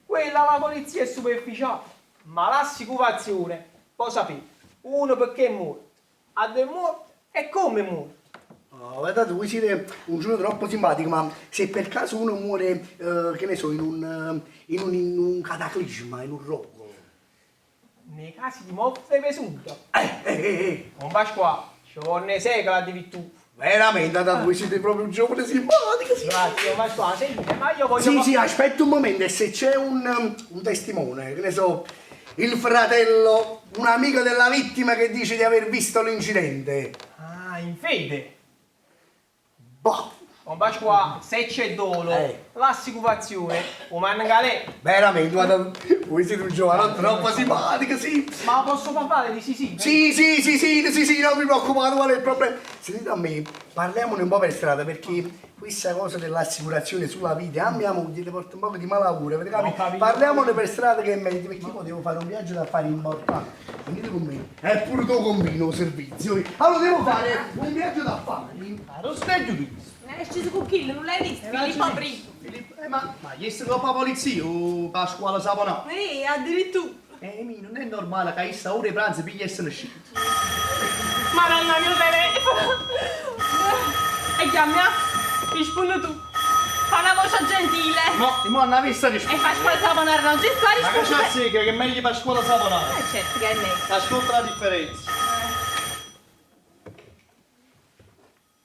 Quella la polizia è superficiale. Ma l'assicurazione, poi sapete, uno perché è morto, a due morti e come è morto. Oh, guardate, voi siete un giorno troppo simpatico, ma se per caso uno muore, che ne so, in un cataclisma, in un rogo. Nei casi di morte presunta. Non Pasqua, ci vorne secoli addirittura. Veramente, voi siete proprio un giovane simpatico, sì. Grazie, Pasqua, sentite, ma io voglio... Sì, aspetta un momento, e se c'è un testimone, che ne so, il fratello, un amico della vittima che dice di aver visto l'incidente. Ah, in fede. Boh, Non Pasqua, se c'è dolo, l'assicurazione, o mangalè. veramente, guarda, voi siete un giovane troppo simpatico, sì. Ma posso parlare di sì? Sì, non vi preoccupate, qual è il problema? Sentite a me, parliamone un po' per strada, perché questa cosa dell'assicurazione sulla vita, a mia moglie le porta un po' di malaura, avete capito? Parliamone per strada che è meglio, perché io devo fare un viaggio da fare importante. Venite con me, è pure tuo combino servizio. Allora devo fare un viaggio da fare. Non sveglio tu. È sceso con chi? Non l'hai visto? Filippo I. Ma gli sta troppo la polizia, Pasquale Saponà. Addirittura. Non è normale che a questa ora di pranzo piglia e se ne scende. Madonna, mio telefono. E chiami, rispondi tu. Fa una voce gentile. Mo non avesse risposto. E fa scuola saponare, non ci sta Ma che risposta. c'è sì, che è meglio per scuola saponare. Certo che è meglio. Ascolta la differenza.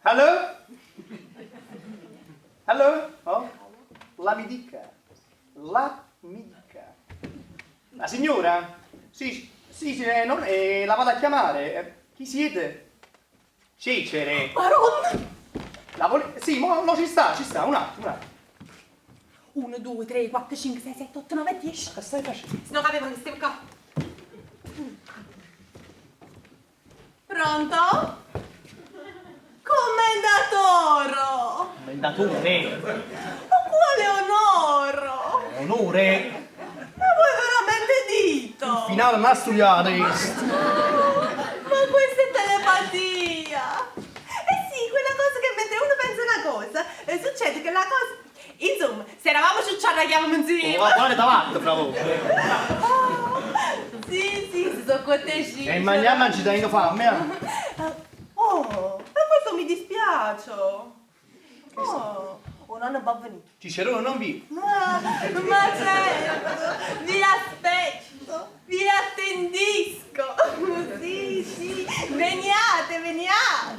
Hello? Hello? Oh? La mi dica. La mi dica. La signora? Sì, la vado a chiamare. Chi siete? Cecere. Maronna. Sì, no, ci sta, un attimo. 1, 2, 3, 4, 5, 6, 7, 8, 9, 10. Che stai facendo? Se non capivo che stiamo qua. Pronto? Commendatore! Commendatore. Ma quale onoro? Onore. Ma voi veramente dito? Finale non ha studiato. Ma questa è telepatia! Eh sì, quella cosa che mentre uno pensa una cosa, succede che la cosa... Insomma, se eravamo ciucciarraghiamo insieme. Guarda davanti, bravo. Sì, si sono contenti. E mangiamo ci dai fame. Oh, per questo mi dispiace. Oh, non va venire. Cicerone non vi. Ma certo, vi aspetto, vi attendisco. Sì, veniate.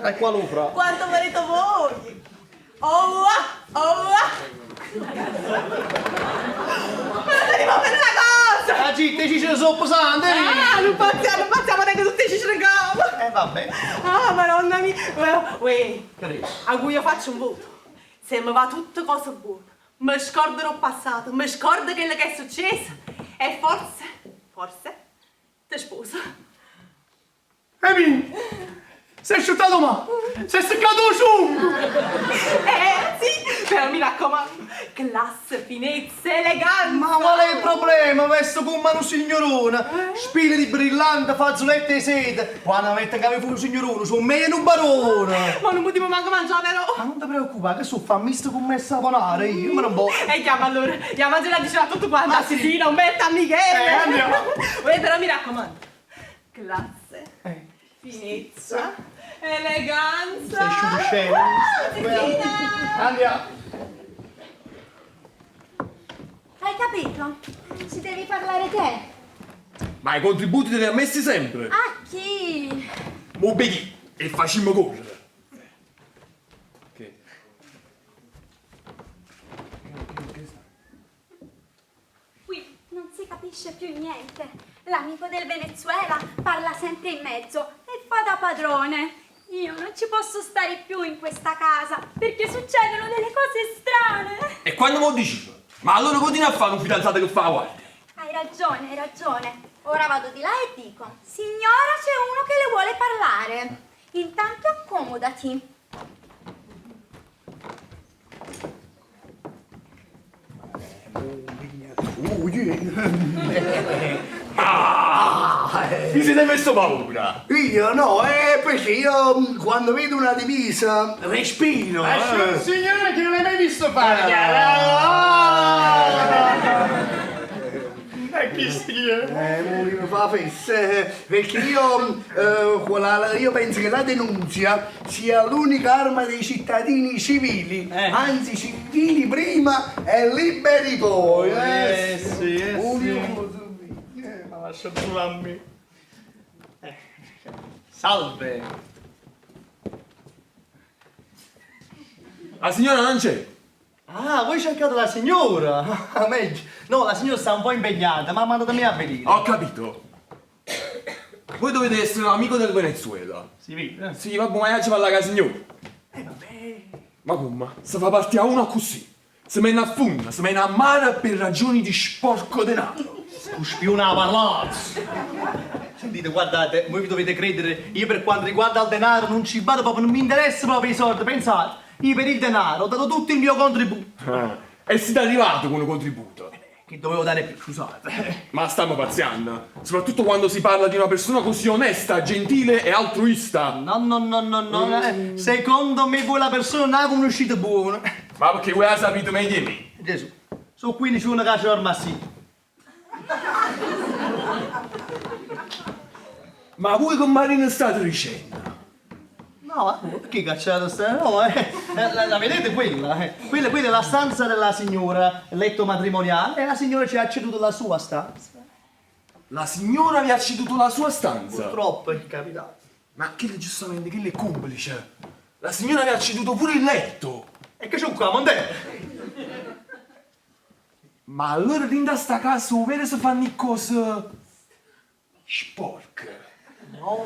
E qua l'ufra. Quanto volete voi. Oh, Ma devo fare una cosa. La gente ci sono posante. Non passiamo neanche tutti ci regalo. Vabbè. Ah, madonna mia. Uè, Che a cui io faccio un voto. Se mi va tutte cose buone, mi scorderò il passato, mi scordo quello che è successo e forse, ti sposo. Emi, sei asciuttato ma? Sei seccato su! Sì, però mi raccomando, classe, finezza, eleganza. Ma qual è il problema? Vesto come un signorone, spille di brillante, fazzolette di seta. Quando mette che avevo un signorone, sono meno un barone. Ma non potevo manco mangiare però. Ma non ti preoccupare, che sono fammisto con me a saponare, io me ne voglio. E chiama allora, chiama la diceva tutto quanto. Ah, sì? Sì, non metta a Michele. Andiamo. Però mi raccomando, classe, finezza, eleganza. Sei sciudusceno. Andiamo. Hai capito? Ci devi parlare te. Ma i contributi te li ha messi sempre. A chi? Mo beghi e facciamo correre. Che? Qui non si capisce più niente. L'amico del Venezuela parla sempre in mezzo e fa da padrone. Io non ci posso stare più in questa casa perché succedono delle cose strane. E quando mo dici? Ma allora continua a fare un fidanzato che fa la guardia. Hai ragione. Ora vado di là e dico: signora, c'è uno che le vuole parlare. Intanto accomodati. Mi siete messo paura. Io no, perché io quando vedo una divisa respiro. Signore che non l'hai mai visto fare. E chi sia? Mi fa festa, perché io penso che la denunzia sia l'unica arma dei cittadini civili, anzi civili prima e liberi poi. Sì. Ma lascia solo a me. Salve. La signora non c'è. Ah, voi cercate la signora? Meglio. No, la signora sta un po' impegnata, ma ha mandato me a venire. Ho capito. Voi dovete essere un amico del Venezuela. Si vede? Sì, vabbè, ma ci parla con la signora. Vabbè. Ma come? Se fa partire a uno così. Se mena a fondo, se mena a mare per ragioni di sporco denaro. Tu spiona a parlare. Sentite, guardate, voi vi dovete credere, io per quanto riguarda il denaro non ci vado proprio, non mi interessa proprio i soldi, pensate. Io per il denaro ho dato tutto il mio contributo. E siete arrivati con un contributo. Che dovevo dare più, scusate. Ma stiamo pazziando. Soprattutto quando si parla di una persona così onesta, gentile e altruista. No. Secondo me quella persona non ha conosciuto buono. Ma perché voi la sapete meglio di me? Gesù, sono 15 una caccia al massimo. Ma voi con Marina state dicendo? No, che cacciato sta? No, La vedete quella? Quella è la stanza della signora, il letto matrimoniale, e la signora ci ha ceduto la sua stanza. La signora vi ha ceduto la sua stanza. Purtroppo è capitato. Ma che giustamente che è complice. La signora vi ha ceduto pure il letto. E che c'è un qua, Monte? Ma allora dentro a sta casa ovvero si fanno cose sporche. No,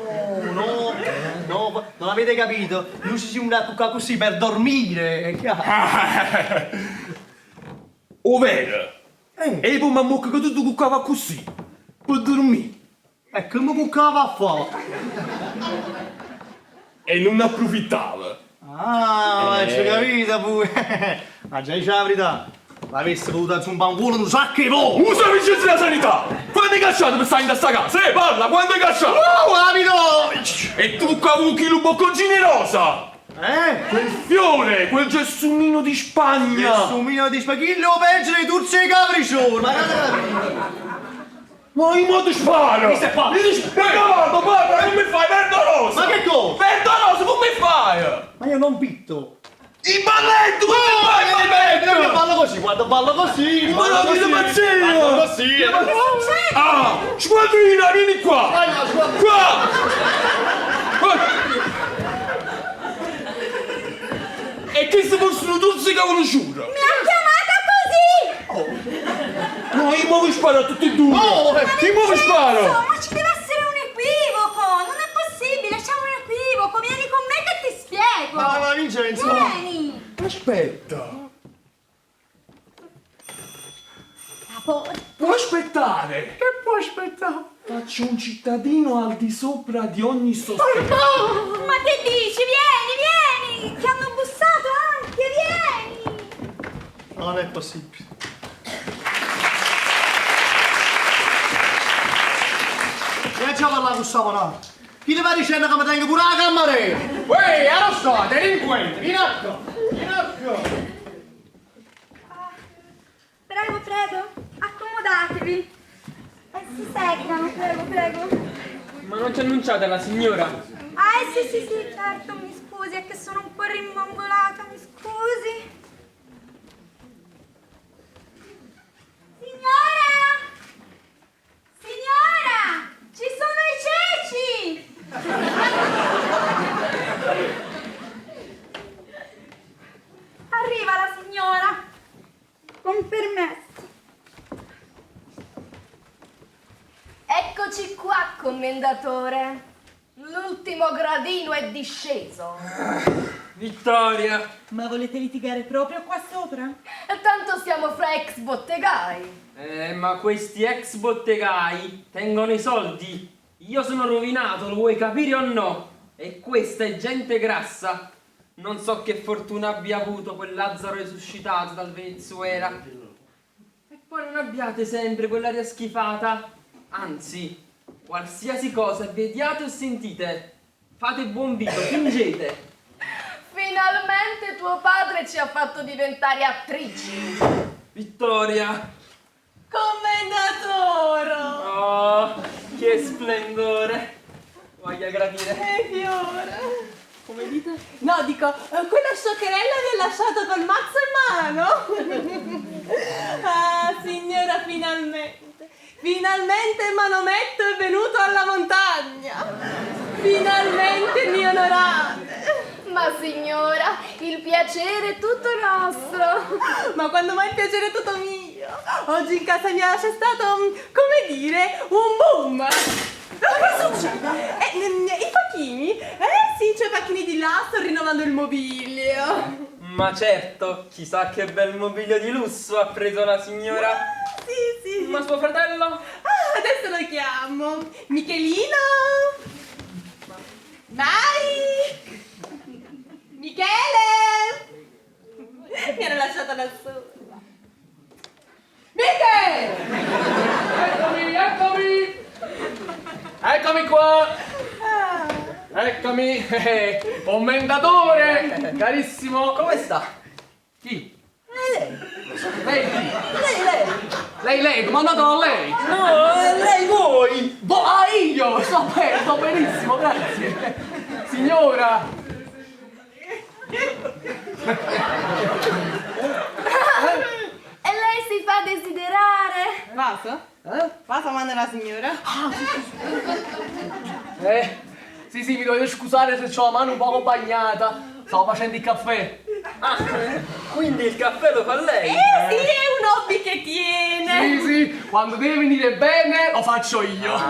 non avete capito. Lui si una cucca così per dormire, è chiaro. Ovvero? E poi mamma che tu cuccava così, per dormire. E come cuccava a fare? E non approfittava. Ah, c'è capito pure. Ma già dice la verità. L'avesse potuto zumbare un culo un sacco di volte. Usa Vincenzo della sanità! Quando hai cacciato per stare in sta casa? Parla, quando hai cacciato? Oh, capito! E tu cuccava un chilo bocconcini rosa! Quel fiore, quel gelsomino di Spagna! Gelsomino di Spagna, chi lo peggio dei turci e capriccioni, ma Ma in modo sparo! Mi stai fa? Peccato, parla, non mi fai perdonoso! Ma che cosa? Perdonoso, non mi fai! Ma io non pitto! Il balletto, come fai il balletto? Io ballo così, quando ballo così, Ma non ti impazzire! ballo così. Ah, squadrina, vieni qua! Qua! E che se fossero tutti che conosciuto? Mi ha chiamata così! No, io mo vi sparo a tutti e due! Oh, io mo vi sparo! Ma ci deve essere un equivoco! Non è possibile, c'è un equivoco! Vieni con me che ti spiego! Ma Vincenzo! Vieni! Aspetta! Può aspettare! Che può aspettare? Faccio un cittadino al di sopra di ogni sospetto! Ma che dici? Vieni! Ti hanno bussato anche, vieni! Non è possibile. E già parlato con Saponà. Chi le va dicendo che mi tengo pure la camera? Uè, arrosto, delinquente, vieni acqua! Prego, accomodatevi. Si segano, prego. Ma non ci annunciate la signora? Ah, sì, certo, mi scusi, è che sono un po' rimbombolata, mi scusi. Signora, ci sono i ceci! Arriva la signora, con permesso. Eccoci qua, commendatore. L'ultimo gradino è disceso. Vittoria! Ma volete litigare proprio qua sopra? E tanto siamo fra ex bottegai. Ma questi ex bottegai tengono i soldi. Io sono rovinato, lo vuoi capire o no? E questa è gente grassa. Non so che fortuna abbia avuto quel Lazzaro risuscitato dal Venezuela. E poi non abbiate sempre quell'aria schifata. Anzi, qualsiasi cosa vediate o sentite, fate buon viso, fingete. Finalmente tuo padre ci ha fatto diventare attrici. Vittoria! Commendatore! Oh, che splendore! Voglia gradire. Fiore! Come dite? No, dico, quella scioccherella vi ha lasciato col mazzo in mano! Ah, signora, finalmente! Finalmente Manometto è venuto alla montagna! Finalmente mi onorate! Ma signora, il piacere è tutto nostro! Ma quando mai il piacere è tutto mio! Oggi in casa mia c'è stato, come dire, un boom! Che succede? I facchini? Sì, c'è i facchini di là, sto rinnovando il mobilio! Ma certo, chissà che bel mobilio di lusso ha preso la signora! Sì. Ma suo fratello? Ah, adesso lo chiamo! Michelino! Vai! Michele! Mi ero lasciata da sola. Eccomi! Eccomi qua! Eccomi! Commendatore! Carissimo! Come sta? Chi? Lei, come è andato a lei? No, lei voi! Io! Sto benissimo, grazie! Signora! E lei si fa desiderare. Vaso? Vaso manda la signora? Sì, mi dovete scusare se ho la mano un poco bagnata. Stavo facendo il caffè. Ah, quindi il caffè lo fa lei? Sì, è un hobby che tiene. Sì, quando deve venire bene lo faccio io.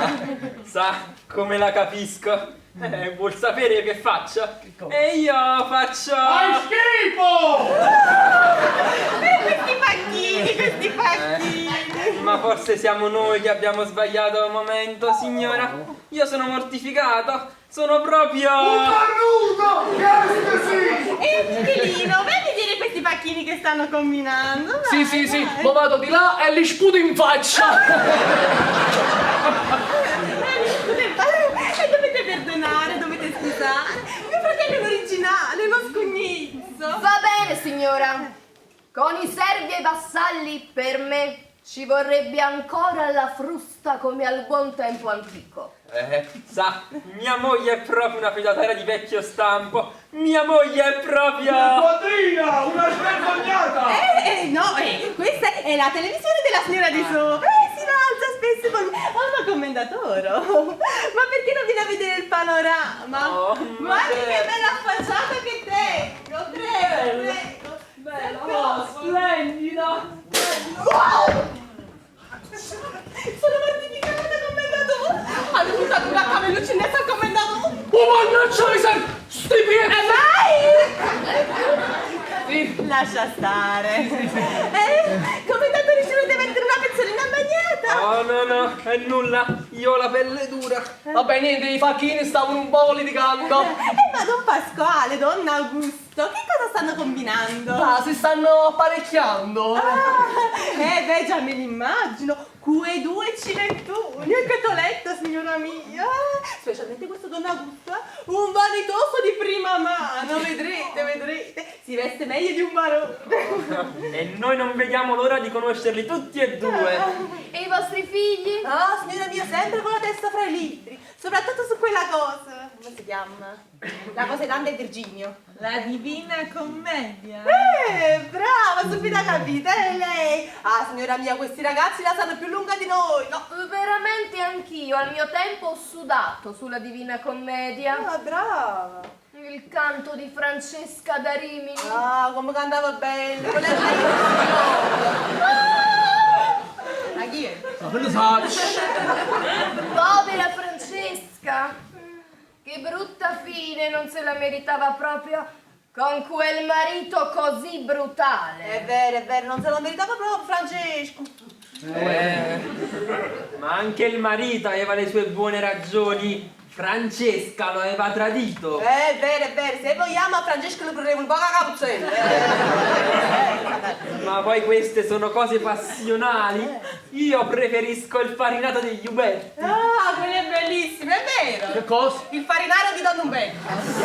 Sa come la capisco. Vuol sapere che faccio? E io faccio... Fai schifo! Questi pacchini. Ma forse siamo noi che abbiamo sbagliato un momento, signora. Io sono mortificato. Sono proprio... Cornuto! Che Michelino, vai a vedere questi pacchini che stanno combinando. Sì, ma vado di là e li sputo in faccia. Dovete perdonare, dovete scusare. Mio fratello è l'originale, lo scugnizzo. Va bene, signora. Con i servi e i vassalli, per me, ci vorrebbe ancora la frusta come al buon tempo antico. Sa, mia moglie è proprio una fidataria di vecchio stampo. Mia moglie è proprio... Quadrina, una svergognata! No, questa è la televisione della signora di sopra. Si alza spesso con... Oh, ma commendatore! Ma perché non viene a vedere il panorama? Oh, Guardi che bella facciata che tengo! Prego! Bella, splendida! Wow! Sono mortificata, commendatore! Hanno buttato una cavelluccinetta al commendatore! Oh, mannaggia miseria! Sti piedi! Sì. Lascia stare. Commendatore, ci dovete mettere una pezzolina bagnata. Oh, no, è nulla. Io ho la pelle dura. Vabbè, niente, i facchini stavano un po' litigando. Ma Don Pasquale, Don Augusto, che cosa stanno combinando? Ah, si stanno apparecchiando. Beh, già me l'immagino. Quei due cinettoni, che t'ho letto, signora mia. Specialmente questo Don Augusto, un vanitoso di prima mano, vedrete. Si veste meglio di un barone. E noi non vediamo l'ora di conoscerli tutti e due. E i vostri figli? Ah, signora mia, sempre con la testa fra i libri. Soprattutto su quella cosa. Come si chiama? La cosa di Dante e Virginio. La Divina Commedia. Brava, subito capita, è lei. Ah, signora mia, questi ragazzi la sanno più lunga di noi. No. Veramente anch'io al mio tempo ho sudato sulla Divina Commedia. Ah, brava. Il canto di Francesca da Rimini. Ah, come cantava bene. Ma chi è? Povera Francesca. Che brutta fine, non se la meritava proprio con quel marito così brutale. È vero, non se lo meritava proprio Francesco. Ma anche il marito aveva le sue buone ragioni. Francesca lo aveva tradito. È vero, se vogliamo a Francesco lo prendevo un po' a capuzzella. Ma poi queste sono cose passionali. Io preferisco il farinato degli Uberti. Ah, quello è bellissimo, è vero. Che cosa? Il farinaro di Don Umberto.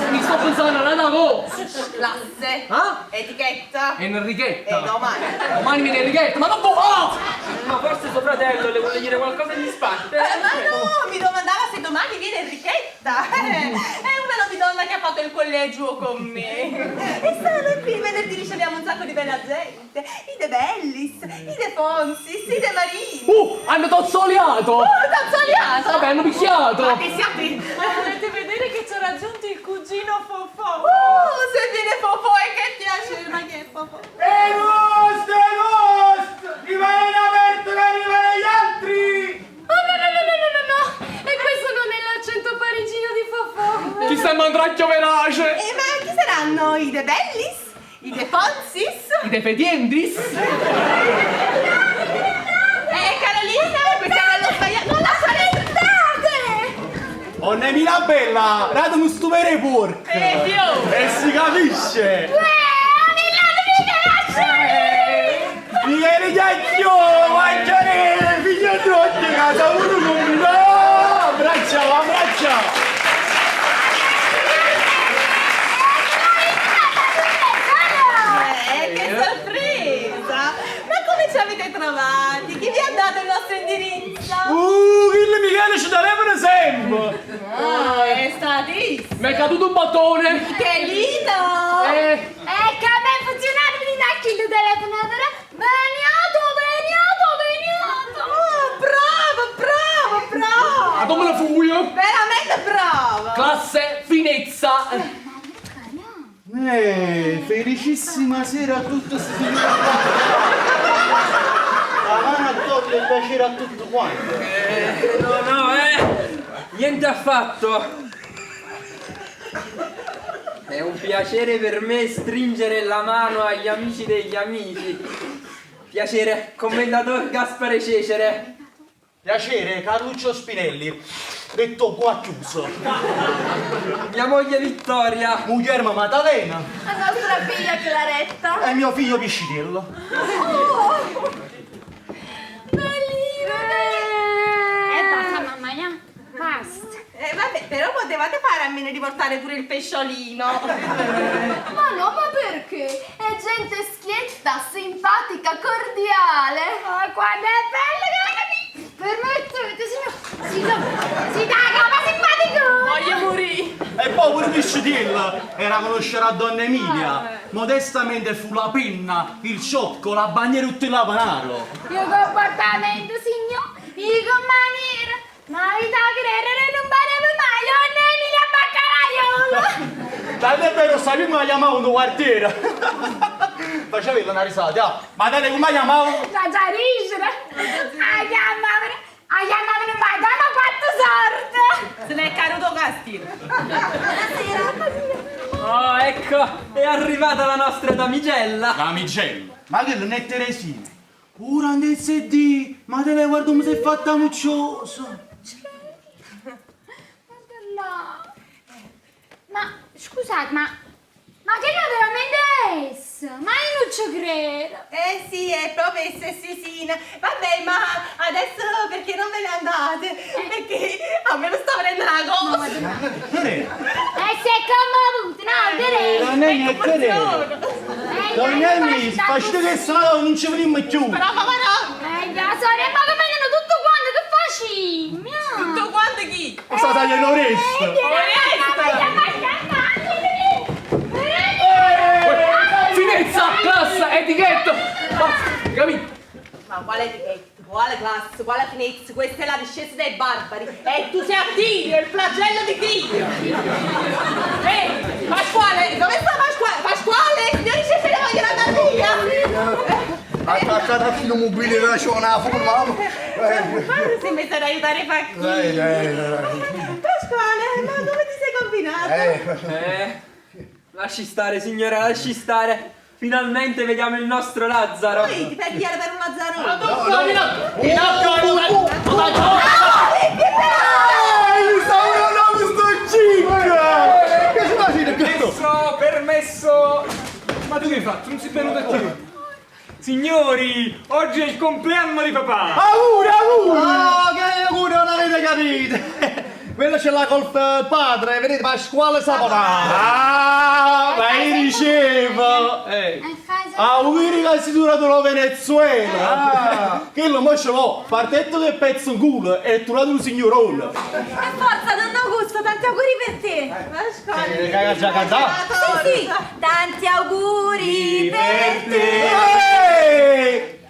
Mi sto pensando a una cosa. Classe. Etichetta. Enrichetta. Domani. Domani viene Enrichetta, ma non può! Oh! Ma forse suo fratello le vuole dire qualcosa di sparte. Ma no, mi domandava se domani viene Enrichetta. È una nobildonna che ha fatto il collegio con me. E stanno qui, venerdì riceviamo un sacco di bella gente. I De Bellis, i De Fonsis, i De Marini. Hanno tozzoliato! Tazzoliato! Vabbè, hanno picchiato! Ma che siate? Volete vedere che ci ho raggiunto il cugino Fofò? Se viene Fofò e che piace, ma che è Fofò? Egost! Rimane aperto che arrivano gli altri! Oh no! E questo non è l'accento parigino di Fofò. Chi sta in mandracchio verace? Ma chi saranno i De Bellis? I De Fonsis? I defediendis? Carolina, questa è lo sbagliato. Non la spaventate! Oh, Nemina bella, rado non stupere porco. E si capisce. Michele Chiacchio, mangiare, figlio trotti, casa uno con no! Abbraccia! Che sorpresa! Ma come ci avete trovati? Chi vi ha dato il nostro indirizzo? Il Michele ci daremo sempre! statissimo. Mi è caduto un bottone. Che lindo. Che a me funziona anche il telefonatore. Veniato. Ma come lo fu io? Veramente bravo. Classe finezza. Felicissima sera a tutti signori. La mano a togliere il piacere a tutti quanti. No, niente affatto. È un piacere per me stringere la mano agli amici degli amici. Piacere, commendator Gaspare Cecere. Piacere, Carluccio Spinelli. Detto qua chiuso. Mia moglie Vittoria. Guglielmo Maddalena. La nostra figlia Claretta. E mio figlio Piscitello. Basta mamma mia. Basta. Vabbè, però potevate fare a meno di portare pure il pesciolino. Ma no, ma perché? È gente schietta, simpatica, cordiale. Oh, quando è bello che permettete, signor. Si dà, ma simpatico. Voglio morire. E poi pure Piscitello era conoscere a donna Emilia. Modestamente fu la penna, il ciocco, la bandiera e tutto il lavanaro. Il comportamento, signor. Il maniera. Marita credere non pareva mai, donna Emilia Baccalaiolo. Tanto è vero, sappiamo che chiamavo un quartiere. Facevi una risata, ma dai, come chiamavo? La già ridere. A chiamare Madonna quanto sorte. Se n'è caduto Castino. Oh, ecco, è arrivata la nostra damigella. Damigella? Ma che non è Teresina? Ora andesse di, ma te ne guardo come sei fatta mucciosa. Ma scusate, ma che non veramente essa? Ma io non ci credo. Sì, è proprio Sessina. Vabbè, ma adesso perché non ve ne andate? Perché a me lo sta prendendo la cosa. Non è? Si è commovuto, no, Teresa? Non è niente Teresa. Non è mi, facete che sennò non ci veniamo più. Però papà no. La sorella, ma che vengono tutto quanto, che facciamo? Tutto quanto chi? Sta tagliando l'oresta. Finezza, classe, etichetta. Basta, capito? Ma quale etichetta? Quale classe? Quale finezza? Questa è la discesa dei barbari. E tu sei a Dio, il flagello di Dio. Pasquale, dove sta Pasquale? Pasquale, signori se ne vogliono andare via. Attaccata a filo mobile da c'è una forma. Guarda, si è messo ad aiutare i facchini. Pasquale, ma dove ti sei combinato? Lasci stare, signora, lasci stare. Finalmente vediamo il nostro Lazzaro. Poi ti fai pigliare per un Lazzarone. Permesso. Ma tu che hai fatto? Non si è venuto a te. Signori, oggi è il compleanno di papà. Auguri! Oh, che auguri, non avete capito. Quello ce l'ha col padre, vedete, Pasquale Saponaro. Ma dicevo. Auguri che si durato la Venezuela. Che lo mo ce l'ho, partetto del pezzo in culo e turato un signorone. Forza, Don Augusto, tanti auguri per te. Pasquale. Che hai già cantato? Sì, tanti auguri per te.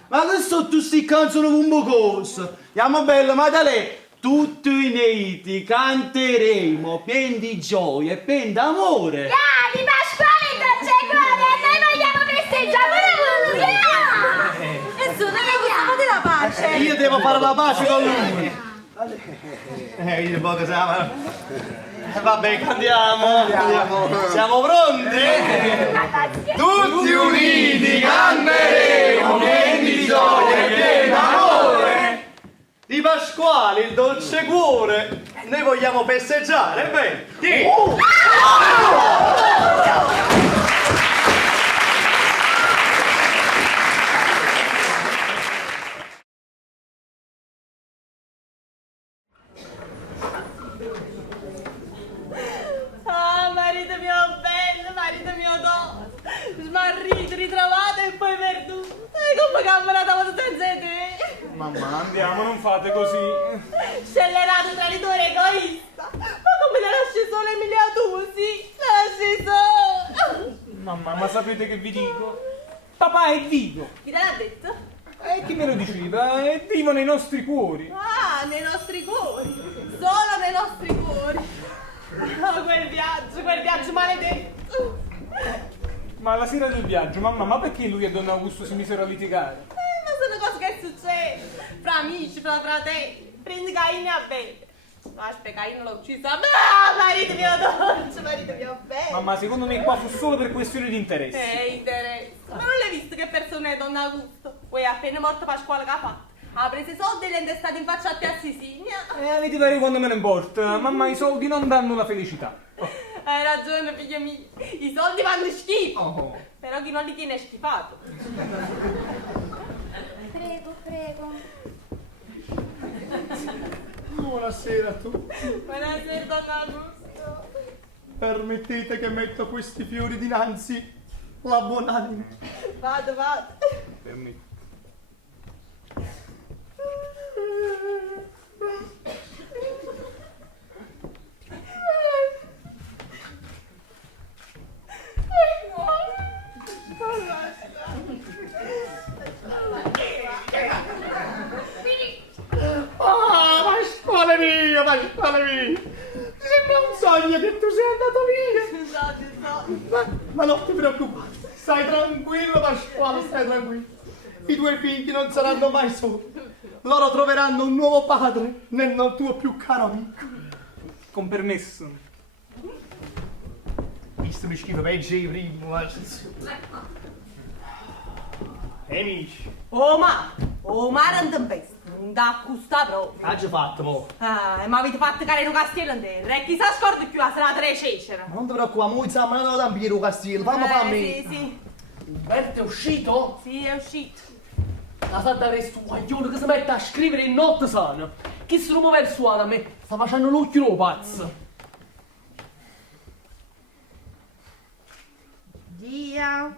Ma adesso tu sti canzoni con cosa? Andiamo bella, Maddalena. Tutti uniti canteremo pieni di gioia e pieni d'amore. Di Pasquale non c'è cuore, noi vogliamo festeggiare. E su, Don Augusto, fate la pace. Io devo fare la pace con lui. Io poco siamo. Vabbè, cantiamo. Siamo pronti? Tutti uniti canteremo pieni di gioia e pieni d'amore. Di Pasquale, il dolce cuore. Noi vogliamo festeggiare, bene? Chi? Marito mio bello, marito mio dono. Smarrito, ritrovato e poi perduto. E come camminata senza te? Mamma, andiamo, non fate così. Scellerato, traditore, egoista. Ma come ti lasci solo sapete che vi dico? Papà è vivo. Chi te l'ha detto? E chi me lo diceva? È vivo nei nostri cuori. Ah, nei nostri cuori. Solo nei nostri cuori. Oh, quel viaggio maledetto. Ma la sera del viaggio, mamma, ma perché lui e Don Augusto si misero a litigare? Ma sono cose che succedono. Fra amici, fra fratelli. Prendi Caino e Abele. Aspetta, Caino l'ho ucciso. Ah, marito mio dolce, marito mio bello. Mamma, secondo me qua fu solo per questioni di interesse. Interesse. Ma non l'hai visto che persona è Don Augusto? Poi appena morto Pasquale che ha fatto? Ha preso i soldi e li è intestati in faccia a te a Sicilia. Li ti darei quando me ne importa. Mamma, i soldi non danno la felicità. Hai ragione, figlio mio. I soldi fanno schifo. Però chi non li tiene è schifato. Prego. Buonasera a tutti. Buonasera, Don Augusto. Permettete che metto questi fiori dinanzi la buonanima. Vado. Permetti. Pasquale mio! Ti sembra un sogno che tu sei andato via! Ma non ti preoccupare, stai tranquillo Pasquale, stai tranquillo. I tuoi figli non saranno mai soli. Loro troveranno un nuovo padre nel tuo più caro amico. Con permesso. Visto mi schifo, peggio i primi, amici. Oh ma non te besta. Non da accusta proprio. Ha già fatto, mo. Ah, ma avete fatto carino castello in terra. E chissà scordi più la serata delle Cecere. Non ti preoccupare, mo insomma non da ambire un castello, fammi. Sì. Umberto è uscito? Sì, è uscito. La salta resto un guaglione che si mette a scrivere in notte sana. Chi se lo muove il suono a me? Sta facendo l'occhio pazzo. Dia.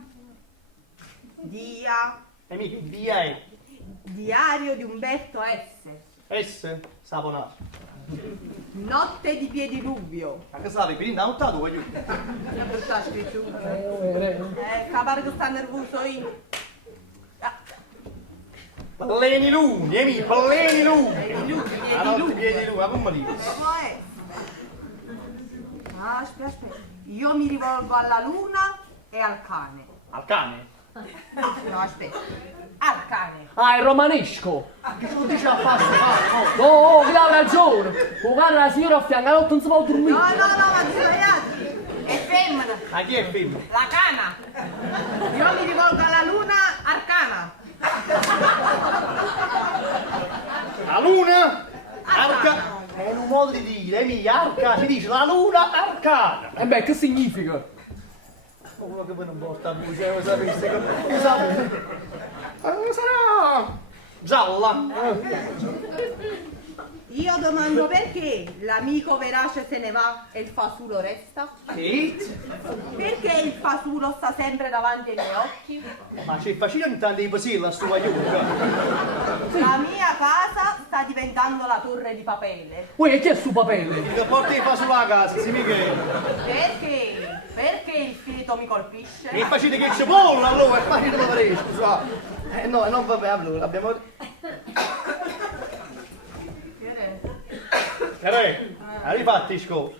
Amici, via è. Diario di Umberto S. S? Saponato. Notte di Piediluvio. Ma che sapevi? Quindi da nottato voglio. Perché ha scritto? Pare che sta nervoso io. Palleni lunghi, amici, palleni lunghi. La notte piedi lunghi, ma come lì? Aspetta. Io mi rivolgo alla luna e al cane. Al cane? No, aspetta. Al cane. Ah, è romanesco. Che tu dici a passo, fa? No, che ha ragione. Con la signora a fianco, la notte non si può dormire. No, ma ti sbagliati. È femmina. Ma chi è femmina? La cana. Io mi rivolgo alla luna arcana. La luna? Arca? È un modo di dire, Emilia, arca, si dice la luna arcana. E beh, che significa? Uno che voi non porta a voi, se lo sapeste, che sapete? Sarà gialla. Io domando perché l'amico verace se ne va e il fasulo resta? Sì? Perché il fasulo sta sempre davanti ai miei occhi? Ma c'è facile intanto di pasilla sto guaglione. La mia casa sta diventando la torre di papele. Uè, chi è su papelle? Che porti i fasuli a casa, sì Michele. Perché? Perché il fileto mi colpisce? È facile che c'è pollo allora, è facile da fare, scusa. No, non va bene, allora, abbiamo... Rifatti scopo.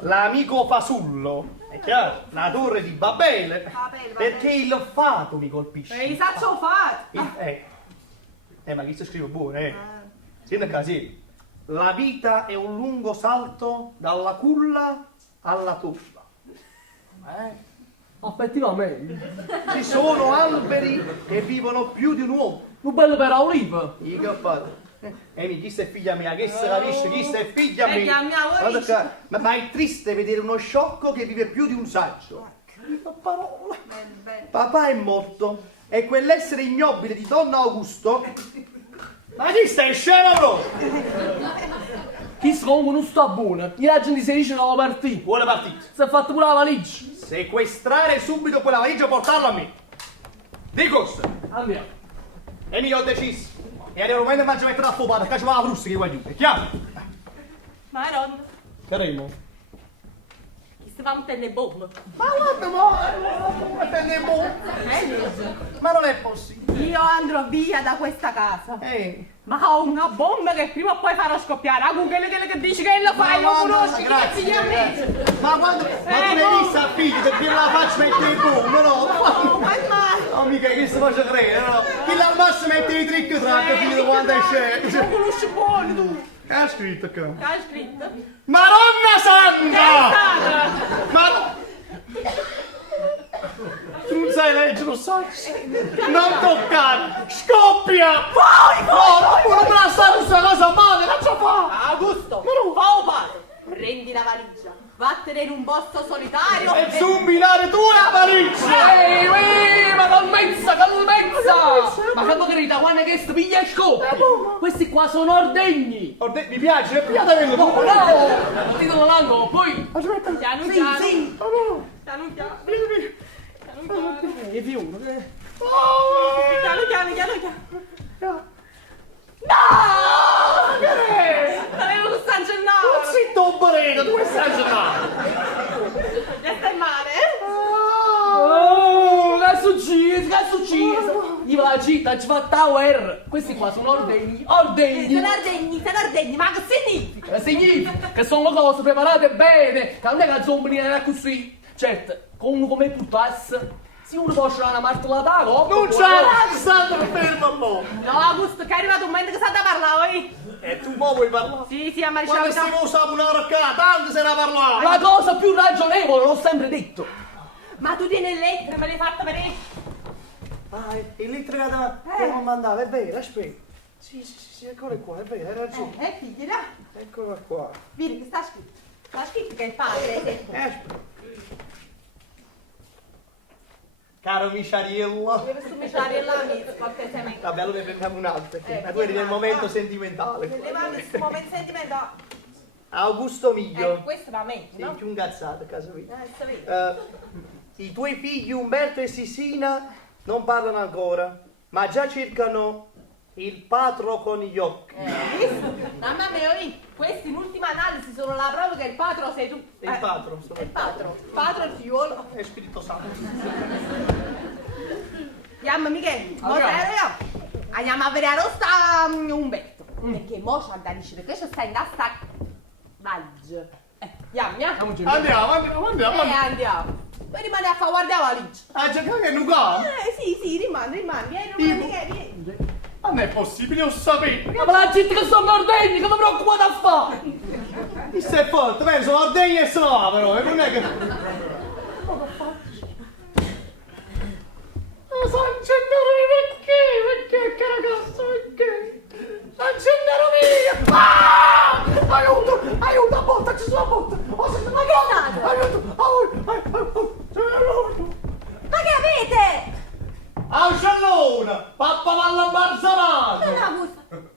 L'amico fasullo, è chiaro? La torre di Babele. Perché il fato mi colpisce. E i saccio fatto. Ma chi si scrive buono, Senti così. La vita è un lungo salto dalla culla alla tomba. Effettivamente. Ci sono alberi che vivono più di un uomo. Un bello per oliva. Io che ho fatto? Chi sta è figlia mia? Che se capisce? Chi sta è figlia mia? Figlia mia, vuoi Guarda qua. Ma è triste vedere uno sciocco che vive più di un saggio. Parola. Papà è morto e quell'essere ignobile di Don Augusto. Ma chi sta in scena proprio? Chi si comunque non sta buono. I raggi si dice che partita. Buona partita. Si è fatto pure la valigia. Sequestrare subito quella valigia e portarla a me. Di cosa? Andiamo. E mi ho deciso. E arriva un momento che faccio mettere a fuoco perché c'è la frusta che voglio. È chiaro? Maronna. Caremo. Chi si stavamo tenendo bombe. Ma guarda, ma prende ma non è possibile. Io andrò via da questa casa. Ma ho una bomba che prima o poi farò scoppiare. Ah, con quello che dici che lo fai, lo conosci, che figli a me. Ma quando, ma tu l'hai vista a figli, se prima la faccio mettere i bombe, no? Oh, ma è male. No, mica, che si faccia credere, no? Chi al massimo mette i trick track, figlio, quando è scelto. Non conosci buono, tu. Che ha scritto qua? Che hai scritto? Madonna Santa! Che è Ma... Tu non sai leggere, lo sai? Non toccare! Scoppia! Vai! No, non me la sai questa cosa male, faccia fare! Augusto, fa un padre. Prendi la valigia, vattene in un posto solitario E zumbinare tu la valigia! Ehi, ma calmezza! Ma che grida, quando che sto piglia e scoppia? Questi qua sono ordegni! Mi piace, è piata vengo tu! No! Ti do l'angolo, poi... Aspetta! Piano Sì, piano. sì! Piano piano. E più uno, Piano piano. No! Che è? Avevo questo angellare. Zitto, Bareno, dove stai giocando? E stai male? Oh, che è successo? Io la città ci fa tower. Questi qua sono ordegni. Sono ordegni, ma che significa? Significa che sono cose preparate bene. Che non è che zombie era così. Certo, con uno come puttasse. Se uno può uscire una martellata alla coppa... Non c'è Alessandro, fermo un po'! No, Augusto, che è arrivato un momento che sa da parlare, oi? E tu mo vuoi parlare? Sì, a Maria Quando stiamo usando una roccata, tanto se ne parlava! La cosa più ragionevole, l'ho sempre detto! Ma tu tieni il lettere, me l'hai fatta vedere? Ah, il litro che non mandava, è vero, aspetta. Sì, eccolo qua, è vero, hai ragione. Figlila. Eccola qua. Vedi che sta scritto. Sta scritto che è il padre. Aspetta. Caro Miciariello. Questo Miciariello mi cortesemente. Vabbè, allora ne prendiamo un altro, ma tu eri nel momento sentimentale. Levami questo momento sentimentale. Augusto Miglio. Questo va meglio, no? Senti un cazzato, caso mio. Sta vedi. I tuoi figli Umberto e Sisina non parlano ancora, ma già cercano il patro con gli occhi. Mamma mia, questi in ultima analisi sono la prova che il patro sei tu. Il patro, sono il patro. Il patro è il figliuolo. È Spirito Santo. Andiamo Michele, mo io. Andiamo a vedere sta Umberto. Perché mo c'ha da dicere che c'è sta in sta valigia. Andiamo. Andiamo. Poi rimane a fare guardare la valigia. Ah, già che non va? Sì, rimane. Vieni. Ma non è possibile, io sapevo. Ma la gente che sono ordegni, che mi preoccupate a fare? Mi sei forte, beh, sono ordegni e sono là però, e non è che... San Gennaro perché, che ragazzo, perché? San Gennaro mia! Ah! Aiuto, a botta, ci sono a botta! Ma che è stato? Aiuto! Ma che avete? Ancellona! Pappa palla imbarzamata!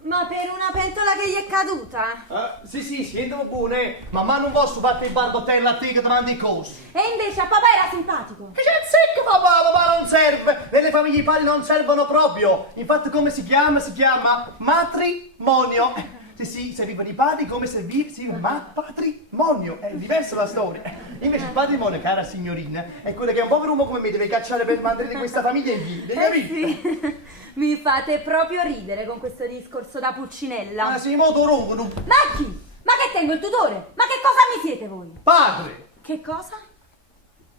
Ma per una pentola che gli è caduta? Sì, sentiamo buone, ma non posso fare il barbottello a te che davanti ai cosi. E invece a papà era simpatico. Che c'è il secco papà non serve! Nelle famiglie i padri non servono proprio. Infatti come si chiama? Si chiama matrimonio. Sì, servivano i padri come servizi, ma patrimonio. È diversa la storia. Invece il patrimonio, cara signorina, è quello che un povero uomo come me deve cacciare per mantenere questa famiglia in piedi. Sì. Mi fate proprio ridere con questo discorso da Pulcinella. Ma sei molto ronco. Ma chi? Ma che tengo il tutore? Ma che cosa mi siete voi? Padre! Che cosa?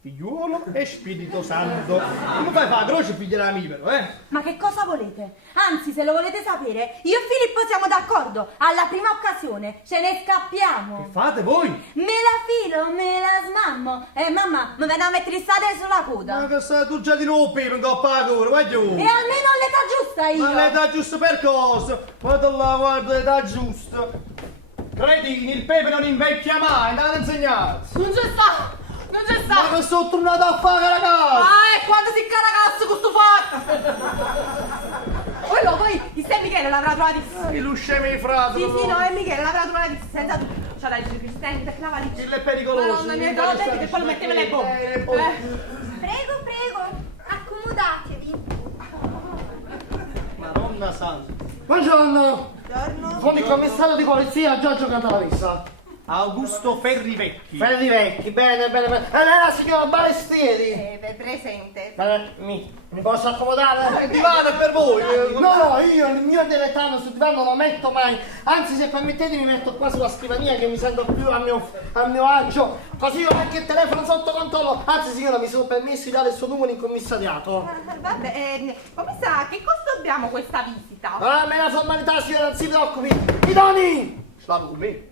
Figliuolo e Spirito Santo. Come fai a fare croce figlia della mia però, Ma che cosa volete? Anzi, se lo volete sapere, io e Filippo siamo d'accordo. Alla prima occasione ce ne scappiamo. Che fate voi? Me la filo, me la smammo. Mamma, mi viene a mettere il sade sulla coda. Ma che sai tu già di nuovo pepe in coppa la cura, vai giù. E almeno l'età giusta io. Ma l'età giusta per cosa? Guarda là, guarda l'età giusta. Cretini, il pepe non invecchia mai, te l'hanno insegnato. Non c'è sta! Ma che sono tornato a fare ragazzo! E quando si ragazzo questo fatto! Poi, chi sei Michele l'avrà trovato? Il luscemi di frate! Sì, no, è Michele l'avrà trovato senza tu. C'ha da dire Cristiani, perché la valigia. Il è pericoloso! Madonna mia, te l'ho detto che poi lo metteva le bombe. Prego, accomodatevi. Madonna santa! Buongiorno! Buongiorno! Sono il commissario di polizia Giorgio Cantalavessa. Augusto Ferrivecchi. Ferrivecchi, bene, bene, bene. La signora Balestieri. Presente. Mi posso accomodare? Il divano è per voi. No, io il mio dilettano sul divano non lo metto mai. Anzi, se permettete mi metto qua sulla scrivania che mi sento più a mio agio. Così io anche il telefono sotto controllo. Anzi, signora, mi sono permesso di dare il suo numero in commissariato. Vabbè, come sa, che costo abbiamo questa visita? Ah, ma è una formalità, signora, non si preoccupi. Bidoni! Sta con me.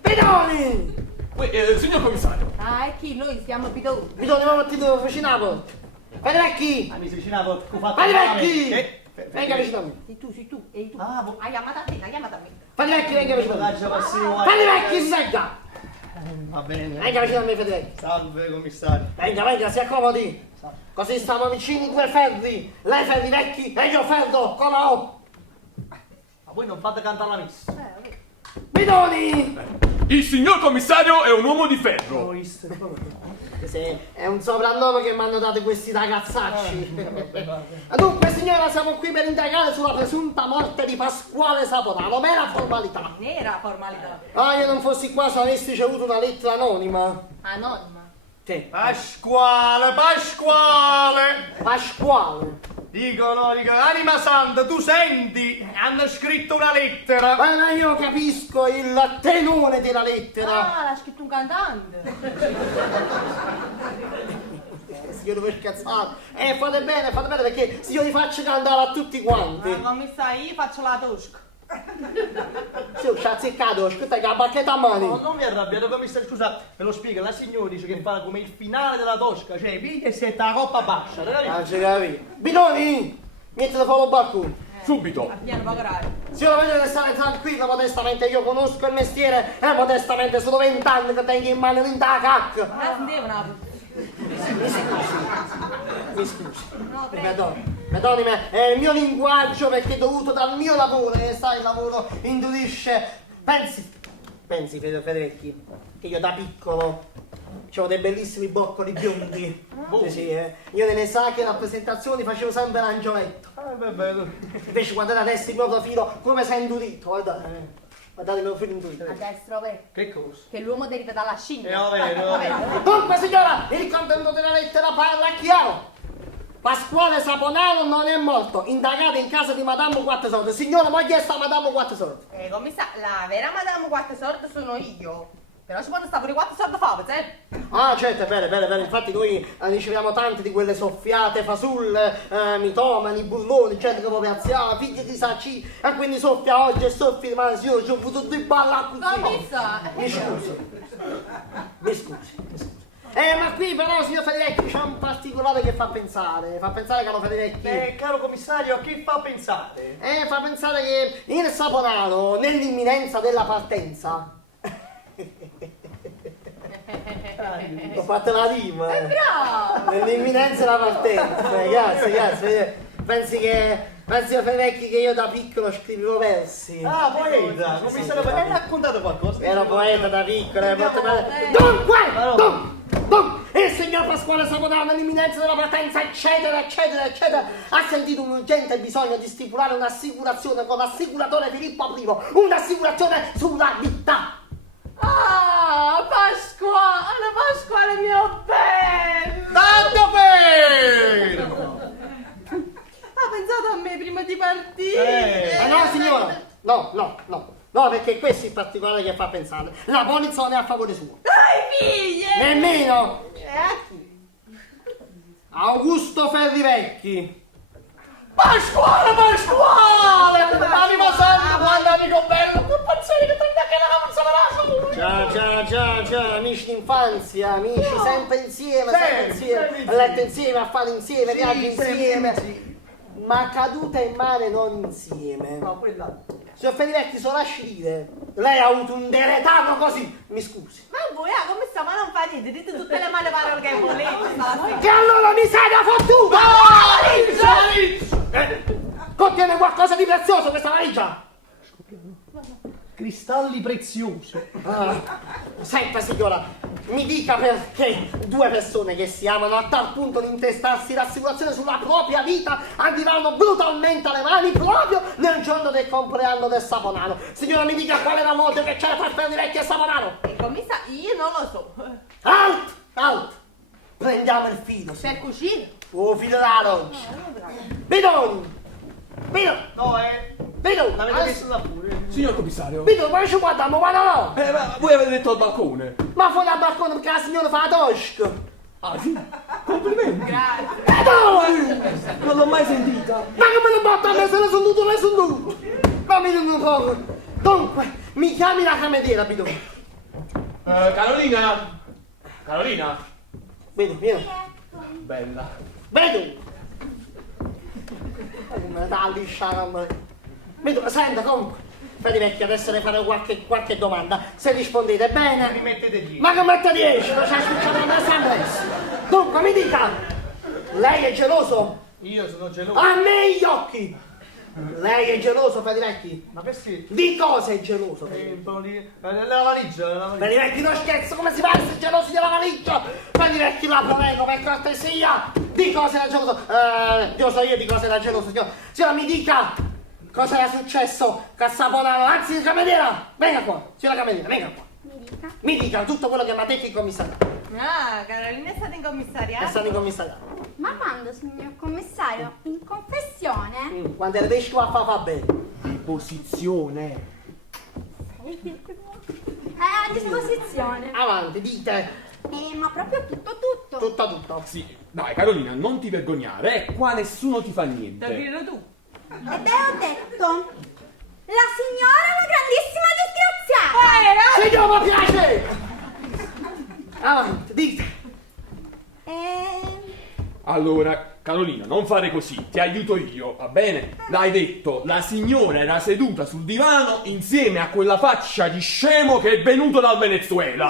Bidoni! Signor commissario. Ah, e chi? Noi siamo bidoni. Bidoni, ma ti devo vicino alla porta. Ferrivecchi! Mi sei vicinato, ho fatto Ferrivecchi! Venga vicino a me. Sei tu. E tu? Ah, Hai chiamato a te, l'hai chiamato a me. Ferrivecchi, venga vicino a me. Lascia passivo. Ferrivecchi, si segga! Va bene. Venga vicino a me, Ferrivecchi. Salve, commissario. Venga, si accomodi. Così stiamo vicini due ferri. Lei Ferrivecchi e io ferro, come ho. Ma voi non fate cantare la messa. Bidoni! Il signor commissario è un uomo di ferro. Sì, è un soprannome che mi hanno dato questi ragazzacci. Dunque, signora, siamo qui per indagare sulla presunta morte di Pasquale Saponaro. Mera formalità. Nera formalità. Ah, io non fossi qua se avessi ricevuto una lettera anonima. Anonima. Sì. Pasquale. Dicono, anima santa, tu senti? Hanno scritto una lettera. Ma io capisco il tenore della lettera. Ah, l'ha scritto un cantante. Signore, per cazzare. Fate bene perché se io li faccio cantare a tutti quanti. Ma come sai, io faccio la tosca. Sì, c'ha azzeccato, ascolta che la bacchetta a mani. No, non mi arrabbiate, commissario, scusa, ve lo spiego, la signora dice che fa come il finale della Tosca, cioè piglia e setta la coppa bassa, Ah, ci capi. Bidoni! Mettete fuori il balcone. Subito. A piano poco raro. Signora, vedete stare tranquillo, modestamente io conosco il mestiere e modestamente sono 20 anni che tengo in mano l'intera cacca. Ma sentivo una... Mi scusi. No, perdonimi, è il mio linguaggio perché è dovuto dal mio lavoro, e sai, il lavoro indurisce. Pensi, Ferrivecchi, che io da piccolo avevo dei bellissimi boccoli biondi. Sì, Io nelle sacre rappresentazioni facevo sempre l'angioletto. Invece guardate adesso il mio profilo come si è indurito, guardate. Guardate il mio profilo indurito. A destra, vabbè. Che cosa? Che l'uomo deriva dalla scimmia. Vabbè. Dunque, signora, il contenuto della lettera parla chiaro. Pasquale Saponaro non è morto, indagato in casa di Madame Quattrosordi. Signora, ma chi è sta Madame Quattrosordi? Come sa, la vera Madame Quattrosordi sono io. Però ci può stare pure 4 soldi fave, eh? Ah, certo, bene. Infatti noi riceviamo tante di quelle soffiate, fasulle, mitomani, bulloni, gente che proprio anziana, figli di saci, e quindi soffia oggi e soffia domani, signore, ci ho avuto due balla così. Mi scusi. Ma qui però, signor Ferrivecchi, c'è un particolare che fa pensare, caro Ferrivecchi. Caro commissario, che fa pensare? Fa pensare che il Saponaro, nell'imminenza della partenza... Ho fatto la rima. Bravo! Nell'imminenza della partenza. Grazie. Pensi Ferrivecchi che io da piccolo scrivevo versi. Ah, poeta, commissario, hai raccontato qualcosa? Ero poeta da piccolo, Dunque, il signor Pasquale Saponaro nell'imminenza della partenza, eccetera, ha sentito un urgente bisogno di stipulare un'assicurazione con l'assicuratore Filippo I, un'assicurazione sulla vita. Ah, Pasquale mio bello! Tanto bello! Ha pensato a me prima di partire? No, signora, no, perché questo è il particolare che fa pensare. La polizia è a favore suo. Dai, figlie! Nemmeno! A chi? Augusto Ferrivecchi. Pasquale! Anima santa, guarda amico bello, che pazzesco che torna che la Già, amici d'infanzia, sempre insieme, a letto insieme, a fare insieme, viaggi insieme. Ma caduta in mare non insieme. No, quella. Signor Ferrivecchi, so lasci dire, lei ha avuto un deretato così, mi scusi. Ma voi, come sta? Ma non fa niente, dite tutte le male parole che volete. Che allora miseria fortuna! Contiene qualcosa di prezioso questa valigia? Cristalli preziosi. Senta signora, mi dica perché due persone che si amano a tal punto di intestarsi l'assicurazione sulla propria vita arrivano brutalmente alle mani proprio nel giorno del compleanno del Saponaro. Signora, mi dica qual è la lode che c'è tra Federico e Saponaro. Commissario, io non lo so. Alt! Prendiamo il fido. Per cucina? Oh, fido da loggia. Bidoni! No, Bidoni! l'avete messo da pure. Signor commissario. Bidoni, come ci guardiamo? Guarda no! Ma voi avete detto al balcone. Ma fuori dal balcone perché la signora fa la tosca. Ah, sì? Complimenti. Bidoni! Non l'ho mai sentita. Ma che me ne botta a me, se ne sono dovuto, Fammi un poco. Dunque, mi chiami la cameriera, Bidoni. Carolina! Carolina! Vieni. Bella. Vedo! Come da lisciare. Vedo, senta, comunque. Fate vecchi, adesso le farò qualche domanda. Se rispondete bene. Mi mettete 10. Ma che mette 10? Non c'è spicciato a me sempre. Dunque, mi dica. Lei è geloso? Io sono geloso. A me gli occhi! Lei è geloso, Federico? Ma che Di cosa è geloso? La valigia. Federico, non scherzo, come si fa a essere gelosi della valigia? Federico, la prego, per cortesia! Di cosa era geloso? Io so io di cosa era geloso, signora. Signora, mi dica cosa era successo a Saponaro, anzi, cameriera! Venga qua, signora cameriera, venga qua. Mi dica tutto quello che mi ha detto il commissario. Ah, Carolina è stata in commissariato. È stato in commissariato. Ma quando, signor commissario? In confessione? Quando il vescovo fa bene. In posizione. A disposizione. Avanti, dite. Ma proprio tutto. Tutto. Sì, dai Carolina, non ti vergognare, qua nessuno ti fa niente. Devi dirlo tu. E beh, ho detto. La signora è una grandissima disgraziata. Signora, mi piace! Avanti, dite. Allora, Carolina, non fare così, ti aiuto io, va bene? L'hai detto, la signora era seduta sul divano insieme a quella faccia di scemo che è venuto dal Venezuela.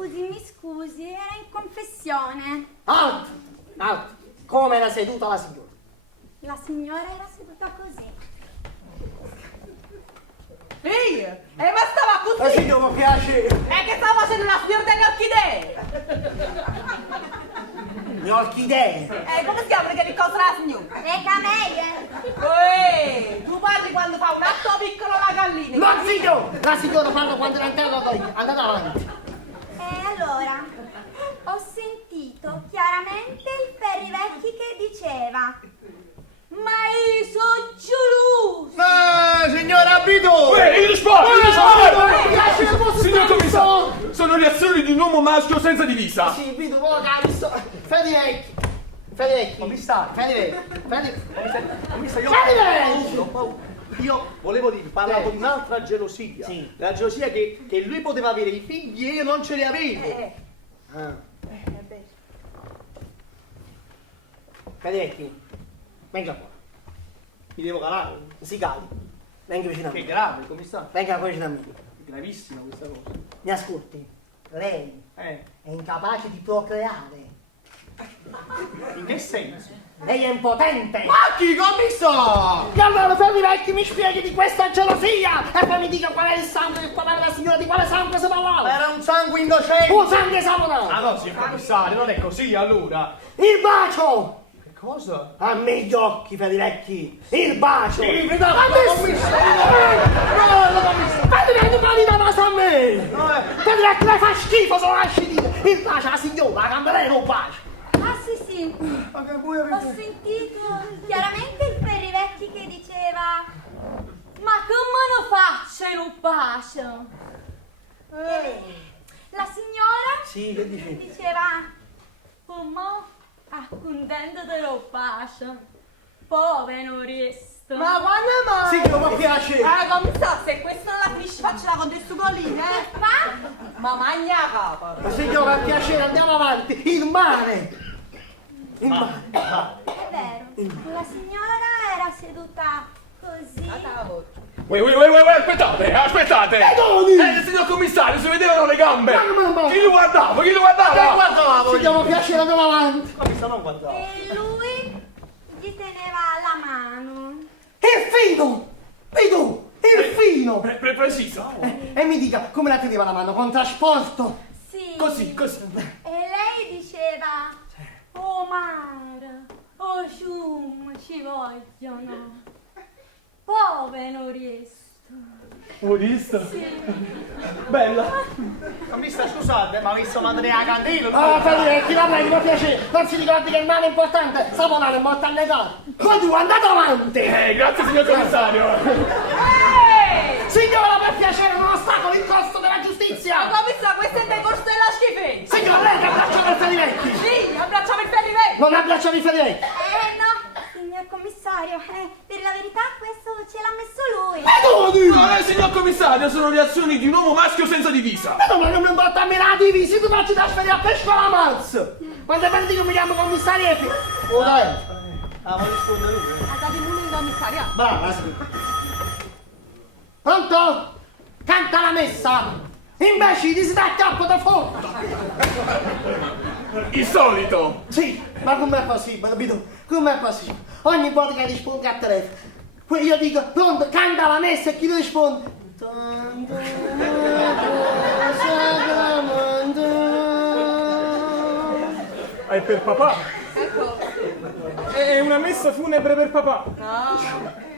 Mi scusi, era in confessione. Alt! Come era seduta la signora? La signora era seduta così. Ehi, ma stava così. Signora, mi piace! È che stava facendo la signora delle orchidee. Le orchidee! Come si chiama che cosa la signora? Le camelie. Tu parli quando fa un atto piccolo la gallina. No, signora! La signora parla quando era interno da io. Andate avanti. Allora, ho sentito chiaramente il Ferrivecchi che diceva: ma io sono geloso! Signora Bidoni! Signor commissario, sono reazioni di un uomo maschio senza divisa. Sì, Bidoni, ho visto. Federico! Commissario, io volevo dire, parlavo di un'altra gelosia. Sì. La gelosia che lui poteva avere i figli e io non ce li avevo. Federico, venga qua. Mi devo calare. Si cali. Venga vicino a Che me. grave, commissario. Venga vicino a me. Gravissima questa cosa. Mi ascolti? Lei è incapace di procreare. In che senso? Lei è impotente. Ma chi, commissario? E allora Federico mi spieghi di questa gelosia e poi mi dica qual è il sangue che parlava la signora, di quale sangue si parlava. Era un sangue innocente. Un sangue saponato. Ah no, signor commissario, non è così allora. Il bacio. Che cosa? A me gli occhi, Federico. Il bacio. Sì, vedo Federico, parli da casa a me. Federico, lei fa schifo, se lo lasci dire. Il bacio alla signora, la cameriera non bacio. Ah sì, ho sentito chiaramente il Ferrivecchi che diceva: ma come lo faccio in un bacio? La signora Sì, che dici? diceva: come accondendo dello bacio, povero resto. Ma quando mai? Sì, non mi piace. Commissario, se questo non la finisce faccela con dei sucolini, Fa? Ma magna la capa. Ma signora, per piacere, andiamo avanti. Il mare. Il mare. È vero, la signora era seduta così. Aspettate! Signor commissario, si vedevano le gambe! Ma- Chi lo guardava? Signora, per piacere, andiamo avanti. Commissario, non guardavo. E lui gli teneva la mano. Il fino. Vedo, il fino. Precisa! E mi dica, come la teneva la mano? Con trasporto? Sì, Sì. Così. E lei diceva, oh mare, oh cium, ci vogliono. Poi non riesco. Ho visto? Sì. Bella. Commessa, scusate, ma ha visto mandare la candela? Ah, Federici, la prego, per piacere, non si ricordi che il male è importante, Saponare è morto annegato. Ma tu, andate avanti! Grazie signor commissario. Signora, per piacere, non ostacolo il costo della giustizia! Ma come sa, questo è il decorso della schifezza! Signora, lei che abbracciava il Federici! Sì, abbracciamo il Federici! Non abbracciavi il Federici! No, signor commissario, per la verità questo ce l'ha messo lui. Ma signor commissario, sono le azioni di un uomo maschio senza divisa. Ma non mi importa a me la divisi, tu facci trasferire a pesco alla Mals! Quando prendi che mi chiamo commissarietti? Oh dai! Ah, ma risponde lui. Ha dato il numero in commissariato. Brava, sì. Pronto? Canta la messa! Invece ti si dà capo da fuoco! Il solito. Sì, ma com'è possibile, capito? Com'è possibile? Ogni volta che rispondo a telefono, io dico, pronto, canta la messa e chi risponde? È per papà. Ecco. È una messa funebre per papà. No,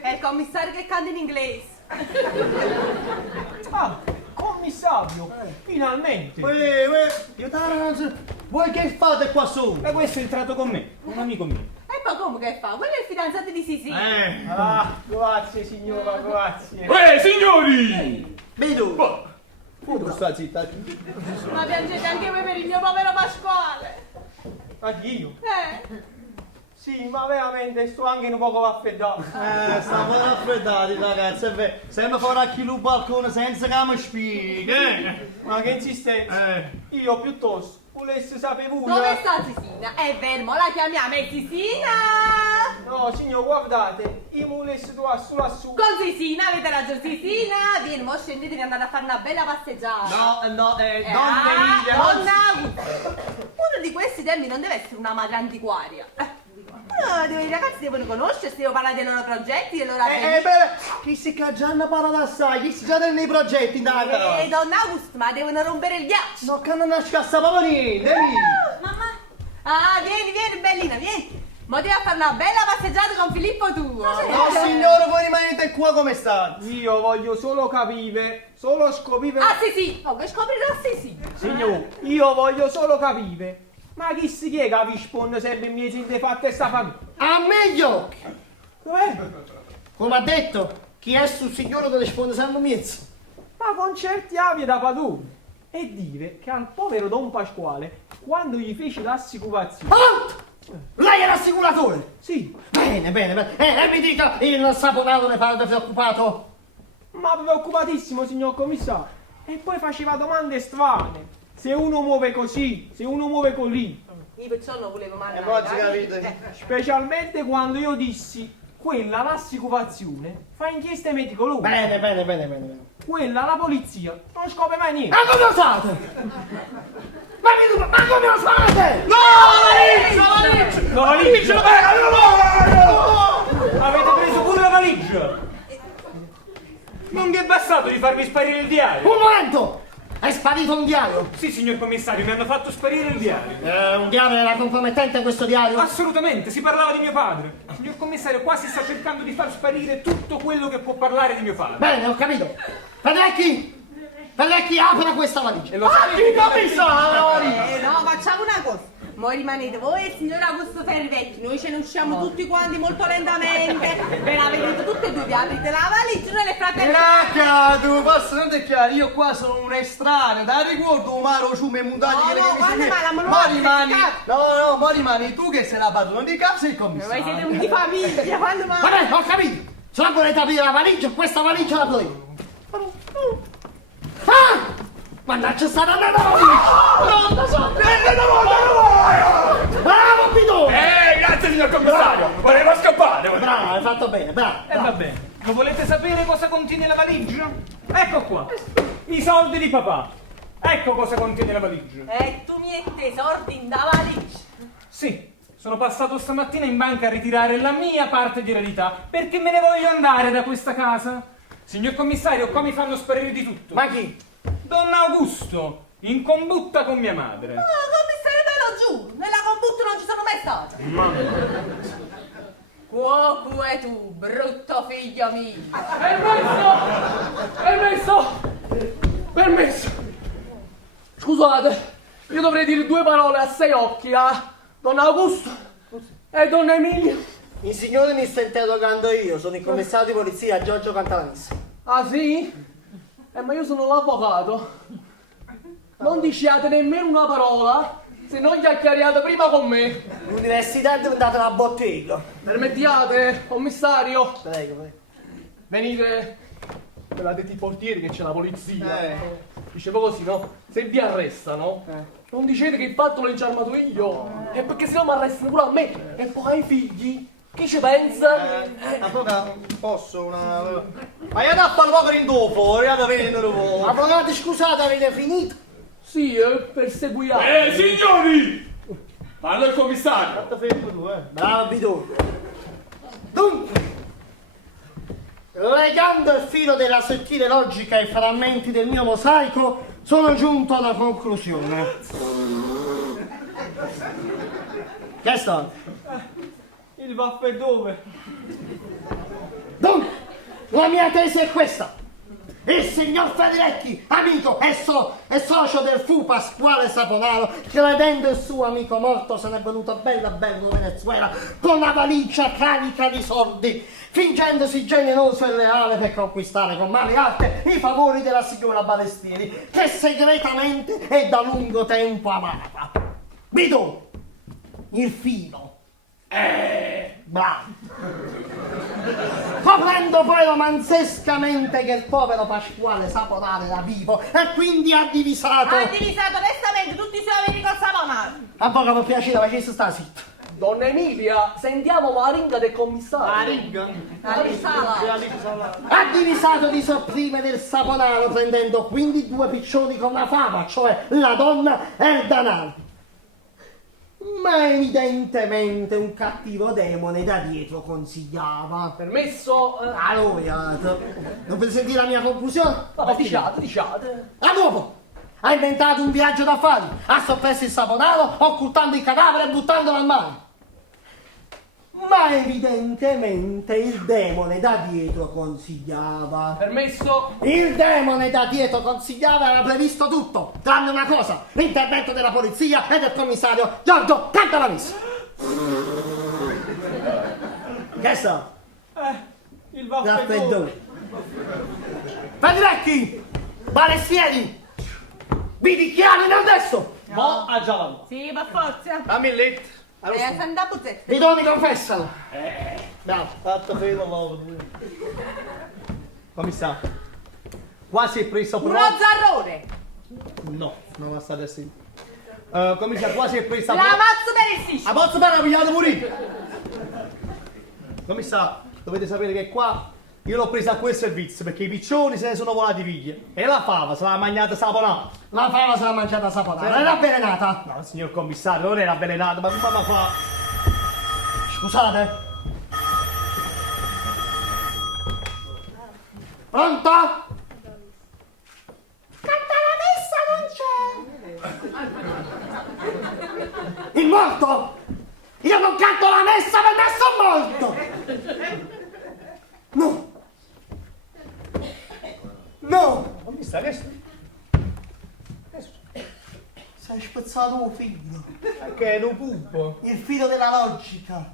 è il commissario che canta in inglese. Ah, commissario, finalmente. Io Taranz, voi che fate qua su? E questo è entrato con me, un amico mio. E poi come che fa? Quello è il fidanzato di Sisi. Ah, grazie signora, grazie. Signori! Vedo. Tu sta zitta. Ma piangete anche voi per il mio povero Pasquale. Anch'io? Sì, ma veramente sto anche un poco raffreddato. Stiamo raffreddati ragazzi, è vero. Sembra fuori a chi il balcone senza che mi spiega. Ma che insistenza. Io piuttosto volessi sapere voi. Dove sta Sisina? È vero, mo la chiamiamo, è Sisina! No, signor, guardate, io volessi trovare su lassù. Con Sisina, avete ragione, Sisina! Vieni, mo scendete e andate a fare una bella passeggiata. No, donna! Uno di questi temi non deve essere una madre antiquaria. I ragazzi devono conoscersi, devono parlare dei loro progetti, dei loro Chi si già ne parla assai, chi si già nei progetti, dai. donna August, ma devono rompere il ghiaccio. No, che non scassa proprio niente, Mamma, Ah, vieni, bellina, vieni. Mo devi fare una bella passeggiata con Filippo tuo. No, signore, voi rimanete qua come state. Io voglio solo capire, solo scoprire. Ah, sì, oh, che scoprirò sì. Signor, io voglio solo capire. Ma chi si chiede che risponde sempre in miei gente fatte e sta famiglia? A me gli occhi. Dov'è? Come ha detto, chi è sul signore che risponde sempre miezzo. Ma con certi avi da padrone. E dire che al povero Don Pasquale, quando gli feci l'assicurazione... Pronto! Lei è l'assicuratore? Sì. Bene. E mi dica, il saponato ne parla preoccupato? Ma preoccupatissimo, signor commissario. E poi faceva domande strane. Se uno muove così, se uno muove così. Io perciò non volevo mai Specialmente quando io dissi, quella l'assicurazione fa inchieste meticologiche. Bene. Quella la polizia non scopre mai niente. Ma come lo fate? Ma come lo fate? La valigia! Avete preso pure la valigia! Non vi è bastato di farmi sparire il diario? Un momento! È sparito un diario? Sì, signor commissario, mi hanno fatto sparire il diario. Un diario era compromettente questo diario? Assolutamente, si parlava di mio padre. Signor commissario, qua si sta cercando di far sparire tutto quello che può parlare di mio padre. Bene, ho capito. Pellecchi, apra questa valigia. No, facciamo una cosa. Voi rimanete voi e il signor Augusto Ferrivetti. Noi ce ne usciamo tutti quanti molto lentamente. Ve la vedete tutte e due, vi aprite la valigia, noi le fratelli. Raccato, posso non te chiaro, io qua sono un estraneo, da ricordo un maro giù me montagni ma rimani tu che sei la padrona di casa e il commissario. Voi siete un di famiglia, quando mai? Vabbè, ho capito. Se non volete aprire la valigia, questa valigia la prendo. Ah! Mannaggia stata andando! Bravo Pitone! Grazie signor commissario! Volevo scappare! Bravo, hai fatto bene, bravo. Va bene. Lo volete sapere cosa contiene la valigia? Ecco qua. I soldi di papà. Ecco cosa contiene la valigia. E tu mi metti sordi in da valigia. Sì, sono passato stamattina in banca a ritirare la mia parte di eredità perché me ne voglio andare da questa casa. Signor commissario, qua mi fanno sparire di tutto. Ma chi? Don Augusto, in combutta con mia madre. No, commissario, te lo giuro, nella combutta non ci sono mai stata. Cuoco e tu, brutto figlio mio. Permesso! Scusate, io dovrei dire due parole a sei occhi a Don Augusto e Donna Emilia. Il signore mi sta interrogando io, sono il commissario di polizia Giorgio Cantalamessa. Ah sì? Ma io sono l'avvocato. Non diciate nemmeno una parola se non chiacchieriate prima con me. L'università è diventata una bottega. Permettiate, commissario? Prego, prego. Venite, guardate i portieri che c'è la polizia. Dicevo così, no? Se vi arrestano, non dicete che il fatto l'ho inciarmato io. E perché se no mi arrestano pure a me. E poi ai figli. Chi ci pensa? Avvocato, posso una... Ma io da fare poco in dopo, io da venire dopo. Avvocato, scusate, avete finito? Sì, perseguiamo. Signori! Parla il commissario. Fatto fermo tu, Bravo, Vittorio. Dunque, legando il filo della sottile logica ai frammenti del mio mosaico, sono giunto alla conclusione. Che sta? Il vaffe dove? Dunque, la mia tesi è questa. Il signor Federecchi, amico e socio del fu Pasquale Saponaro, credendo il suo amico morto, se n'è venuto bello in Venezuela con una valigia carica di soldi, fingendosi generoso e leale per conquistare con mani alte i favori della signora Balestieri, che segretamente e da lungo tempo amava. Vi do il filo. Bravo. Scoprendo poi romanzescamente che il povero Pasquale Saponaro era vivo e quindi ha divisato onestamente tutti i suoi averi col Saponaro. a poco per piacere, ma ci sta zitto. Donna Emilia, sentiamo la ringa del commissario. Ha divisato di sopprimere il Saponaro, prendendo quindi due piccioni con una fava, cioè la donna e il danaro. Ma evidentemente un cattivo demone da dietro consigliava. Permesso? Allora, non per sentire la mia conclusione? Diciate. A dopo! Ha inventato un viaggio d'affari, ha soppresso il Saponaro, occultando il cadavere e buttandolo al mare. Ma evidentemente il demone da dietro consigliava. Permesso? Il demone da dietro consigliava e aveva previsto tutto, tranne una cosa, l'intervento della polizia e del commissario Giorgio Cantalamessa. Che sta? Il vaffe dove? Federecchi! Balestieri! Vi dichiarino adesso! Mo a giallo. Sì, ma forza. Dammi il letto. Sanda Puzzetta. I doni confessano. Bravo. Fatto filo l'uovo. Commissario, quasi è preso Uno zarrone. No, non va stare sì. Commissario, quasi è presa La mazzo per il fischio. A pozzo per la pigliato morire. Commissario, dovete sapere che qua io l'ho presa a quel servizio perché i piccioni se ne sono volati via. E la fava se l'ha mangiata Saponaro. La fava se l'ha mangiata Saponaro. Era avvelenata. No, signor commissario, non era avvelenata, ma mamma fa. Scusate. Pronto? Cantalamessa non c'è. Il morto? Io non canto la messa per nessun morto. No. No. Commissario, Sei spezzato un figlio. che è un pupo. Il filo della logica.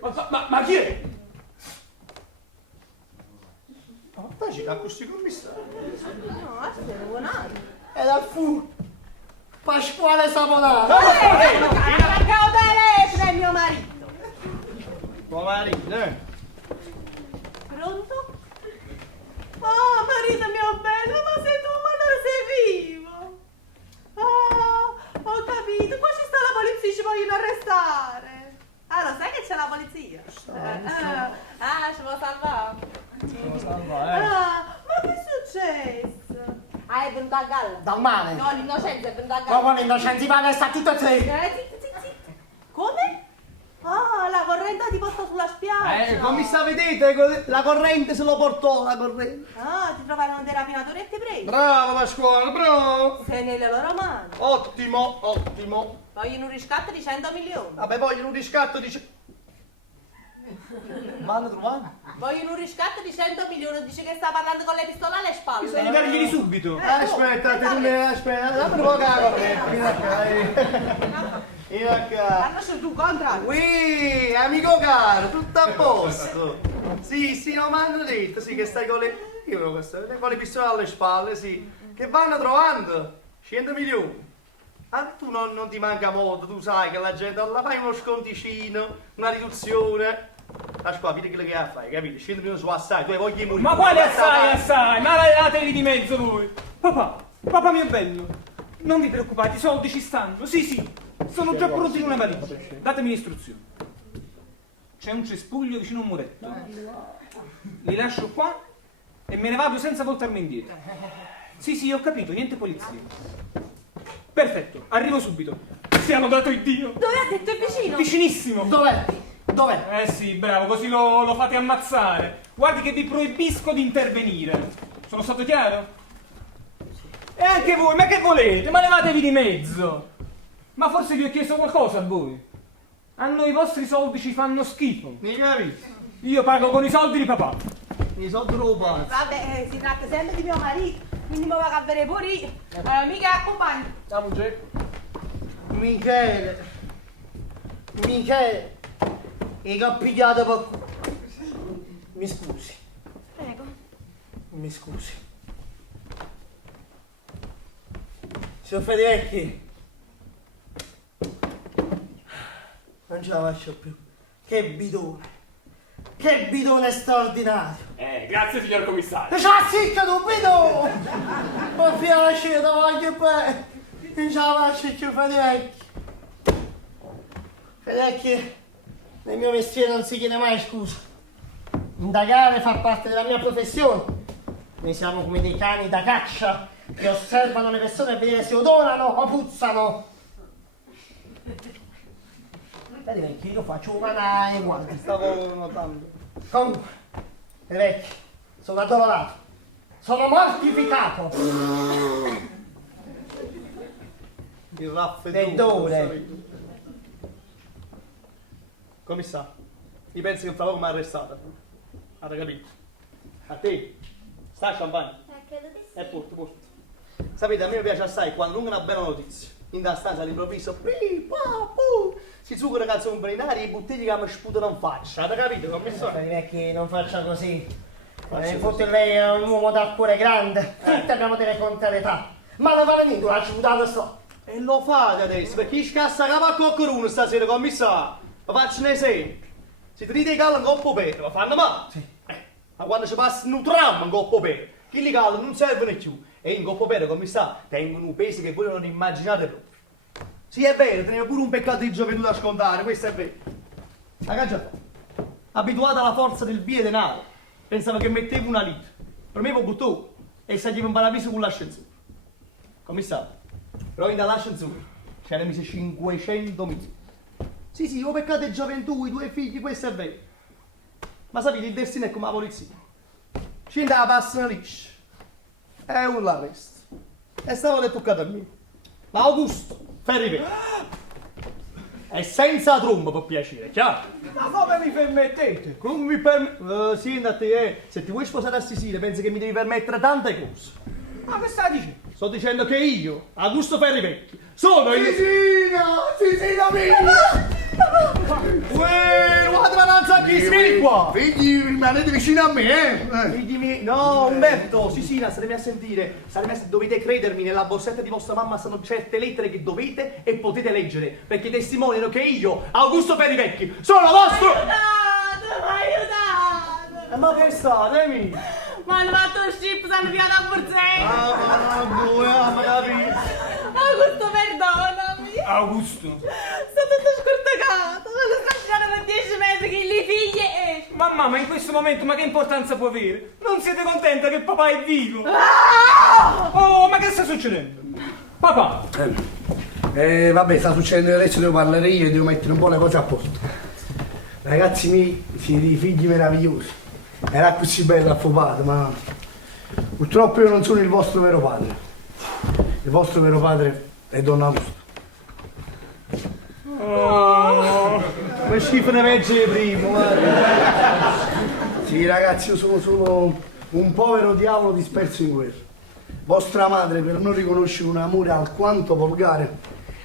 Ma chi è? Ma poi ci cacco sti commissari. No, aspetta, buonato. È dal fu Pasquale Saponaro. Ma cautela è mio marito. Tuo marito, Pronto? Oh, marito mio bello, ma sei tu, ma non sei vivo. Oh, ho capito, qua ci sta la polizia, ci vogliono arrestare. Ah, lo sai che c'è la polizia? Ci può salvare. Ma che è successo? Ah, è venuto a galla. Dal mare. No, l'innocenza è venuta a Ma galla. con l'innocenza va a sta tutto e tre. Zitti. Come? Ah, la corrente ti porta sulla spiaggia. Commissà, vedete, la corrente se lo portò, la corrente. Ah, ti trovarono dei rapinatori e ti presi. Bravo Pasquale, bravo. Sei nelle loro mani. Ottimo, ottimo. Vogliono un riscatto di 100 milioni. Vabbè, vogliono un riscatto di... Vanno trovando? Vogliono un riscatto di 100 milioni, dice che sta parlando con le pistole alle spalle. Bisogna darglieli subito. Aspetta, aspetta, dammi un po' la corrente. Vieni qua. Hanno su tu contrario. Ui, amico caro, tutto a posto. Sì, no, mi hanno detto, sì, che stai con le... Io con le pistole alle spalle, sì. Che vanno trovando? 100 milioni. Ah, tu non ti manca molto, tu sai che la gente alla fai uno sconticino, una riduzione. Lascia qua, vedi quello che ha a fare, capito? 100 milioni su assai, tu hai voglia di morire. Ma quale assai? Ma latevi di mezzo voi. Papà mio bello, non vi preoccupate, i soldi ci stanno. Sì, sono già pronti in una valigia. Datemi le istruzioni. C'è un cespuglio vicino a un muretto. Li lascio qua e me ne vado senza voltarmi indietro. Sì, ho capito, niente polizia. Perfetto, arrivo subito. Siamo dato il Dio. Dove ha detto è vicino? Vicinissimo. Dov'è? Dov'è? Sì, bravo, così lo fate ammazzare. Guardi che vi proibisco di intervenire. Sono stato chiaro? E anche voi, ma che volete? Ma levatevi di mezzo. Ma forse vi ho chiesto qualcosa a voi? A noi i vostri soldi ci fanno schifo. Mi capisci? Io pago con i soldi di papà. I soldi rubati. Vabbè, si tratta sempre di mio marito, quindi mi va a bere pure io. Allora, mica accompagno. Andiamo, Michele, e che ho pigliato per culo. Mi scusi. Prego. Mi scusi. Signor Federici, non ce la faccio più. Che bidone straordinario. Grazie signor commissario. Ciao, zitto, tu bidone! Mi piace, ti voglio bene. Non ce la faccio più, Federici. Federici, nel mio mestiere non si chiede mai scusa. Indagare fa parte della mia professione. Noi siamo come dei cani da caccia che osservano le persone per vedere se odorano o puzzano. Vecchio, io faccio umanae, guarda. Stavo notando. Comunque, vecchio, sono addolorato. Sono mortificato. Il raffreddore. Commissario, io penso che un favore mi ha arrestato. Avete capito? A te? Sta champagne? Credo di sì. Porto. Sapete, a me piace assai quando non è una bella notizia. In da stanza all'improvviso, si zucca cazzo un brinari e i bottiglie che mi sputano in faccia. Avete capito, commissario? Vecchi, non faccia così. Infatti lei è un uomo dal cuore grande. Tutti abbiamo delle contrarietà. Ma non vale niente, la città sto. E lo fate adesso, perché chi scassa capo a qualcuno stasera, commissario? Ma faccio un esempio. Se ti dite che calano un coppo per, ma fanno male. Sì. Ma quando ci passa un tram in coppo per, chi li calano non servono più. E in coppo per, commissario, tengono un peso che voi non immaginate proprio. Sì, è vero, tenevo pure un peccato di gioventù da scontare, questo è vero. Ragazzi, abituata alla forza del bie denaro, pensavo che mettevo una lita. Per me buttò e salivo in paradiso con l'ascensore. Commissario, però in dall'ascensore c'era mise 500.000. Sì, io peccato di gioventù, i 2 figli, questo è vero. Ma sapete, il destino è come la polizia. Ci andava a passare liscia. E un l'arresto. E stavo toccato a me. Ma Augusto, ferri. E senza tromba, per piacere, chiaro? Ma come mi permettete? Come mi permettete? Sì, andate, se ti vuoi sposare a Sicilia, pensi che mi devi permettere tante cose. Ma che stai dicendo? Sto dicendo che io, Augusto Ferrivecchi, sono io... Sisina mia! Uè, guarda la danza qui, vieni qua! Figli, rimanete vicino a me, Figli miei, no, Umberto, Sisina, staremi a sentire, dovete credermi, nella borsetta di vostra mamma stanno certe lettere che dovete e potete leggere, perché testimoniano che io, Augusto Ferrivecchi, sono vostro... Aiutate! Ma che state, mi? Ma hanno fatto lo scip, sanno pigliato a borsetta! Ma capito? Augusto, perdonami! Augusto! Sono tutto scortacato! Sono stato per 10 metri che li figli esce! Mamma, ma in questo momento, ma che importanza può avere? Non siete contenta che papà è vivo? Oh, ma che sta succedendo? Papà! Vabbè, sta succedendo adesso, devo parlare io e devo mettere un po' le cose a posto. Ragazzi miei, siete dei figli meravigliosi. Era così bello affobato, ma purtroppo io non sono il vostro vero padre. Il vostro vero padre è Don Augusto. Oh, come schifo ne veggi prima, guarda. Sì ragazzi, io sono solo un povero diavolo disperso in guerra. Vostra madre, per non riconoscere un amore alquanto volgare,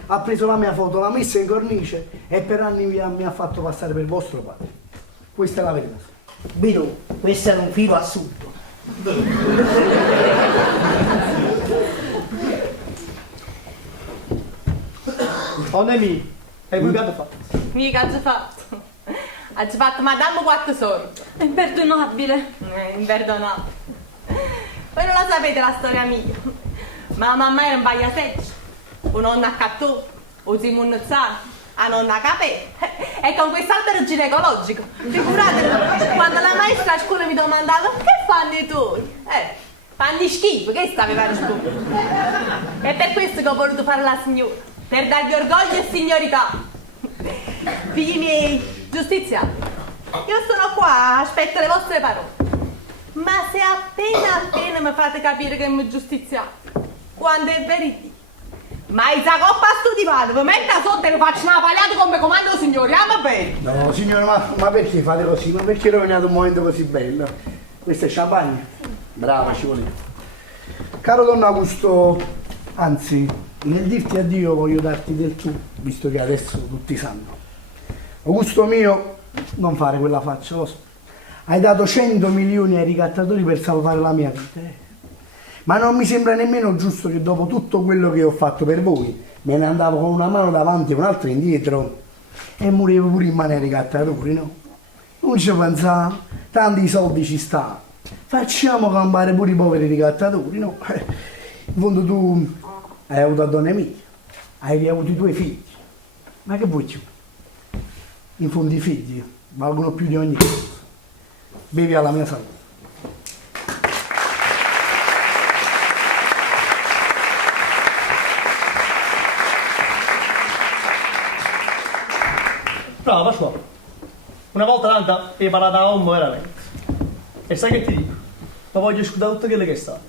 ha preso la mia foto, l'ha messa in cornice e per anni mi ha fatto passare per vostro padre. Questa è la verità. Bino, questo è un filo assurdo. Onemi, e voi che avete fatto? Mica ha fatto. Ha fatto Madame 4 soldi. È imperdonabile. Imperdonabile. Voi non la sapete la storia mia. Ma la mamma era un pagliaseccio, un nonna accattone, un zio munnozzano, la nonna capè. E con quest'albero ginecologico. Figurate, quando la maestra a scuola mi domandava che fanno i tuoi? Fanno schifo, che stavi a fare a scuola? E per questo che ho voluto fare la signora, per darvi orgoglio e signorità. Figli miei, giustizia, io sono qua, aspetto le vostre parole. Ma se appena mi fate capire che mi giustiziate, quando è verità, ma il coppa studiato, vi metta sotto e lo faccio una pagliata come comando signori, ma bene. No signore, ma perché fate così? Ma perché rovinate un momento così bello? Questo è champagne? Brava, ci volete. Caro Don Augusto, anzi, nel dirti addio voglio darti del tu, visto che adesso tutti sanno. Augusto mio, non fare quella faccia, lo so. Hai dato 100 milioni ai ricattatori per salvare la mia vita. Ma non mi sembra nemmeno giusto che dopo tutto quello che ho fatto per voi, me ne andavo con una mano davanti e un'altra indietro e morivo pure in mano ai ricattatori, no? Non ci pensavo, tanti soldi ci stanno. Facciamo campare pure i poveri ricattatori, no? In fondo tu hai avuto a Donna Emilia, hai avuto i tuoi figli. Ma che vuoi più? In fondo i figli valgono più di ogni cosa. Bevi alla mia salute. Bravo, Pasquale. Una volta tanto hai parlato a uomo veramente. E sai che ti dico? Ma voglio scudare tutto quello che è stato.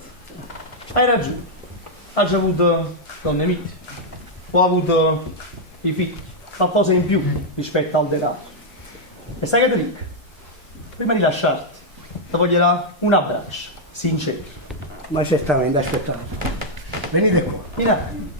Hai ragione. Ha già avuto Donna Emilia. Ho avuto i figli. Qualcosa in più rispetto al denaro. E sai che ti dico? Prima di lasciarti, ti voglierà un abbraccio sincero. Ma certamente, aspettate. Venite qua. Vieni.